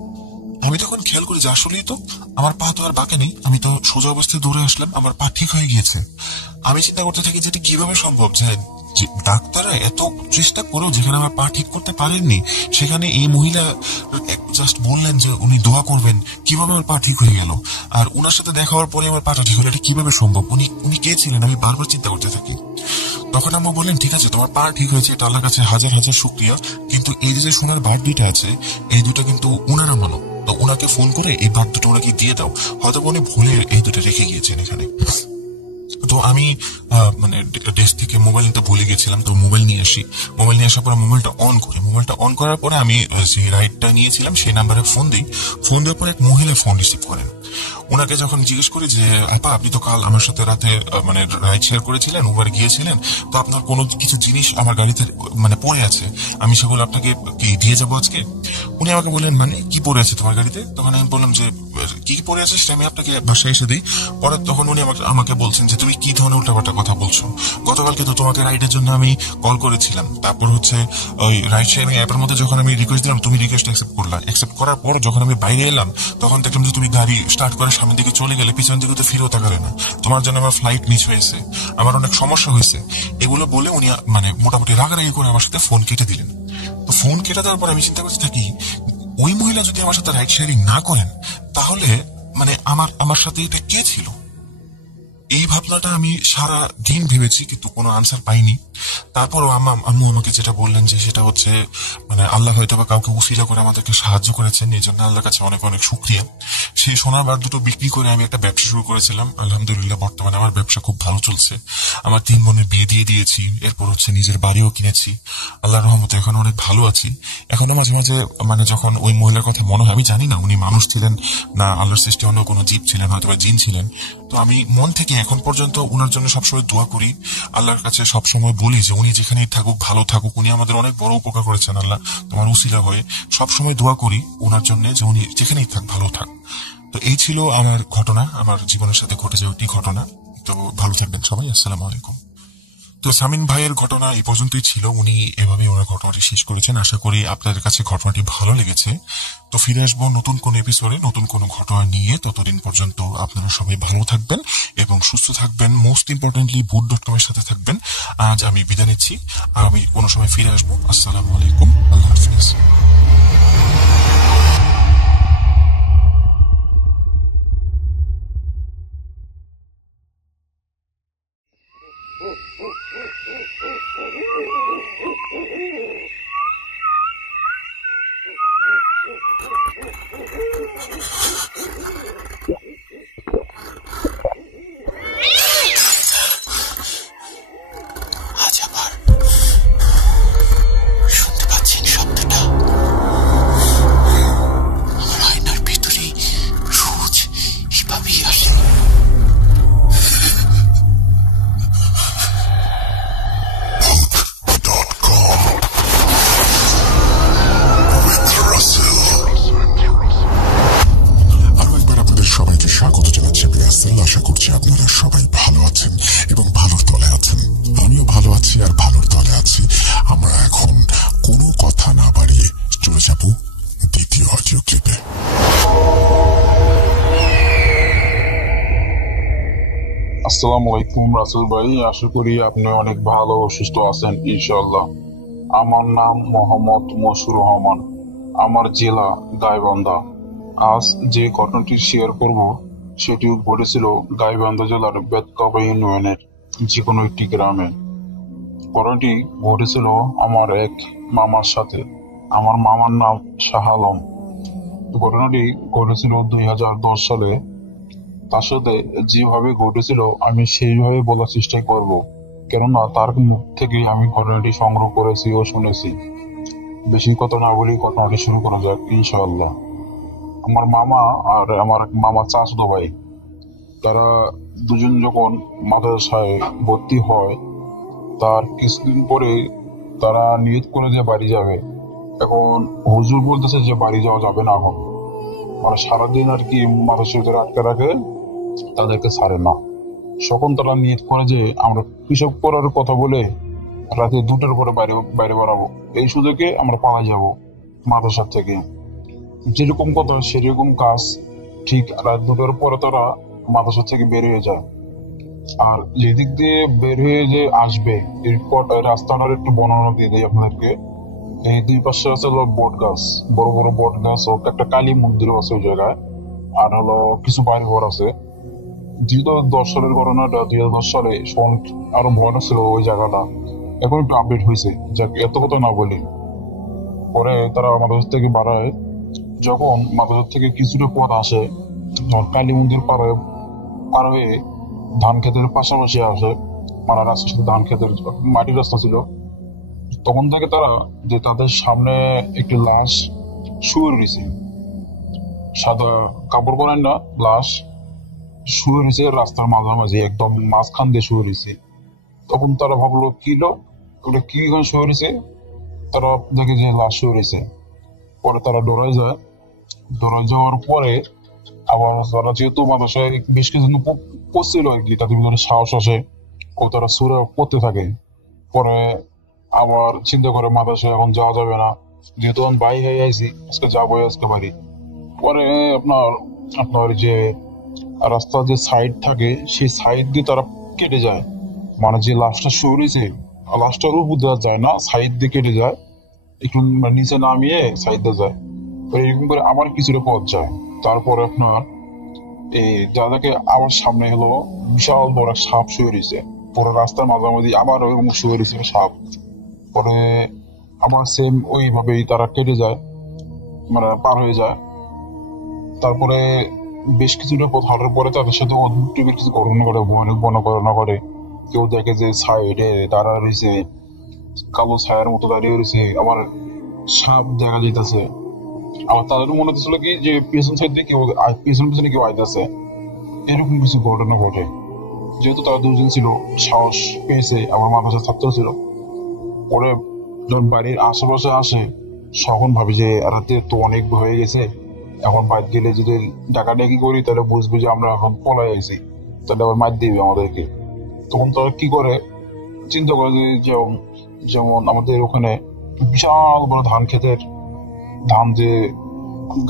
আমি তখন খেয়াল করি যে আসলেই তো আমার পা তো আর বাঁকে নেই, আমি তো সোজা অবস্থায় দৌড়ে আসলাম, আমার পা ঠিক হয়ে গিয়েছে। আমি চিন্তা করতে থাকি যে এটা কিভাবে সম্ভব, যে ডাক্তাররা এত চেষ্টা করেও যেখানে আমার পা ঠিক করতে পারেননি সেখানে এই মহিলা জাস্ট বললেন যে উনি দোয়া করবেন, কিভাবে আমার পা ঠিক হয়ে গেল। আর উনার সাথে দেখা হওয়ার পরে আমার পাটা ঠিক হলো, এটা কিভাবে সম্ভব, উনি কে ছিলেন? আমি বারবার চিন্তা করতে থাকি। তখন আম্মু বললেন ঠিক আছে তোমার পা ঠিক হয়েছে, এটা আল্লাহর কাছে হাজার হাজার শুকরিয়া, কিন্তু এই যে সোনার বার 2টা আছে এই 2টা কিন্তু উনার আমানত, তো ওনাকে ফোন করে এই বার 2টো ওনাকে দিয়ে দাও, হয়তো উনি ভুলে এই 2টা রেখে গিয়েছেন এখানে। তো আমি মানে ডেস্ক থেকে মোবাইল নিতে ভুলে গেছিলাম, তো মোবাইল নিয়ে আসার পরে মোবাইলটা অন করার পরে আমি যে রাইডটা নিয়েছিলাম সেই নাম্বারে ফোন দেওয়ার পরে এক মহিলা ফোন রিসিভ করেন। ওনাকে যখন জিজ্ঞেস করি যে আপা আপনি তো কাল আমার সাথে রাতে মানে রাইড শেয়ার করেছিলেন, উবার গিয়েছিলেন, তো আপনার কোনো কিছু জিনিস আমার গাড়িতে মানে পড়ে আছে, আমি সেগুলো আপনাকে কি দিয়ে যাবো আজকে? উনি আমাকে বললেন মানে কি পড়ে আছে তোমার গাড়িতে? তখন আমি বললাম যে কি পড়ে আছে সেটা আমি আপনাকে বাসায় এসে দিই। পরে তখন উনি আমাকে বলছেন যে তুমি কি ধরনের উল্টাপাল্টা কথা বলছো, গতকালকে তো তোমাকে রাইডের জন্য আমি কল করেছিলাম, তারপর হচ্ছে ওই রাইড শেয়ারিং অ্যাপের মধ্যে যখন আমি রিকোয়েস্ট দিলাম তুমি রিকোয়েস্ট অ্যাকসেপ্ট করার পর যখন আমি বাইরে এলাম তখন দেখলাম যে তুমি গাড়ি স্টার্ট করে সামনের দিকে চলে গেলে, পিছন দিকে তো ফিরেও তাকালে না, তোমার জন্য আমার ফ্লাইট মিস হয়েছে, আমার অনেক সমস্যা হয়েছে, এগুলো বলে উনি মানে মোটামুটি রাগারাগি করে আমার সাথে ফোন কেটে দিলেন। তো ফোন কেটে দেওয়ার পর আমি চিন্তা করতে থাকি ওই মহিলা যদি আমার সাথে রাইড শেয়ারিং না করেন তাহলে মানে আমার সাথে এটা কে ছিল? এই ভাবনাটা আমি সারা দিন ভেবেছি কিন্তু কোনো আনসার পাইনি। তারপরও আম্মু আমাকে যেটা বললেন যে সেটা হচ্ছে মানে আল্লাহ হয়তো বা কাউকে উসিলা করে আমাদেরকে সাহায্য করেছেন, এই জন্য আল্লাহর কাছে অনেক অনেক শুকরিয়া। সেই সোনার বার 2টো বিক্রি করে আমি একটা ব্যবসা শুরু করেছিলাম, আলহামদুলিল্লাহ বর্তমানে আমার ব্যবসা খুব ভালো চলছে। আমার 3 বোনের বিয়ে দিয়ে দিয়েছি, এরপর হচ্ছে নিজের বাড়িও কিনেছি, আল্লাহর রহমতে এখন অনেক ভালো আছি। এখনো মাঝে মাঝে মানে যখন ওই মহিলার কথা মনে হয়, আমি জানি না উনি মানুষ ছিলেন না আল্লাহর সৃষ্টি অন্য কোনো জীব ছিলেন, হয়তো বা জিন ছিলেন, তো আমি মন থেকে এখন পর্যন্ত উনার জন্য সবসময় দোয়া করি, আল্লাহর কাছে সবসময় বলি যে উনি যেখানেই থাকুক ভালো থাকুক, উনি আমাদের অনেক বড় উপকার করেছেন, আল্লাহ তোমার উসিলা হয়ে সবসময় দোয়া করি ওনার জন্য যে উনি যেখানেই থাক ভালো থাক। তো এই ছিল আমার ঘটনা, আমার জীবনের সাথে ঘটে যাওয়া একটি ঘটনা। তো ভালো থাকবেন সবাই, আসসালামু আলাইকুম। তো সামিন ভাইয়ের ঘটনা এই পর্যন্তই ছিল, উনি এভাবে ওনার ঘটনাটি শেষ করেছেন। আশা করি আপনাদের কাছে ঘটনাটি ভালো লেগেছে। তো ফিরে আসবো নতুন কোন এপিসোডে নতুন কোন ঘটনা নিয়ে, ততদিন পর্যন্ত আপনারা সবাই ভালো থাকবেন এবং সুস্থ থাকবেন, মোস্ট ইম্পর্টেন্টলি ভূত.com এর সাথে থাকবেন। আজ আমি বিদায় নিচ্ছি, আমি কোনো সময় ফিরে আসবো। আসসালামু আলাইকুম, আল্লাহ হাফিজ। আজ আবার শুনতে পাচ্ছেন শব্দটা? আমার আয়নার ভেতরে রোজ এভাবেই আসে। সবাইকে স্বাগত জানাচ্ছি আমি রাসেল। আশা করছি আপনারা সবাই ভালো আছেন এবং ভালোর তলে আছেন। আমিও ভালো আছি আর ভালোর তলে আছি। আমরা এখন কোনো কথা না বাড়িয়ে চলে যাব দ্বিতীয় অডিও ক্লিপে। আসসালামু আলাইকুম রাসেল ভাই, আশা করি আপনি অনেক ভালো ও সুস্থ আছেন ইনশাআল্লাহ। আমার নাম মোহাম্মদ মশিউর রহমান, আমার জেলা গাইবান্ধা। আজ যে ঘটনাটি শেয়ার করব সেটি ঘটেছিল গাইবান্ধা জেলার বেতকাবা ইউনিয়নের যে কোনো একটি গ্রামে। ঘটনাটি ঘটেছিল আমার এক মামার সাথে। আমার মামার নাম শাহ আলম। ঘটনাটি ঘটেছিল 2010 সালে। তার সাথে যেভাবে ঘটেছিল আমি সেইভাবে বলার চেষ্টা করব, কেননা তার মুখ থেকে আমি ঘটনাটি সংগ্রহ করেছি ও শুনেছি। বেশি কথা না বলি ঘটনাটি শুরু করা যাক ইনশাআল্লাহ। আমার মামা আর আমার মামা চাচাতো ভাই, তারা দুজন যখন মাদ্রাসায় ভর্তি হয় তার কিছুদিন পরে তারা নিয়ত করে যে বাড়ি যাবে। এখন হুজুর বলতেছে যে বাড়ি যাওয়া যাবে না এখন, মানে সারাদিন আর কি মাদ্রাসার ভিতরে আটকে রাখে, তাদেরকে ছাড়ে না। তখন তারা নিয়ত করে যে আমরা কৃষক করার কথা বলে রাতে 2টার পরে বাইরে বাইরে বেরাবো, এই সুযোগে আমরা পাওয়া যাব মাদ্রাসার থেকে। যেরকম কথা সেরকম কাজ, ঠিক রাত 2টার পরে তারা মাদ্রাসা থেকে বের হয়ে যায়। আর যেদিক দিয়ে বের হয়ে যে আসবে এরপর রাস্তাটার একটু বর্ণনা দিয়ে দিই আপনাদেরকে। এই দুই পাশে আছে হলো বট গাছ, বড় বড় বট গাছ ও একটা কালী মন্দিরও আছে ওই জায়গায়, আর হলো কিছু বাড়ি ঘর আছে। 2010 সালের ঘটনাটা, 2010 সালে আরো ভয়ানক ছিল ওই জায়গাটা, এখন একটু আপডেট হয়েছে। যাক, এত কথা না বলি। পরে তারা মাদ্রাসা থেকে বাড়ায়, যখন মাদ্রাসা থেকে কিছুটা পথ আসে, যখন কালী মন্দির পার হয়ে ধান ক্ষেতের পাশাপাশি আসে, মানে রাস্তার সাথে ধান ক্ষেতের মাটির রাস্তা ছিল, তখন থেকে তারা যে তাদের সামনে একটি লাশ শুয়ে রয়েছে, সাদা কাপড় পরেন না, লাশ শুয়ে রয়েছে রাস্তার মাঝামাঝি, একদম মাঝখান দিয়ে শুয়ে রয়েছে। তখন তারা ভাবলো কিলো ওটা কি শুয়ে রয়েছে, তারা দেখে যে লাশ শুয়ে রয়েছে। পরে তারা ডরায় যায়, ডরায় যাওয়ার পরে আবার তারা যেহেতু মাদ্রাসায় বেশ কিছুদিন পড়ছিল আর কি, তাদের ভিতরে সাহস আসে ও তারা সুরে পড়তে থাকে। পরে আবার চিন্তা করে মাদ্রাসায় এখন যাওয়া যাবে না, যেহেতু আমি বাই হয়ে আইছি, আজকে যাবো আজকে বাড়ি। পরে আপনার আপনার যে রাস্তার যে সাইড থাকে সেই সাইড দিয়ে তারা কেটে যায়, মানে যে লাশটা শুয়ে রয়েছে লাশটার উপর দেওয়া যায় না, সাইড দিয়ে কেটে যায়, একটু নিচে নামিয়ে সাইড দিয়ে যায়। এরকম করে আবার কিছুটা পথ যায়। তারপরে আপনার এই দাদাকে আবার সামনে হলো বিশাল বড় এক সাপ শুয়ে রয়েছে, পুরো রাস্তার মাঝামাঝি আবার ওইরকম শুয়ে রয়েছে সাপ। পরে আবার সেম ওইভাবেই তারা কেটে যায়, মানে পার হয়ে যায়। তারপরে বেশ কিছুটা পথ হাঁটার পরে তাদের সাথে অদ্ভুত টাইপের কিছু ঘটনা ঘটে, ভয়ানক ঘটনা ঘটে। কেউ দেখে যে সাইডে দাঁড়া রয়েছে, কালো ছায়ার মতো দাঁড়িয়ে রয়েছে, আবার সাপ দেখা যাইতেছে। আবার তাদের মনে হচ্ছিল কি যে পেছন সাইড দিয়ে কেউ পেছন পেছনে কেউ আইতেছে, এরকম কিছু ঘটনা ঘটে। যেহেতু তারা দুজন ছিল, সাহস পেয়েছে, আমার মাদ্রাসার ছাত্র ছিল। পরে যখন বাড়ির আশেপাশে আসে তখন ভাবি যে রাতে তো অনেক হয়ে গেছে, এখন বাইরে গেলে যদি ডাকাডাকি করি তাহলে বুঝবে যে আমরা এখন পলাই আইছি, তাহলে আবার মার দিবে আমাদেরকে। তখন তারা কি করে, চিন্তা করে যে যেমন আমাদের ওখানে বিশাল বড় ধান ক্ষেতের ধান যে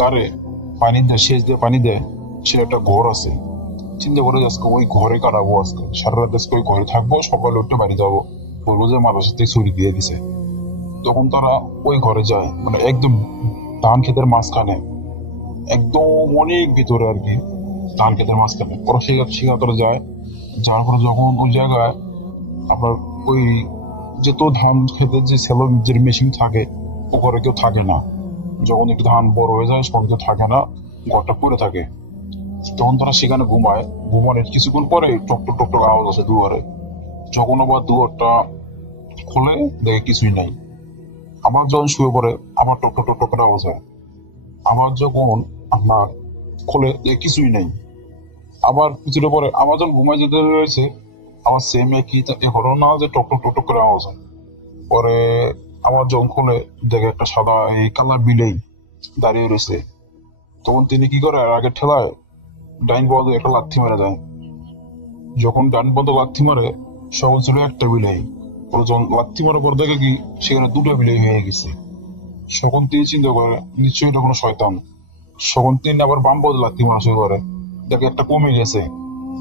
গাড়ে পানি দেয়, সেচ দিয়ে পানি দেয়, সে একটা ঘর আছে। চিন্তা করে আজকে ওই ঘরে কাটাবো, আজকে সারা রাত আজকে ওই ঘরে থাকবো, সকালে উঠতে বাড়ি যাবো, বলবো যে মাদ্রাসা থেকে ছুটি দিয়ে দিছে। তখন তারা ওই ঘরে যায়, মানে একদম ধান ক্ষেতের মাঝখানে, একদম অনেক ভিতরে আর কি, ধান ক্ষেতের মাঝখানে। ওরা সেখানে যায়, যাওয়ার পরে যখন ওই জায়গায় আপনার ওই যেহেতু ধান ক্ষেতের যে সেলো যে মেশিন থাকে ও ঘরে কেউ থাকে না, যখন একটু ধান বড় হয়ে যায় তখন কেউ থাকে না, ঘরটা পড়ে থাকে। তখন তারা সেখানে ঘুমায়, ঘুমানোর কিছুক্ষণ পরে টকটক টকটক আওয়াজ আসে দুয়ারে। যখন আবার দুয়ারটা খুলে দেখে কিছুই নাই, আবার যখন শুয়ে পড়ে আবার টকটক টকটক করে আওয়াজ হয়। আবার যখন আপনার খুলে দেখে কিছুই নেই, আবার কিছুটা পরে আবার যখন ঘুমায় যেতে রয়েছে আমার সেম একই ঘটনা, যে টকটক টকটক করে আওয়াজ হয়। পরে আমার যখন খুলে দেখে একটা সাদা এই কালা বিলেই দাঁড়িয়ে রয়েছে। তখন তিনি কি করে, আগে ঠেলায় ডাইন বন্ধ একটা লাথি মারা যায়। যখন ডান বন্ধ লাথি মারে সখন ছিল একটা বিলাই, যখন লাথি মারার পর দেখে কি সেখানে 2টা বিলাই হয়ে গেছে। তখন তিনি চিন্তা করে নিশ্চয়ই এটা কোনো শয়তান। তখন তিনি আবার বাম বন্ধ লাথি মারা শুরু করে, দেখে একটা কমে গেছে।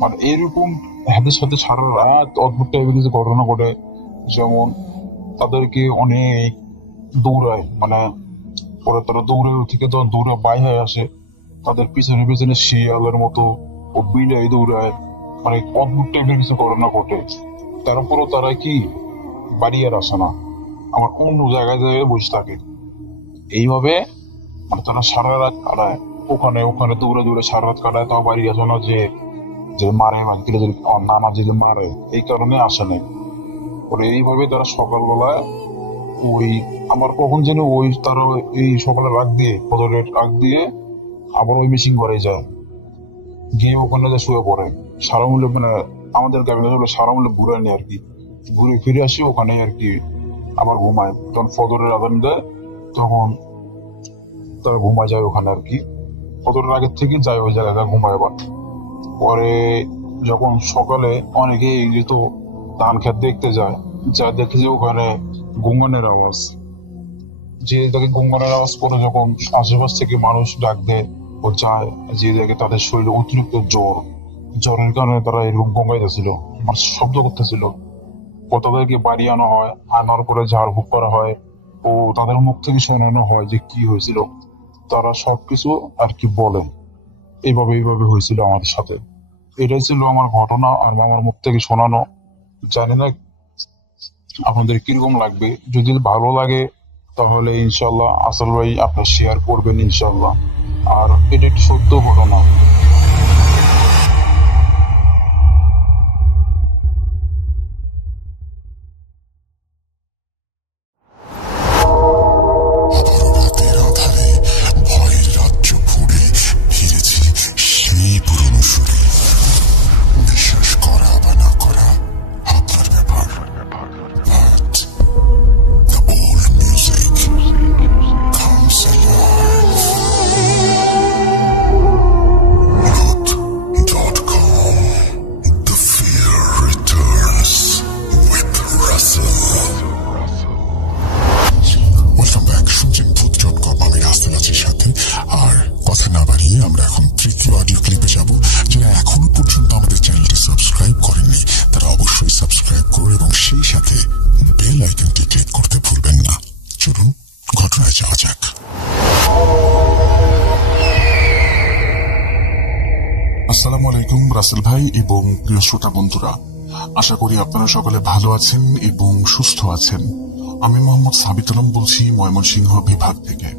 মানে এরকম হাতের সাথে সারা রাত অদ্ভুত টাইপের কিছু ঘটনা ঘটে। যেমন তাদেরকে অনেক দৌড়ায়, মানে পরে তারা দৌড়ে থেকে যখন দৌড়ে বাই হয়ে আসে তাদের পিছনে পিছনে শিয়ালের মতো ও বিলাই দৌড়ায়, মানে অদ্ভুত টাইপের কিছু ঘটনা ঘটে। তারপরও তারা কি বাড়ি আর আসে না, আমার অন্য জায়গায় জায়গায় বসে থাকে। এইভাবে মানে তারা সারা রাত কাটায়, ওখানে ওখানে দৌড়ে দৌড়ে সারা রাত কাটায়, তাও বাড়ি আসে না, যে মারে বাকিরা যদি নানা যদি মারে এই কারণে আসে না। পরে এইভাবে তারা সকালবেলায় ওই আমার কখন যেন ওই তারা এই সকালে রাগ দিয়ে ফজরের রাগ দিয়ে আবার ওই মিশিং ঘরে যায়, গিয়ে ওখানে যে শুয়ে পড়ে সারা মূল্য, মানে আমাদের গ্রামে সারা মূল্য ঘুরে আনি আর কি, ঘুরে ফিরে আসি ওখানে আর কি আবার ঘুমায়। যখন ফজরের আজান দেয় তখন তারা ঘুমায় যায় ওখানে আর কি, ফজরের আগের থেকে যায় ওই জায়গায় ঘুমায়। আবার পরে যখন সকালে অনেকেই যেহেতু ধান খেত দেখতে যায়, যা দেখে যে ওখানে গুঙ্গনের আওয়াজ, যে দেখে গুঙ্গনের আওয়াজ পরে যখন আশেপাশ থেকে মানুষ ডাক দেয় ও যায়, যে দেখে তাদের শরীরে অতিরিক্ত জ্বরের কারণে তারা এরকম গঙ্গাইতেছিল, শব্দ করতেছিল। ও তাদেরকে বাড়ি আনা হয়, আনার পরে ঝাড়ফুঁক করা হয় ও তাদের মুখ থেকে শোনানো হয় যে কি হয়েছিল। তারা সবকিছু আর কি বলে এইভাবে হয়েছিল আমাদের সাথে। এটাই ছিল আমার ঘটনা আর আমার মুখ থেকে শোনানো। জানি না আপনাদের কিরকম লাগবে, যদি ভালো লাগে তাহলে ইনশাল্লাহ আসল ভাই আপনার শেয়ার করবেন ইনশাল্লাহ। আর এটা একটি সত্য ঘটনা। রাতের আধারে ভয়ের রাজ্য ফুড়ে ফিরেছি সেই পুরনো সুরে। বিশ্বাস করা বা না করা আপনার ব্যাপার, but the old music comes alive. Not.com. The fear returns with Russell. Welcome back, শুনছেন ভূত.com। আমি রাসেল আছি সাথে। আর কথা না বাড়িয়ে আমরা এখন তৃতীয় অডিও ক্লিপে যাব। যারা এখনো পর্যন্ত আমাদের চ্যানেলটি সাবস্ক্রাইব করেননি তারা অবশ্যই সাবস্ক্রাইব করুন এবং সেই সাথে বেল আইকনটি ক্লিক করতে ভুলবেন না। চলুন ঘটনায় যাওয়া যাক। আসসালামু আলাইকুম রাসেল ভাই এবং প্রিয় শ্রোতা বন্ধুরা, আশা করি আপনারা সকলে ভালো আছেন এবং সুস্থ আছেন। আমি মোহাম্মদ সাবিত আলম বলছি ময়মনসিংহ বিভাগ থেকে।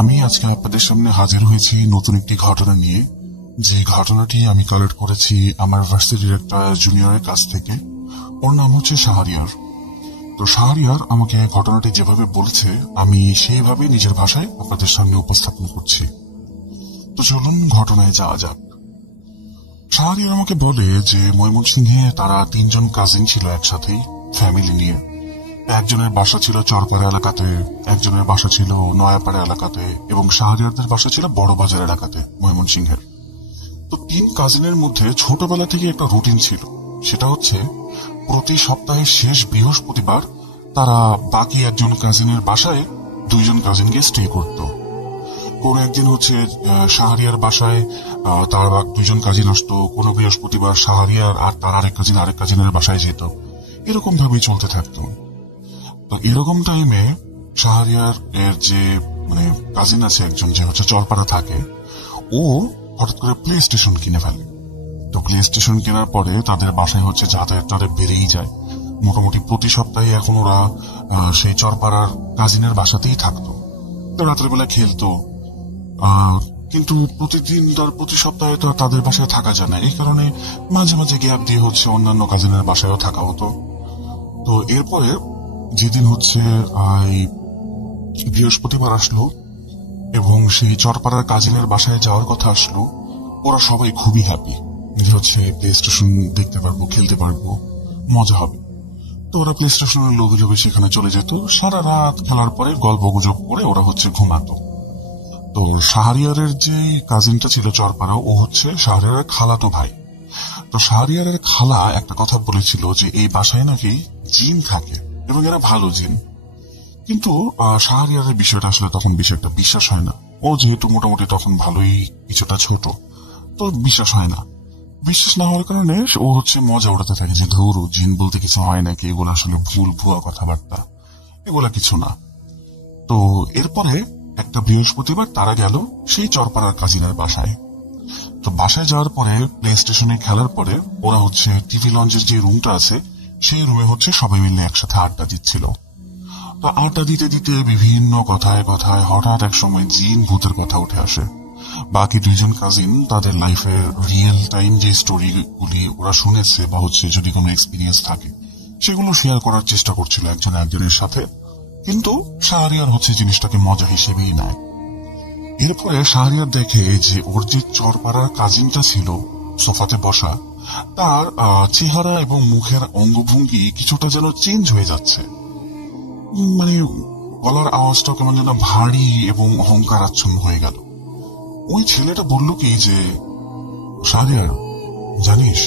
আমি আজকে আপনাদের সামনে হাজির হয়েছি নতুন একটি ঘটনা নিয়ে, যে ঘটনাটি আমি কালেক্ট করেছি আমার ভার্সিটির একটা জুনিয়রের কাছ থেকে। ওর নাম হচ্ছে শাহরিয়ার। তো শাহরিয়ার আমাকে ঘটনাটি যেভাবে বলেছে আমি সেইভাবে নিজের ভাষায় আপনাদের সামনে উপস্থাপন করছি। তো চলুন ঘটনায় যাওয়া যাক। শাহরিয়ার আমাকে বলে যে ময়মনসিংহে তারা 3 জন কাজিন ছিল একসাথেই, ফ্যামিলি নিয়ে। একজনের বাসা ছিল চরপাড়া এলাকাতে, একজনের বাসা ছিল নয়াপাড়া এলাকাতে এবং শাহরিয়ারদের বাসা ছিল বড় বাজার এলাকাতে ময়মনসিংহের। তো 3 কাজিনের মধ্যে ছোটবেলা থেকে একটা রুটিন ছিল, সেটা হচ্ছে প্রতি সপ্তাহের শেষ বৃহস্পতিবার তারা বাকি একজন কাজিনের বাসায় 2 জন কাজিনকে স্টে করত। কোন একদিন হচ্ছে শাহরিয়ার বাসায় তার 2 জন কাজিন আসতো, কোন বৃহস্পতিবার শাহরিয়ার আর তার আরেক কাজিনের বাসায় যেত। এরকম ভাবেই চলতে থাকতো। তো এরকম টাইমে শাহরিয়ার এর যে মানে কাজিন আছে একজন, যে হচ্ছে চরপাড়া থাকে, ও হঠাৎ করে প্লে স্টেশন কিনে ফেলে। তো প্লে স্টেশন কেনার পরে তাদের বাসায় হচ্ছে যাতায়াত তাদের বেড়েই যায়। মোটামুটি প্রতি সপ্তাহে এখন ওরা সেই চরপাড়ার কাজিনের বাসাতেই থাকতো। তো রাতের বেলা খেলতো, কিন্তু প্রতি সপ্তাহে তো তাদের বাসায় থাকা যায় না। এই কারণে মাঝে মাঝে গ্যাপ দিয়ে হচ্ছে অন্যান্য কাজিনের বাসায়ও থাকা হতো। তো এরপরে যেদিন হচ্ছে বৃহস্পতিবার আসলো এবং সেই চরপাড়ার কাজিনের বাসায় যাওয়ার কথা আসলো, ওরা সবাই খুবই হ্যাপি যে হচ্ছে প্লে স্টেশন দেখতে পারবো, খেলতে পারবো, মজা হবে। তো ওরা প্লে স্টেশনের লোভে সেখানে চলে যেত। সারা রাত খেলার পরে গল্প গুজব করে ওরা হচ্ছে ঘুমাতো। তো শাহরিয়ারের যে কাজিনটা ছিল চরপাড়া, ও হচ্ছে শাহরিয়ারের খালাতো ভাই। তো শাহরিয়ারের খালা একটা কথা বলেছিল যে এই বাসায় নাকি জিন থাকে এবং এরা ভালো জিন। কিন্তু শাহরিয়ারের বিষয়টা আসলে তখন বেশি একটা বিশ্বাস হয় না। ও যেহেতু মোটামুটি তখন ভালোই কিছুটা ছোট, তো বিশ্বাস হয় না। বিশ্বাস না হওয়ার কারণে ও হচ্ছে মজা উড়াতে থাকে যে ধরু জিন বলতে কিছু হয় নাকি, এগুলো আসলে ভুয়া কথাবার্তা, এগুলা কিছু না। তো এরপরে একটা বৃহস্পতিবার তারা গেল সেই চরপাড়ার কাজিনের বাসায়। তো বাসায় যাওয়ার পরে প্লে স্টেশনে খেলার পরে ওরা হচ্ছে টিভি লঞ্চের যে রুমটা আছে সেই রুমে হচ্ছে সবাই মিলে একসাথে আড্ডা দিচ্ছিল। তো আড্ডা দিতে দিতে বিভিন্ন কথায় হঠাৎ এক সময় জিন ভূতের কথা উঠে আসে। বাকি 2 জন কাজিন তাদের লাইফের রিয়েল টাইম যে স্টোরিগুলি ওরা শুনেছে বা হচ্ছে যদি কোনো এক্সপিরিয়েন্স থাকে সেগুলো শেয়ার করার চেষ্টা করছিল একজন একজনের সাথে। কিন্তু শাহরিয়ার হচ্ছে জিনিসটাকে মজা হিসেবেই নেয়। এরপরে শাহরিয়ার দেখে যে ওর যে চরপাড়ার কাজিনটা ছিল সোফাতে বসা, তার চেহারা এবং মুখের অঙ্গভঙ্গি কিছুটা যেন চেঞ্জ হয়ে যাচ্ছে। মানে গলার আওয়াজটা কেমন যেন ভারী এবং অহংকারাচ্ছন্ন হয়ে গেল। ওই ছেলেটা বলল কি যে, শাহরিয়ার জানিস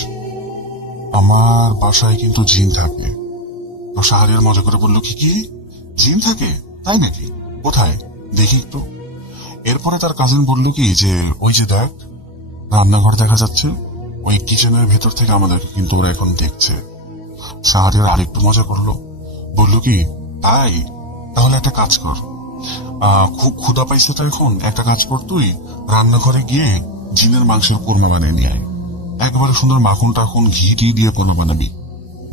আমার বাসায় কিন্তু জিন থাকে। তো শাহরিয়ার মজা করে বলল, কি জিন থাকে? তাই নাকি? কোথায় দেখি একটু। এরপরে তার কাজিন বলল কি যে, ওই যে দেখ রান্নাঘর দেখা যাচ্ছে, ওই কিচেনের ভেতর থেকে আমাদেরকে কিন্তু ওরা এখন দেখছে। শাহরিয়ার আরেকটু মজা করলো, বলল কি তাই? তাহলে একটা কাজ কর, খুব ক্ষুধা পাইছে তো এখন, একটা কাজ কর, তুই রান্নাঘরে গিয়ে জিনের মাংসের কোরমা বানিয়ে নিয়ে আয়। একবারে সুন্দর মাখন টাখন ঘি দিয়ে কোরমা বানাবি,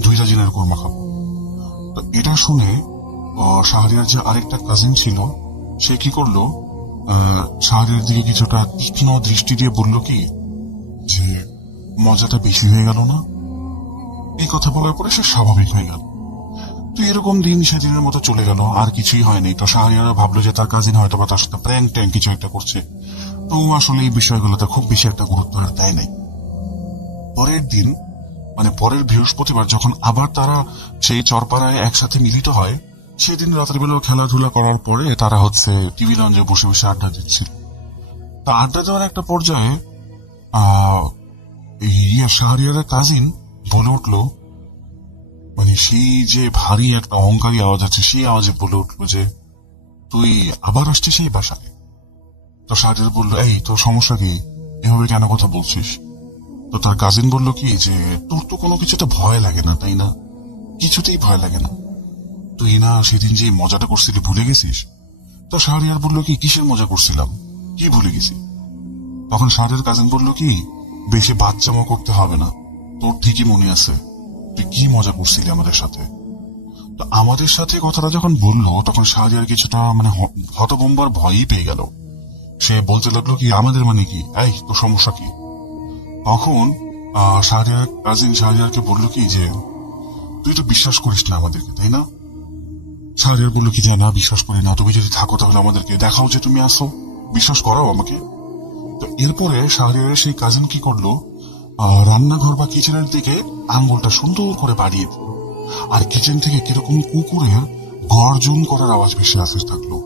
2টা জিনের কোরমা খাবো। তো এটা শুনে শাহরিয়ার যে আরেকটা কাজিন ছিল সে কি করলো, শাহরিয়ার দিকে কিছুটা তীক্ষ্ণ দৃষ্টি দিয়ে বলল কি যে, মজাটা বেশি হয়ে গেল না? এই কথা বলার পরে সে স্বাভাবিক হয়ে গেল। তো এরকম দিন সেদিনের মতো চলে গেল, আর কিছুই হয়নি। তো শাহরিয়ার ভাবলো যে তার কাজিন হয়তো বা তার সাথে প্র্যাঙ্ক কিছু একটা করছে। তো আসলে এই বিষয়গুলোতে খুব বেশি একটা গুরুত্ব দেয় নাই। পরের দিন মানে পরের বৃহস্পতিবার যখন আবার তারা সেই চরপাড়ায় একসাথে মিলিত হয়, সেদিন রাত্রিবেলা খেলাধুলা করার পরে তারা হচ্ছে টিভি লঞ্চে বসে বসে আড্ডা দিচ্ছিল। তা আড্ডা দেওয়ার একটা পর্যায়ে শাহরিয়ারের কাজিন বলে উঠলো, মানে সেই যে ভারী একটা অহংকারী আওয়াজ আছে, সেই আওয়াজে বলে উঠলো যে, তুই আবার আসছিস এই বাসায়? তো শাহরিয়ার বললো, এই তোর সমস্যা কি, এভাবে কেন কথা বলছিস? তো তার কাজিন বলল কি যে, তোর তো কোনো কিছুতে ভয় লাগে না তাই না? কিছুতেই ভয় লাগে না? তুই না সেদিন যে মজাটা করছিলি ভুলে গেছিস? তো শাহরিয়ার বলল কি, কিসের মজা করছিলাম, কি ভুলে গেছি? তখন শাহরিয়ার কাজিন বলল কি, বেশি বাচ্চামো করতে হবে না, তোর ঠিকই মনে আছে তুই কি মজা করছিলি আমাদের সাথে। তো আমাদের সাথে কথাটা যখন বললো তখন শাহরিয়ার কিছুটা মানে হতভম্বার ভয়ই পেয়ে গেল। সে বলতে লাগলো কি, আমাদের মানে কি, এই তোর সমস্যা কি? তখন শাহরিয়ার কাজিন শাহরিয়ারকে বলল কি যে, তুই তো বিশ্বাস করিস না আমাদেরকে তাই না? শাহরিয়ার বলল কি, না বিশ্বাস করি না, তুমি যদি থাকো তাহলে আমাদেরকে দেখাও যে তুমি আসো, বিশ্বাস করাও আমাকে। তো এরপরে শাহরিয়ারের সেই কাজিন কি করলো, রান্নাঘর বা কিচেনের দিকে আঙ্গুলটা সুন্দর করে বাড়িয়ে দিল, আর কিচেন থেকে কিরকম কুকুরের গর্জন করার আওয়াজ ভেসে আসতে থাকলো।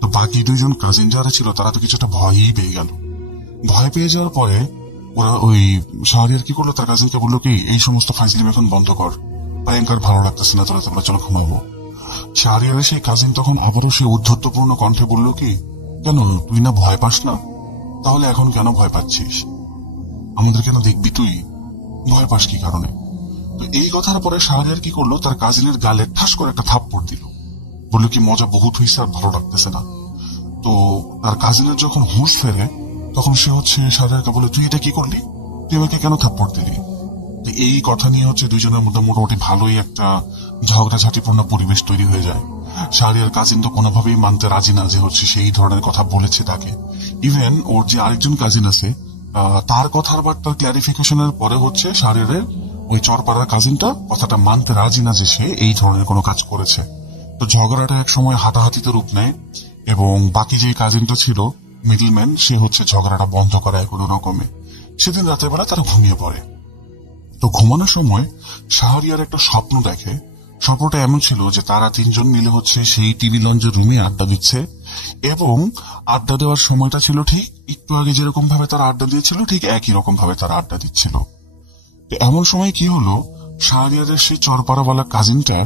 তো বাকি 2জন কাজিন যারা ছিল তারা তো কিছুটা ভয়ই পেয়ে গেল। ভয় পেয়ে যাওয়ার পরে ওরা ওই শাহরিয়ার কি করলো, তার কাজিনকে বললো কি, এই সমস্ত ফাইজলিম এখন বন্ধ কর, ভয়ঙ্কর ভালো লাগতেছে না, তোরা চলো ঘুমাবো। শাহরিয়ারের সেই কাজিন তখন আবারও সে উদ্ধত্তপূর্ণ কণ্ঠে বলল কি, কেন তুই না ভয় পাস না, তাহলে এখন কেন ভয় পাচ্ছিস? আমাদের কেন দেখবি তুই, ভয় পাস কি কারণে? তো এই কথার পরে শাহরিয়ার কি করলো, তার কাজিনের গালে ঠাস করে একটা থাপ্পড় দিল, বললো কি, মজা বহুত হয়েছে আর ভালো লাগতেছে না। তো তার কাজিনের যখন হুঁশ ফেরে তখন সে হচ্ছে শাহরিয়ারকে বলে, তুই এটা কি করলি, তুই আমাকে কেন থাপ্পড় দিলি? তো এই কথা নিয়ে হচ্ছে 2জনের মধ্যে মোটামুটি ভালোই একটা ঝগড়াঝাটিপূর্ণ পরিবেশ তৈরি হয়ে যায়। শাহরিয়ার কাজিন তো কোনোভাবেই মানতে রাজি না যে হচ্ছে সেই ধরনের কথা বলেছে তাকে। ইভেন ওর যে আরেকজন কাজিন আছে তার কথার বার্তার ক্লারিফিকেশনের পরে হচ্ছে শাহরিয়ারের ওই চরপাড়ার কাজিনটা কথাটা মানতে রাজি না যে সে এই ধরনের কোনো কাজ করেছে। তো ঝগড়াটা এক সময় হাতাহাতিতে রূপ নেয় এবং বাকি যে কাজিনটা ছিল মিডলম্যান, সে হচ্ছে ঝগড়াটা বন্ধ করায় কোনো রকমে। সেদিন রাতের বেলা তারা ঘুমিয়ে পড়ে। তো ঘুমানোর সময় শাহরিয়ার একটা স্বপ্ন দেখে। স্বপ্নটা এমন ছিল যে তারা 3জন মিলে হচ্ছে সেই টিভি লঞ্চের রুমে আড্ডা দিচ্ছে এবং আড্ডা দেওয়ার সময়টা ছিল ঠিক একটু আগে যেরকম ভাবে তারা আড্ডা দিয়েছিল ঠিক একই রকম ভাবে তারা আড্ডা দিচ্ছিল। এমন সময় কি হলো, শাহরিয়ারের সেই চরপাড়াওয়ালা কাজিনটা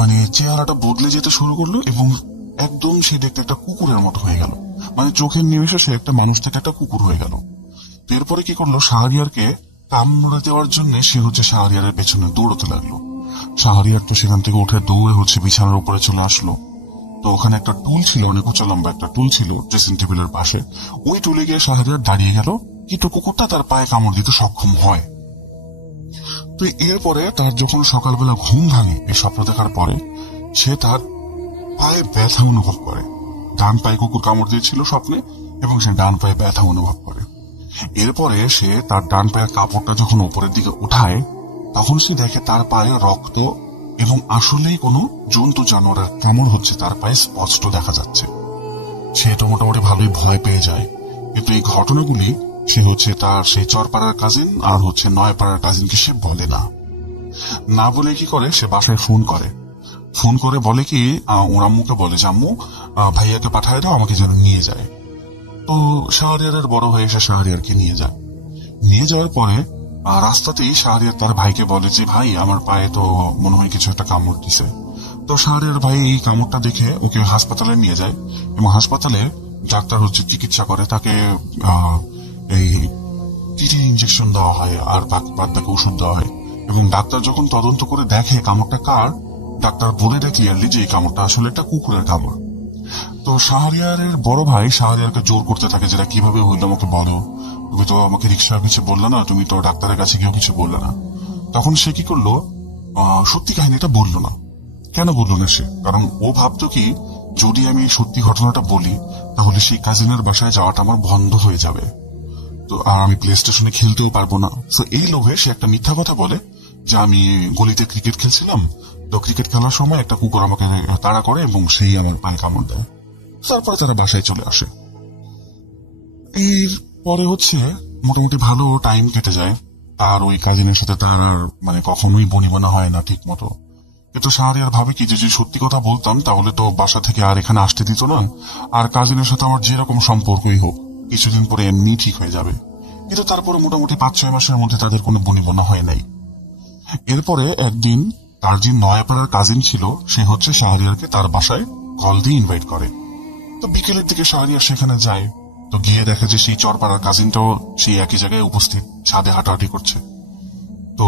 মানে চেহারাটা বদলে যেতে শুরু করলো এবং একদম সে দেখতে একটা কুকুরের মতো হয়ে গেল, মানে চোখের নিমেষে সে একটা মানুষ থেকে একটা কুকুর হয়ে গেল। এরপরে কি করলো, শাহরিয়ারকে কামড়ে দেওয়ার জন্য সে হচ্ছে শাহরিয়ারের পেছনে দৌড়তে লাগলো। শাহরিয়ার তো সেখান থেকে উঠে দৌড়ে হচ্ছে বিছানার উপরে চলে আসলো। তো ওখানে একটা টুল ছিল, অনেক উঁচা লম্বা একটা টুল ছিল ড্রেসিং টেবিলের পাশে। ওই টুলে গিয়ে শাহরিয়ার দাঁড়িয়ে গেল, কিন্তু কুকুরটা তার পায়ে কামড় দিতে সক্ষম হয়। তো এরপরে তার যখন সকালবেলা ঘুম ভাঙে এই স্বপ্ন দেখার পরে, সে তার পায়ে ব্যথা অনুভব করে। ডান পায়ে কুকুর কামড় দিয়েছিল স্বপ্নে এবং সে ডান পায়ে ব্যথা অনুভব করে। এরপরে সে তার ডান পায়ের কাপড়টা যখন উপরের দিকে উঠায় তখন সে দেখে তার পায়ে রক্ত এবং আসলেই কোনো জন্তু জানোয়ারের কামড় হচ্ছে তার পায়ে স্পষ্ট দেখা যাচ্ছে। সে তো মোটামুটি ভালোই ভয় পেয়ে যায়, কিন্তু এই ঘটনাগুলি সে হচ্ছে তার সেই চরপাড়ার কাজিন আর হচ্ছে নয়পাড়ার কাজিনকে সে বলে না বলে কি করে, সে বাসায় ফোন করে বলে কি ওর আম্মুকে বলে যে আম্মু ভাইয়াকে পাঠায় দাও, আমাকে যেন নিয়ে যায়। তো শাহরিয়ারের বড় ভাই এসে শাহরিয়ারকে নিয়ে যাওয়ার পরে রাস্তাতেই শাহরিয়ার তার ভাইকে বলে যে ভাই আমার পায়ে তো মনে হয় কিছু একটা কামড় দিছে। তো শাহরিয়ার ভাই এই কামড়টা দেখে ওকে হাসপাতালে নিয়ে যায় এবং হাসপাতালে ডাক্তার হচ্ছে চিকিৎসা করে, তাকে এই টিটি ইঞ্জেকশন দেওয়া হয় আর বাদ বাকি ওষুধ দেওয়া হয়। এবং ডাক্তার যখন তদন্ত করে দেখে কামড়টা কার, ডাক্তার বলে দেয় ক্লিয়ারলি যে এই কামড়টা আসলে একটা কুকুরের কামড়। তো শাহরিয়ারের বড় ভাই শাহরিয়ারকে জোর করতে থাকে, যেটা কিভাবে হইলো আমাকে বলো, তুমি তো আমাকে রিক্সার কিছু বললে না, তুমি তো ডাক্তারের কাছে গিয়েও কিছু বললে না। তখন সে কি করলো, সত্যি কাহিনীটা বললো না। কেন বললো না সে? কারণ ও ভাবতো কি যদি আমি সত্যি ঘটনাটা বলি তাহলে সেই কাজিনের বাসায় যাওয়াটা আমার বন্ধ হয়ে যাবে, তো আর আমি প্লে স্টেশনে খেলতেও পারবো না। তো এই লোভে সে একটা মিথ্যা কথা বলে যে আমি গলিতে ক্রিকেট খেলছিলাম, তো ক্রিকেট খেলার সময় একটা কুকুর আমাকে তাড়া করে এবং সেই আমার পায়ে কামড় দেয়। তারপরে তারা বাসায় চলে আসে। এর পরে হচ্ছে মোটামুটি ভালো টাইম কেটে যায়, তার ওই কাজিনের সাথে তার আর কখনোই বনিবনা হয় না ঠিক মতো। কিন্তু শাহরিয়ার ভাবে কি যে যদি সত্যি কথা বলতাম তাহলে তো বাসা থেকে আর এখানে আসতে দিত না, আর কাজিনের সাথে আমার যেরকম সম্পর্কই হোক কিছুদিন পরে এমনি ঠিক হয়ে যাবে। কিন্তু তারপরে মোটামুটি 5-6 মাসের মধ্যে তাদের কোনো বনিবনা হয় নাই। এরপরে একদিন তার যে নয়াপাড়ার কাজিন ছিল সে হচ্ছে শাহরিয়ারকে তার বাসায় কল দিয়ে ইনভাইট করে। তো বিকেলের দিকে শাহরিয়ার সেখানে যায়, তো গিয়ে দেখে যে সেই চরপাড়ার কাজিনটাও সেই একই জায়গায় উপস্থিত, ছাদে হাঁটাহাঁটি করছে। তো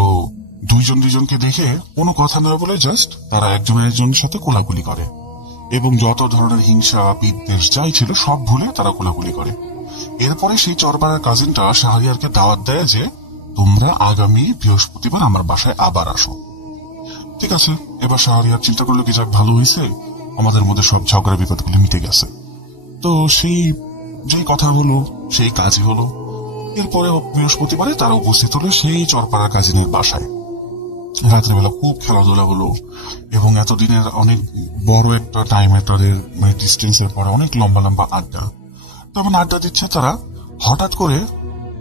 দুইজনকে দেখে কোনো কথা না বলে জাস্ট তারা একজনের সাথে কোলাকুলি করে এবং যত ধরনের হিংসা বিদ্বেষ যাই ছিল সব ভুলে তারা কোলাকুলি করে। এরপরে সেই চরপাড়ার কাজিনটা শাহরিয়ারকে দাওয়াত দেয় যে তোমরা আগামী বৃহস্পতিবার আমার বাসায় আবার আসো। ঠিক আছে, এবার শাহরিয়ার চিন্তা করলো কি যাক ভালো হয়েছে, আমাদের মধ্যে সব ঝগড়া বিপদগুলি মিটে গেছে। তো সেই যে কথা হলো সেই কাজই হলো। এরপরে বৃহস্পতিবারে তারা উপস্থিত হলো সেই চরপাড়ার কাজিনের বাসায়। রাত্রেবেলা খুব খেলাধুলা হলো এবং এতদিনের অনেক বড় একটা টাইমে তাদের ডিস্টেন্সের পরে অনেক লম্বা আড্ডা। তখন আড্ডা দিচ্ছে তারা, হঠাৎ করে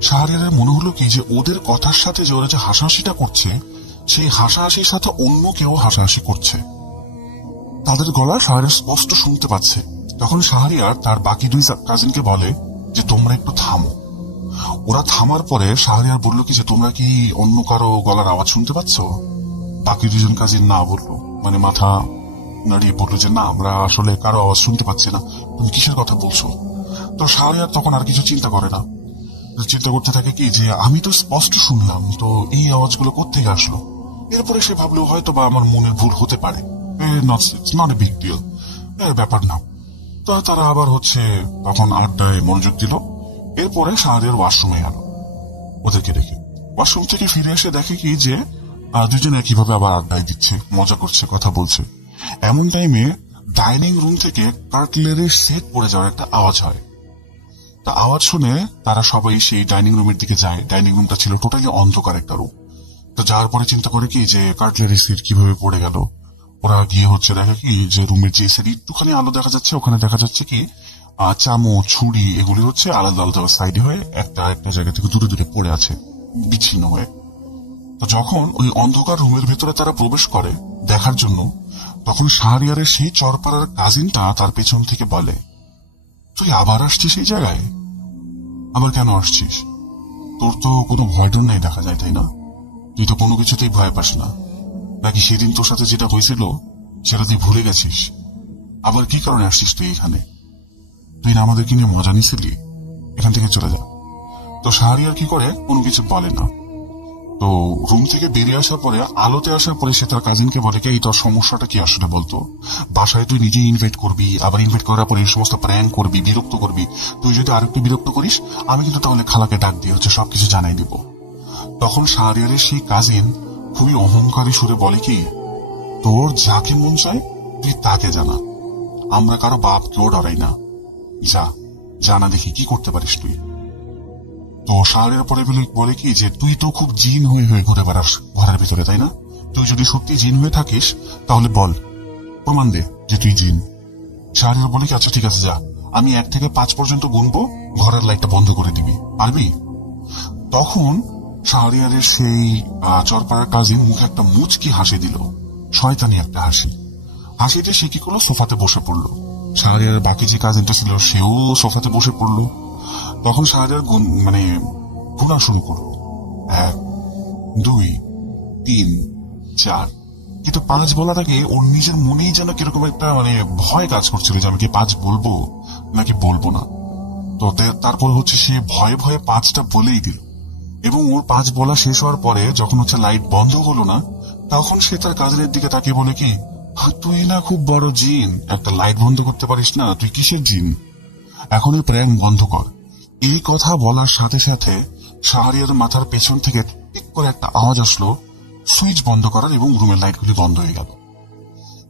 শাহরিয়ারের মনে হলো কি যে ওদের কথার সাথে যে ওরা যে হাসাহাসিটা করছে সেই হাসাহাসির সাথে অন্য কেউ হাসাহাসি করছে। তাদের গলা শাহরিয়ার স্পষ্ট শুনতে পাচ্ছে। তখন শাহরিয়ার তার বাকি 2 কাজিনকে বলে যে তোমরা একটু থামো। ওরা থামার পরে শাহরিয়ার বলল কি যে তোমরা কি অন্য কারো গলার আওয়াজ শুনতে পাচ্ছ? বাকি 2 কাজিন না বললো, মাথা নাড়িয়ে বললো যে না, আমরা আসলে কারো আওয়াজ শুনতে পাচ্ছি না, তুমি কিসের কথা বলছো? তো শাহরিয়ার তখন আর কিছু চিন্তা করে না, চিন্তা করতে থাকে কি যে আমি তো স্পষ্ট শুনলাম, তো এই আওয়াজগুলো কোত্থেকে আসলো? এরপরে সে ভাবলো হয়তো বা আমার মনের ভুল হতে পারে, নট এ বিগ ডিল, ব্যাপার না। তো তারা আবার তখন আড্ডায় মনোযোগ দিল। এরপরে শাহরিয়ার ওয়াশরুমে গেল ওদেরকে রেখে। ওয়াশরুম থেকে ফিরে এসে দেখে কি যে দুজনে কিভাবে আবার আড্ডায় দিচ্ছে, মজা করছে, কথা বলছে। এমন টাইমে ডাইনিং রুম থেকে কাটলারির সেট পড়ে যাওয়ার একটা আওয়াজ হয়। তা আওয়াজ শুনে তারা সবাই সেই ডাইনিং রুমের দিকে যায়। ডাইনিং রুমটা ছিল টোটালি অন্ধকার একটা রুম। তো যাওয়ার পরে চিন্তা করে কি যে কাটলারির সেট কিভাবে পড়ে গেল। ওরা গিয়ে দেখে কি যে রুমের যে সেট একটুখানি আলো দেখা যাচ্ছে, ওখানে দেখা যাচ্ছে কি চামচ, ছুরি এগুলি আলাদা আলাদা সাইডে হয়ে একটা জায়গা থেকে দূরে পড়ে আছে, বিচ্ছিন্ন হয়ে। তো যখন ওই অন্ধকার রুমের ভেতরে তারা প্রবেশ করে দেখার জন্য, তখন শাহরিয়ারের সেই চরপাড়ার কাজিনটা তার পেছন থেকে বলে, তুই আবার আসছিস এই জায়গায়? আবার কেন আসছিস? তোর তো কোনো ভয় ডর নাই দেখা যায়, তাই না? তুই তো কোনো কিছুতেই ভয় পাস না, নাকি সেদিন তোর সাথে যেটা হয়েছিল সেটা তুই ভুলে গেছিস? আবার কি কারণে আসছিস তুই এখানে? তুই না আমাদেরকে নিয়ে মজা নিছিলি? এখান থেকে চলে যা। তো শাহরিয়ার কি করে, কোনো কিছু বলে না। তো রুম থেকে বেরিয়ে আসার পরে, আলোতে আসার পরে সে তার কাজিনকে বলে কি তোর সমস্যাটা কি আসলে বলতো? বাসায় তুই নিজেই ইনভাইট করবি, আবার ইনভাইট করার পরে এই সমস্ত প্র্যাঙ্ক করবি, বিরক্ত করবি। তুই যদি আরেকটু বিরক্ত করিস আমি কিন্তু তাহলে খালাকে ডাক দিয়ে সবকিছু জানাই দিব। তখন শাহরিয়ারের সেই কাজিন খুবই অহংকারী সুরে বলে কি, তোর যাকে মন চায় তুই তাকে জানা, আমরা কারো বাপ কেউ ডরাই না, জানা দেখি কি করতে পারিস তুই। তো শাহরিয়ার পরে বলে কি যে তুই তো খুব জিন হয়ে ঘুরে বেড়াস ঘরের ভিতরে, তাই না? তুই যদি সত্যি জিন হয়ে থাকিস তাহলে বল, প্রমাণ দে যে তুই জিন। শাহরিয়ার বলে কি আচ্ছা ঠিক আছে যা, আমি 1 থেকে 5 পর্যন্ত গুনবো, ঘরের লাইটটা বন্ধ করে দিবি, পারবি? তখন শাহরিয়ারের সেই চরপাড়ার কাজিন মুখে একটা মুচকি হাসি দিল, শয়তানি একটা হাসি। হাসিতে সে কি করলো, সোফাতে বসে পড়লো। শাহরিয়ারের বাকি যে কাজিনটা ছিল সেও সোফাতে বসে পড়লো। তখন শাহরিয়ার গুনা শুরু করলো, 1 2 3 4, কিন্তু 5 বলার আগে ওর নিজের মনেই যেন কিরকম একটা ভয় কাজ করছিল যে আমি কি 5 বলবো নাকি বলবো না। তো তারপর হচ্ছে সে ভয়ে ভয়ে 5টা বলেই দিল, এবং ওর 5 বলা শেষ হওয়ার পরে যখন হচ্ছে লাইট বন্ধ হলো না, তখন সে তার কাজিনের দিকে তাকিয়ে বলে কি, তুই না খুব বড় জিন, একটা লাইট বন্ধ করতে পারিস না, তুই কিসের জিন? এখন এই প্র্যাঙ্ক বন্ধ কর। এই কথা বলার সাথে সাথে শাহরিয়ার মাথার পেছন থেকে টিক করে একটা আওয়াজ আসলো, সুইচ বন্ধ করার, এবং রুমের লাইটগুলি বন্ধ হয়ে গেল।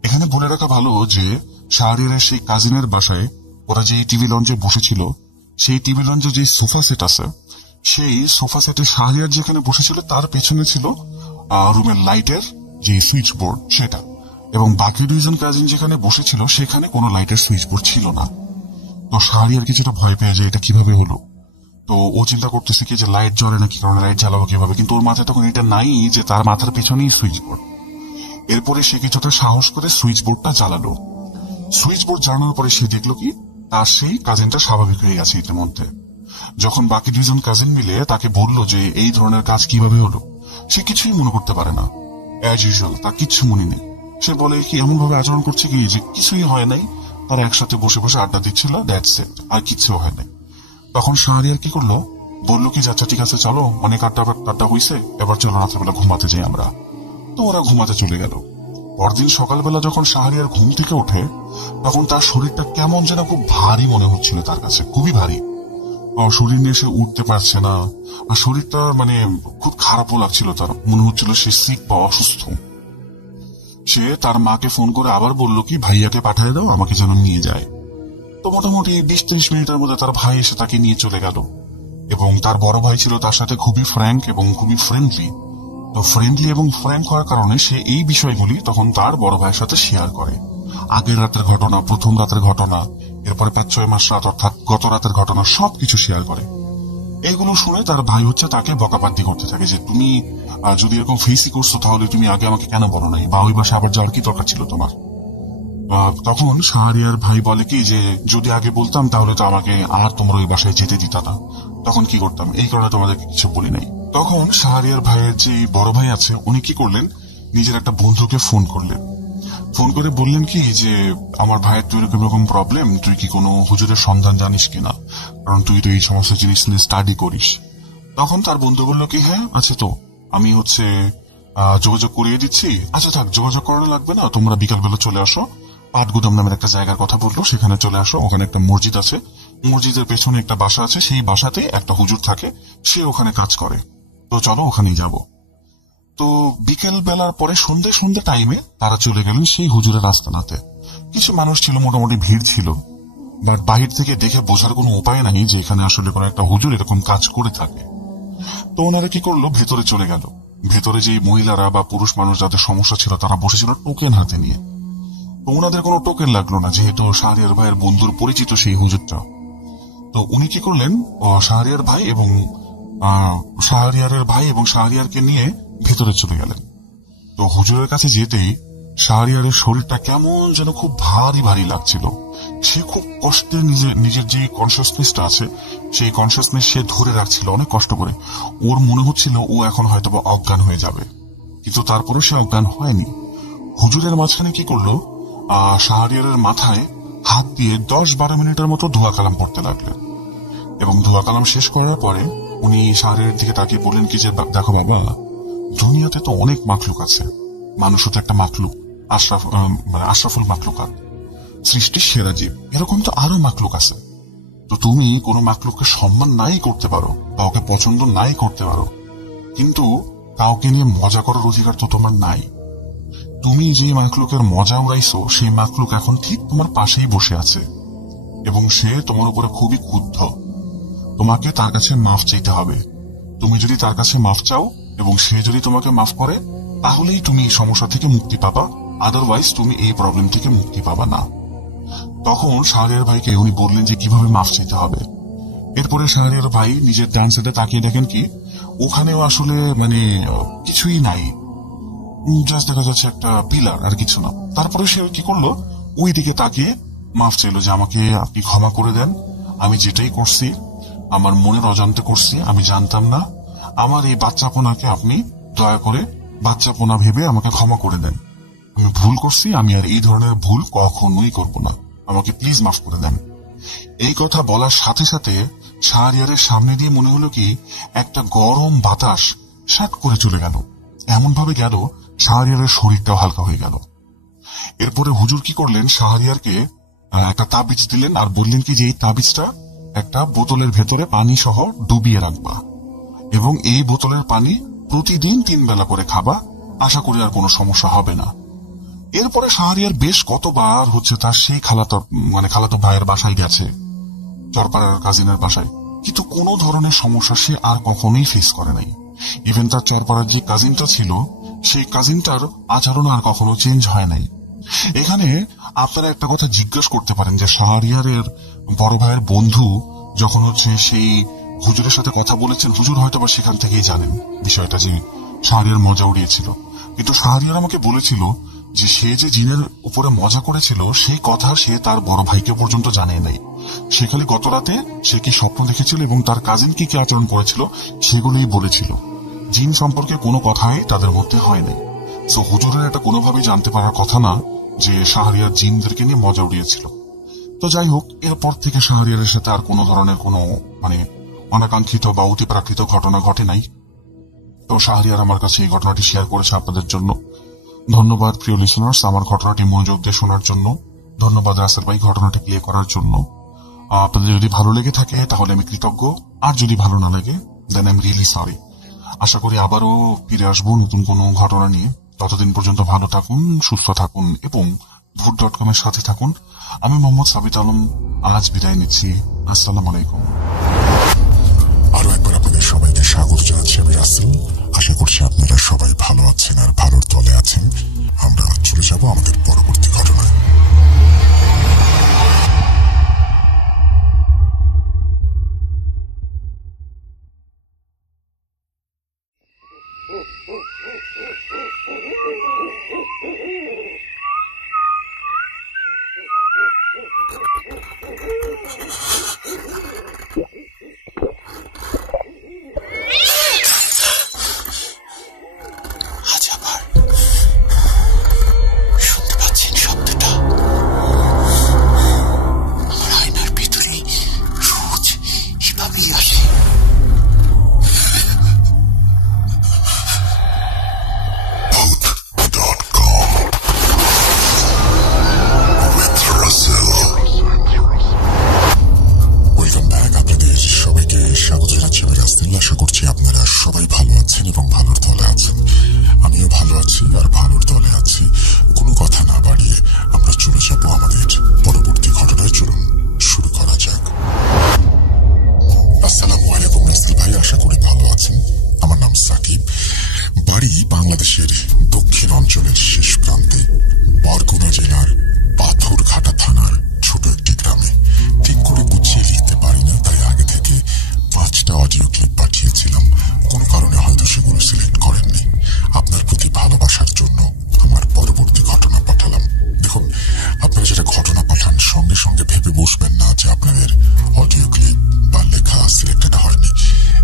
এখানে বলে রাখা ভালো যে শাহরিয়ারের সেই কাজিনের বাসায় ওরা যে টিভি লঞ্চে বসেছিল, সেই টিভি লঞ্চে যে সোফা সেট আছে, সেই সোফা সেটে শাহরিয়ার যেখানে বসেছিল তার পেছনে ছিল রুমের লাইটের যে সুইচ বোর্ড সেটা, এবং বাকি 2 জন কাজিন যেখানে বসেছিল সেখানে কোনো লাইটের সুইচ বোর্ড ছিল না। তো শাহরিয়ার কিছুটা ভয় পেয়ে যায় এটা কিভাবে হলো। তো ও চিন্তা করতেছে কি যে লাইট জ্বলে না কি কারণে, লাইট জ্বালাবো কিভাবে, কিন্তু ওর মাথায় তখন এটা নাই যে তার মাথার পেছনেই সুইচ বোর্ড। এরপরে সে কিছুটা সাহস করে সুইচ বোর্ডটা জ্বালালো। সুইচ বোর্ড জ্বালানোর পরে সে দেখলো কি তার সেই কাজিনটা স্বাভাবিক হয়ে গেছে ইতিমধ্যে। যখন বাকি 2 জন কাজিন মিলে তাকে বললো যে এই ধরনের কাজ কিভাবে হলো, সে কিছুই মনে করতে পারে না, অ্যাজ ইউজুয়াল তার কিচ্ছু মনে নেই। সে বলে কি এমন ভাবে আচরণ করছে কি যে কিছুই হয় নাই, তারা একসাথে বসে বসে আড্ডা দিচ্ছিল, দ্যাটস ইট, আর কিচ্ছু হয় নাই। তখন শাহরিয়ার কি করলো, বললো কি আচ্ছা ঠিক আছে চলো, অনেক আড্ডা হয়েছে, এবার চলো রাত্রেবেলা ঘুমাতে যাই আমরা। তো ওরা ঘুমাতে চলে গেল। পরদিন সকালবেলা যখন শাহরিয়ার ঘুম থেকে ওঠে, তখন তার শরীরটা কেমন যেন খুব ভারী মনে হচ্ছিল, তার কাছে খুবই ভারী। শরীর নিয়ে সে উঠতে পারছে না, আর শরীরটা খুব খারাপও লাগছিল, তার মনে হচ্ছিল সে সিক বা অসুস্থ। সে তার মাকে ফোন করে আবার বলল কি ভাইয়াকে পাঠিয়ে দাও, আমাকে যেন নিয়ে যায়। তো মোটামুটি 20-30 মিনিটের মধ্যে তার ভাই এসে তাকে নিয়ে চলে গেল, এবং তার বড় ভাই ছিল তার সাথে খুবই ফ্র্যাঙ্ক এবং খুবই ফ্রেন্ডলি। তো ফ্রেন্ডলি এবং ফ্র্যাঙ্ক হওয়ার কারণে সে এই বিষয়গুলি তখন তার বড় ভাইয়ের সাথে শেয়ার করে, আগের রাতের ঘটনা, প্রথম রাতের ঘটনা, এরপরে 5-6 মাস রাত অর্থাৎ গত রাতের ঘটনা সবকিছু শেয়ার করে। এইগুলো শুনে তার ভাই হচ্ছে তাকে বকাবাদ্দি করতে থাকে যে তুমি যদি এরকম ফেসই করছো তাহলে তুমি আগে আমাকে কেন বলো নাই, বা ওই বাসায় আবার যাওয়ার কি দরকার ছিল তোমার। তখন শাহরিয়ার ভাই বলে কি যে যদি আগে বলতাম তাহলে তো আমাকে আর তোমার ওই বাসায় যেতে দিত না, তখন কি করতাম, এই কারণে তোমাদেরকে কিছু বলি নাই। তখন শাহরিয়ার ভাইয়ের যে বড় ভাই আছে উনি কি করলেন, নিজের একটা বন্ধুকে ফোন করলেন। ফোন করে বললেন কি যে আমার ভাইয়ের তো এরকম প্রবলেম, তুই কি কোনো হুজুরের সন্ধান জানিস কিনা, কারণ তুই তো এই সমস্ত জিনিস নিয়ে স্টাডি করিস। তখন তার বন্ধু বললো কি হ্যাঁ আছে তো, আমি হচ্ছে যোগাযোগ করিয়ে দিচ্ছি। আচ্ছা থাক, যোগাযোগ করানো লাগবে না, তোমরা বিকালবেলা চলে আসো, পাটগুদাম নামের একটা জায়গার কথা বললো, সেখানে চলে আসো, ওখানে একটা মসজিদ আছে, মসজিদের পেছনে একটা বাসা আছে, সেই বাসাতে একটা হুজুর থাকে, সে ওখানে কাজ করে, তো চলো ওখানেই যাব। তো বিকেল বেলার পরে সন্ধ্যে টাইমে তারা চলে গেলেন সেই হুজুরের আস্তানাতে। কিছু মানুষ ছিল, মোটামুটি ভিড় ছিল, বাট বাহির থেকে দেখে বোঝার কোনো উপায় নাই যে এখানে আসলে কোনো একটা হুজুর এরকম কাজ করে থাকে। তো ওনারা কি করলো, ভেতরে চলে গেল। ভেতরে যে মহিলারা বা পুরুষ মানুষ যাদের সমস্যা ছিল তারা বসেছিল টোকেন হাতে নিয়ে। তো ওনাদের কোনো টোকেন লাগলো না, যেহেতু শাহরিয়ার ভাইয়ের বন্ধুর পরিচিত সেই হুজুরটা। তো উনি কি করলেন, শাহরিয়ারের ভাই এবং শাহরিয়ারকে নিয়ে ভেতরে চলে গেলেন। তো হুজুরের কাছে যেতেই শাহরিয়ারের শরীরটা কেমন যেন খুব ভারী ভারী লাগছিল। সে খুব কষ্টে নিজের যে কনসিয়াসনেসটা আছে সেই কনসিয়াসনেস সে ধরে রাখছিল অনেক কষ্ট করে। ওর মনে হচ্ছিল ও এখন হয়তো অজ্ঞান হয়ে যাবে, কিন্তু তারপরে সে অজ্ঞান হয়নি। হুজুরের মাঝখানে কি করলো, শাহরিয়ারের মাথায় হাত দিয়ে 10-12 মিনিটের মতো ধোয়া কালাম পড়তে লাগলেন, এবং ধোয়া কালাম শেষ করার পরে উনি শাহরিয়ারের দিকে তাকিয়ে বললেন কি যে দেখো বাবা, দুনিয়াতে তো অনেক মাখলুক আছে, মানুষও তো একটা মাখলুক, আশরাফুল মাখলুকাত, সৃষ্টির সেরা জীব, এরকম তো আরো মাখলুক আছে। তো তুমি কোনো মাখলুককে সম্মান নাই করতে পারো বা ওকে পছন্দ নাই করতে পারো, কিন্তু কাউকে নিয়ে মজা করার অধিকার তো তোমার নাই। তুমি যে মাখলুকের মজা উড়াইছো সেই মাখলুক এখন ঠিক তোমার পাশেই বসে আছে, এবং সে তোমার উপরে খুবই ক্রুদ্ধ। তোমাকে তার কাছে মাফ চাইতে হবে। তুমি যদি তার কাছে মাফ চাও এবং সে যদি তোমাকে মাফ করে, তাহলেই তুমি এই সমস্যা থেকে মুক্তি পাবা, আদারওয়াইজ তুমি এই প্রবলেম থেকে মুক্তি পাবা না। তখন শাহরিয়ার ভাইকে উনি বললেন যে কিভাবে মাফ চাইতে হবে। এরপরে শাহরিয়ার ভাই নিজের ডান সাইডে তাকিয়ে দেখেন কি ওখানেও আসলে কিছুই নাই, জাস্ট দেখা যাচ্ছে একটা পিলার, আর কিছু না। তারপরে সে কি করলো, ওই দিকে তাকিয়ে মাফ চাইলো যে আমাকে আপনি ক্ষমা করে দেন, আমি যেটাই করছি আমার মনের অজান্তে করছি, আমি জানতাম না, আমার এই বাচ্চাপনাকে আপনি দয়া করে বাচ্চাপনা ভেবে আমাকে ক্ষমা করে দেন, আমি ভুল করছি, আমি আর এই ধরনের ভুল কখনোই করব না, আমাকে প্লিজ মাফ করে দেন। এই কথা বলার সাথে সাথে শাহরিয়ারের সামনে দিয়ে মনে হলো কি একটা গরম বাতাস শাট করে চলে গেল, এমন ভাবে গেল শাহরিয়ারের শরীরটাও হালকা হয়ে গেল। এরপরে হুজুর কি করলেন, শাহরিয়ারকে একটা তাবিজ দিলেন আর বললেন কি যে এই তাবিজটা একটা বোতলের ভেতরে পানি সহ ডুবিয়ে রাখবা এবং এই বোতলের পানি প্রতিদিন 3 বেলা করে খাবা, আশা করি আর কোনো সমস্যা হবে না। এরপরে শাহরিয়ার বেশ কতবার তার সেই খালাতো ভাইয়ের বাসায় গেছে, চরপাড়ার কাজিনের বাসায়, কিন্তু কোনো ধরনের সমস্যা সে আর কখনোই ফেস করে নাই। ইভেন তার চরপাড়ার যে কাজিনটা ছিল সেই কাজিনটার আচরণ আর কখনো চেঞ্জ হয় নাই। এখানে আপনারা একটা কথা জিজ্ঞাসা করতে পারেন যে শাহরিয়ারের বড় ভাইয়ের বন্ধু যখন সেই হুজুরের সাথে কথা বলেছেন, হুজুর হয়তো বা সেখান থেকেই জানেন বিষয়টা যে শাহরিয়ার মজা উড়িয়েছিল, কিন্তু শাহরিয়ার আমাকে বলেছিল যে সে যে জিনের উপরে মজা করেছিল সেই কথা সে তার বড় ভাইকে পর্যন্ত জানে নাই। সে খালি গত রাতে সে কি স্বপ্ন দেখেছিল এবং তার কাজিন কি আচরণ করেছিল সেগুলোই বলেছিল, জিন সম্পর্কে কোনো কথাই তাদের মধ্যে হয় নাই। সো হুজুরের এটা কোনোভাবেই জানতে পারার কথা না যে শাহরিয়ার জিনদেরকে নিয়ে মজা উড়িয়েছিল। তো যাই হোক, এরপর থেকে শাহরিয়ারের সাথে আর কোনো ধরনের কোনো অনাকাঙ্ক্ষিত বা অতিপ্রাকৃত ঘটনা ঘটে নাই। তো শাহরিয়ার আমার কাছে এই ঘটনাটি শেয়ার করেছে আপনাদের জন্য। ধন্যবাদ প্রিয় লিসনার্স আমার ঘটনাটি মনোযোগ দিয়ে শোনার জন্য, ধন্যবাদ রাসেল ভাই ঘটনাটি প্লে করার জন্য। আপনাদের যদি ভালো লেগে থাকে তাহলে আমি কৃতজ্ঞ, আর যদি ভালো না লাগে then I am really sorry. আশা করি আবারও ফিরে আসবো নতুন কোনো ঘটনা নিয়ে। ততদিন পর্যন্ত ভালো থাকুন, সুস্থ থাকুন এবং ভূত.com এর সাথে থাকুন। আমি মোহাম্মদ সাবিত আলম আজ বিদায় নিচ্ছি। আসসালামু আলাইকুম। আরো একবার আপনাদের সবাইকে স্বাগত জানাচ্ছি আমি রাসেল। আশা করছি আপনারা সবাই ভালো আছেন আর ভালোর তলে আছেন। আমরা চলে যাব আমাদের পরবর্তী ঘটনায়। আশা করছি আপনারা সবাই ভালো আছেন এবং ভালোর তলে আছেন। আমিও ভালো আছি আর ভালোর তলে আছি। কোনো কথা না বাড়িয়ে আমরা চলে যাব আমাদের পরবর্তী ঘটনায়। চলুন শুরু করা যাক। আসসালামু আলাইকুম রাসেল ভাই, আশা করি ভালো আছেন। আমার নাম সাকিব, বাড়ি বাংলাদেশের দক্ষিণ অঞ্চলের শেষ প্রান্তে বরগুনা জেলার পাথরঘাটা থানার ছোট একটি গ্রামে। ঠিক করে গুছিয়ে লিখতে পারি না, তাই আগে থেকে 5টা অডিও ক্লিপ পাঠিয়েছিলাম। কোনো কারণে হয়তো সেগুলো সিলেক্ট করেননি। আপনার প্রতি ভালোবাসার জন্য আমার পরবর্তী ঘটনা পাঠালাম। দেখুন, আপনারা যেটা ঘটনা পাঠান সঙ্গে সঙ্গে ভেবে বসবেন না যে আপনাদের অডিও ক্লিপ বা লেখা সিলেক্টেড হয়নি।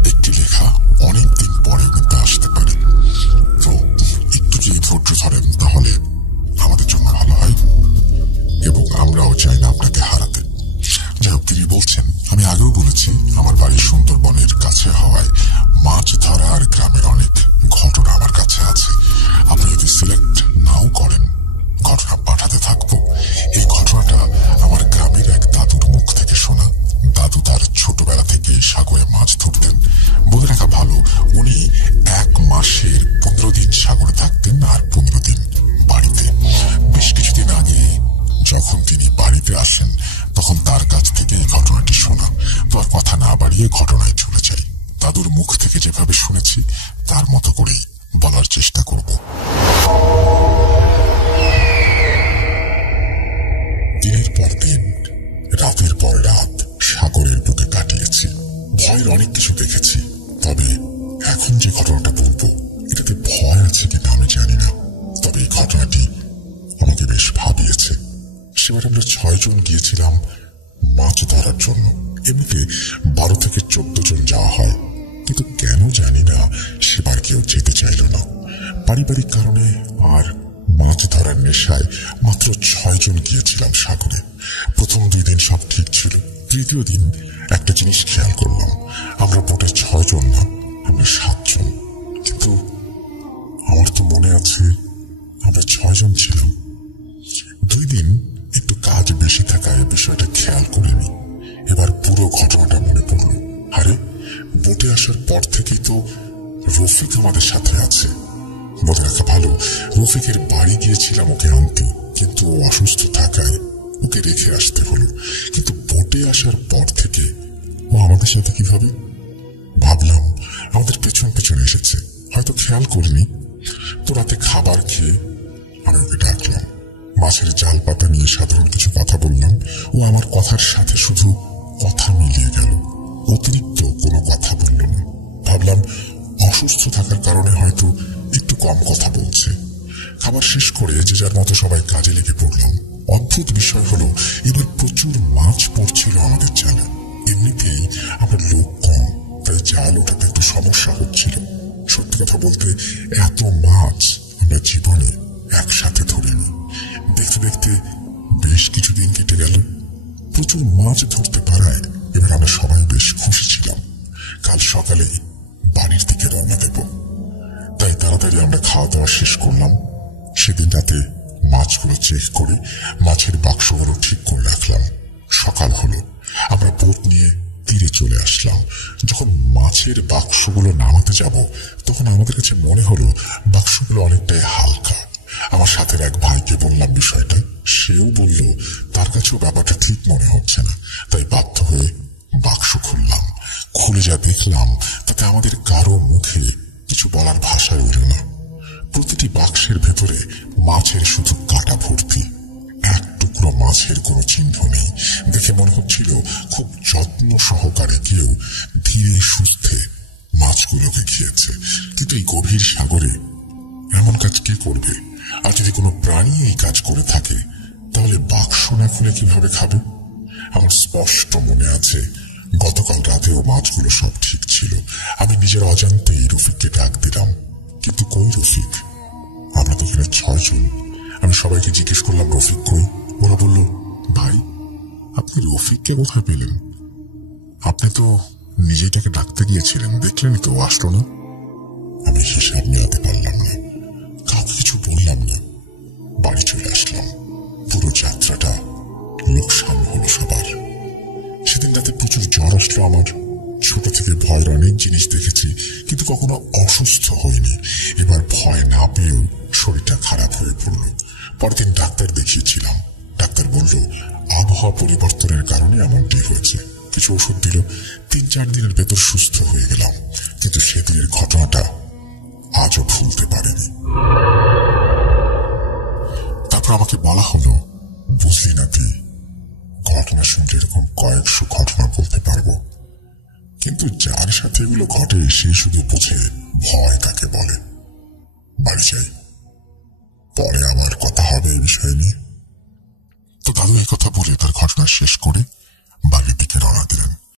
একটি লেখা অনেকদিন পরে কিন্তু আসতে পারে, তো একটু যদি ধৈর্য ধরেন তাহলে আমাদের জন্য ভালো হয় এবং আমরাও চাই না আপনাকে হারাতে। যাই হোক, তিনি বলছেন, আমি আগেও বলেছি আমার বাড়ি সুন্দরবনের কাছে হওয়ায় মাছ ধরা আর গ্রামের অনেক ঘটনা আমার কাছে আছে। আপনি যদি সিলেক্ট নাও করেন ঘটনা পাঠাতে থাকবো। এই ঘটনাটা আমার গ্রামের এক দাদুর মুখ থেকে শোনা। দাদু তার ছোটবেলা থেকে সাগরে মাছ ধরতেন। বলে রাখা ভালো, উনি 1 মাসের 15 দিন সাগরে থাকতেন আর 15 দিন বাড়িতে। বেশ কিছুদিন আগে যখন তিনি বাড়িতে আসেন তখন তার কাছ থেকে এই ঘটনাটি শোনা। তো আর কথা না বাড়িয়ে ঘটনায় চলে যাই। দাদুর মুখ থেকে যেভাবে শুনেছি তার মতো করেই বলার চেষ্টা করব। দিনের পর দিন, রাতের পর রাত সাগরের বুকে কাটিয়েছি। ভয়ের অনেক কিছু দেখেছি, তবে এখন যে ঘটনাটা বলবো এটাতে ভয় আছে কিনা আমি জানি না, তবে এই ঘটনাটি আমাকে বেশ ভাবিয়েছে। সেবার আমরা 6 জন গিয়েছিলাম মাছ ধরার জন্য। এমনিতে 12 থেকে 14 জন যাওয়া হয়, কিন্তু কেন জানি না সেবার কেউ যেতে চাইল না। পারিবারিক কারণে আর মাছ ধরার নেশায় মাত্র 6 জন গিয়েছিলাম সাগরে। প্রথম 2 দিন সব ঠিক ছিল। তৃতীয় দিন একটা জিনিস খেয়াল করলাম, আমরা বোটে 6 জন না, আমরা 7 জন। কিন্তু আমার তো মনে আছে আমরা 6 জন ছিলাম। 2 দিন একটু কাজ বেশি থাকায় বিষয়টা খেয়াল করিনি। এবার পুরো ঘটনাটা মনে পড়ল। আরে, বোটে আসার পর থেকেই তো রফিক আমাদের সাথে আছে। মনে রাখা ভালো, রফিকের বাড়ি গিয়েছিলাম ওকে আনতে, কিন্তু ও অসুস্থ থাকায় ওকে রেখে আসতে হলো। কিন্তু বোটে আসার পর থেকে ও আমাদের সাথে কিভাবে? ভাবলাম আমাদের পেছন পেছন এসেছে, হয়তো খেয়াল করিনি। তো রাতে খাবার খেয়ে আমি ওকে ডাকলাম, মাছের জাল পাতা নিয়ে সাধারণ কিছু কথা বললাম। ও আমার কথার সাথে শুধু কথা মিলিয়ে গেল, অতিরিক্ত কোনো কথা বলল না। ভাবলাম অসুস্থ থাকার কারণে হয়তো একটু কম কথা বলছে। খাবার শেষ করে যে যার মতো সবাই কাজে লেগে পড়লাম। অদ্ভুত বিষয় হলো, এবার প্রচুর মাছ পড়ছিল আমাদের জালে। এমনিতেই আমরা লোক কম, তাই জাল ওঠাতে একটু সমস্যা হচ্ছিল। সত্যি কথা বলতে এত মাছ আমরা জীবনে একসাথে ধরিনি। দেখতে দেখতে বেশ কিছুদিন কেটে গেল। প্রচুর মাছ ধরতে পারায় এবার আমরা সবাই বেশ খুশি ছিলাম। কাল সকালে বাড়ির দিকে রওনা দেব, তাই তাড়াতাড়ি আমরা খাওয়া দাওয়া শেষ করলাম। সেদিন রাতে মাছগুলো চেক করে মাছের বাক্সগুলো ঠিক করে রাখলাম। সকাল হলো, আমরা বোট নিয়ে তীরে চলে আসলাম। যখন মাছের বাক্সগুলো নামাতে যাব, তখন আমাদের কাছে মনে হলো বাক্সগুলো অনেকটাই হালকা। আমার সাথে এক ভাইকে বললাম বিষয়টা, সেও বলল তার কাছেও ব্যাপারটা ঠিক মনে হচ্ছে না। তাই বাধ্য হয়ে বাক্স খুললাম। খুলে যা দেখলাম তাতে আমাদের কারো মুখে কিছু বলার ভাষা রইল না। প্রতিটি বাক্সের ভেতরে মাছের শুধু কাটা ভর্তি, এক টুকরো মাছের কোনো চিহ্ন নেই। দেখে মনে হচ্ছিল খুব যত্ন সহকারে কেউ ধীরে সুস্থে মাছগুলোকে খেয়েছে। কিন্তু এই গভীর সাগরে এমন কাজ কে করবে? আর যদি কোনো প্রাণী এই কাজ করে থাকে, তাহলে বাক্স না খুলে কিভাবে খাবে? আমার স্পষ্ট মনে আছে গতকাল রাতেও মাছগুলো সব ঠিক ছিল। আমি নিজের অজান্তেই রফিককে ডাক দিলাম, কিন্তু কই রফিক? আমরা তো এখানে 6 জন। আমি সবাইকে জিজ্ঞেস করলাম রফিক কই? ওরা বলল, ভাই আপনি রফিককে কোথায় পেলেন? আপনি তো নিজেই তাকে ডাকতে গিয়েছিলেন, দেখলেনই তো, আসলো না। আমি হিসাব মেলাতে পারলাম না, কাউকে কিছু বললাম না, বাড়ি চলে আসলাম। পুরো যাত্রাটা লোকসান হলো সবার। সেদিন রাতে প্রচুর জ্বর আসলো আমার। ছোট থেকে ভয়ের অনেক জিনিস দেখেছি, কিন্তু কখনো অসুস্থ হয়নি। এবার ভয় না পেয়েও শরীরটা খারাপ হয়ে পড়ল। পরের দিন ডাক্তার দেখিয়েছিলাম। ডাক্তার বলল আবহাওয়া পরিবর্তনের কারণে এমনটি হয়েছে। কিছু ওষুধ দিল। 3-4 দিনের ভেতর সুস্থ হয়ে গেলাম। কিন্তু সেদিনের ঘটনাটা আজও ভুলতে পারিনি। তারপর আমাকে বলা হলো, বুঝলি না তুই, ঘটনা শুনলে এরকম কয়েকশো ঘটনা বলতে পারবো, কিন্তু যার সাথে এগুলো ঘটে সে শুধু বুঝে ভয় কাকে বলে। বাড়ি যাই, পরে আমার কথা হবে এই বিষয় নিয়ে। তো দাদু এই কথা বলে তার ঘটনা শেষ করে বাড়ির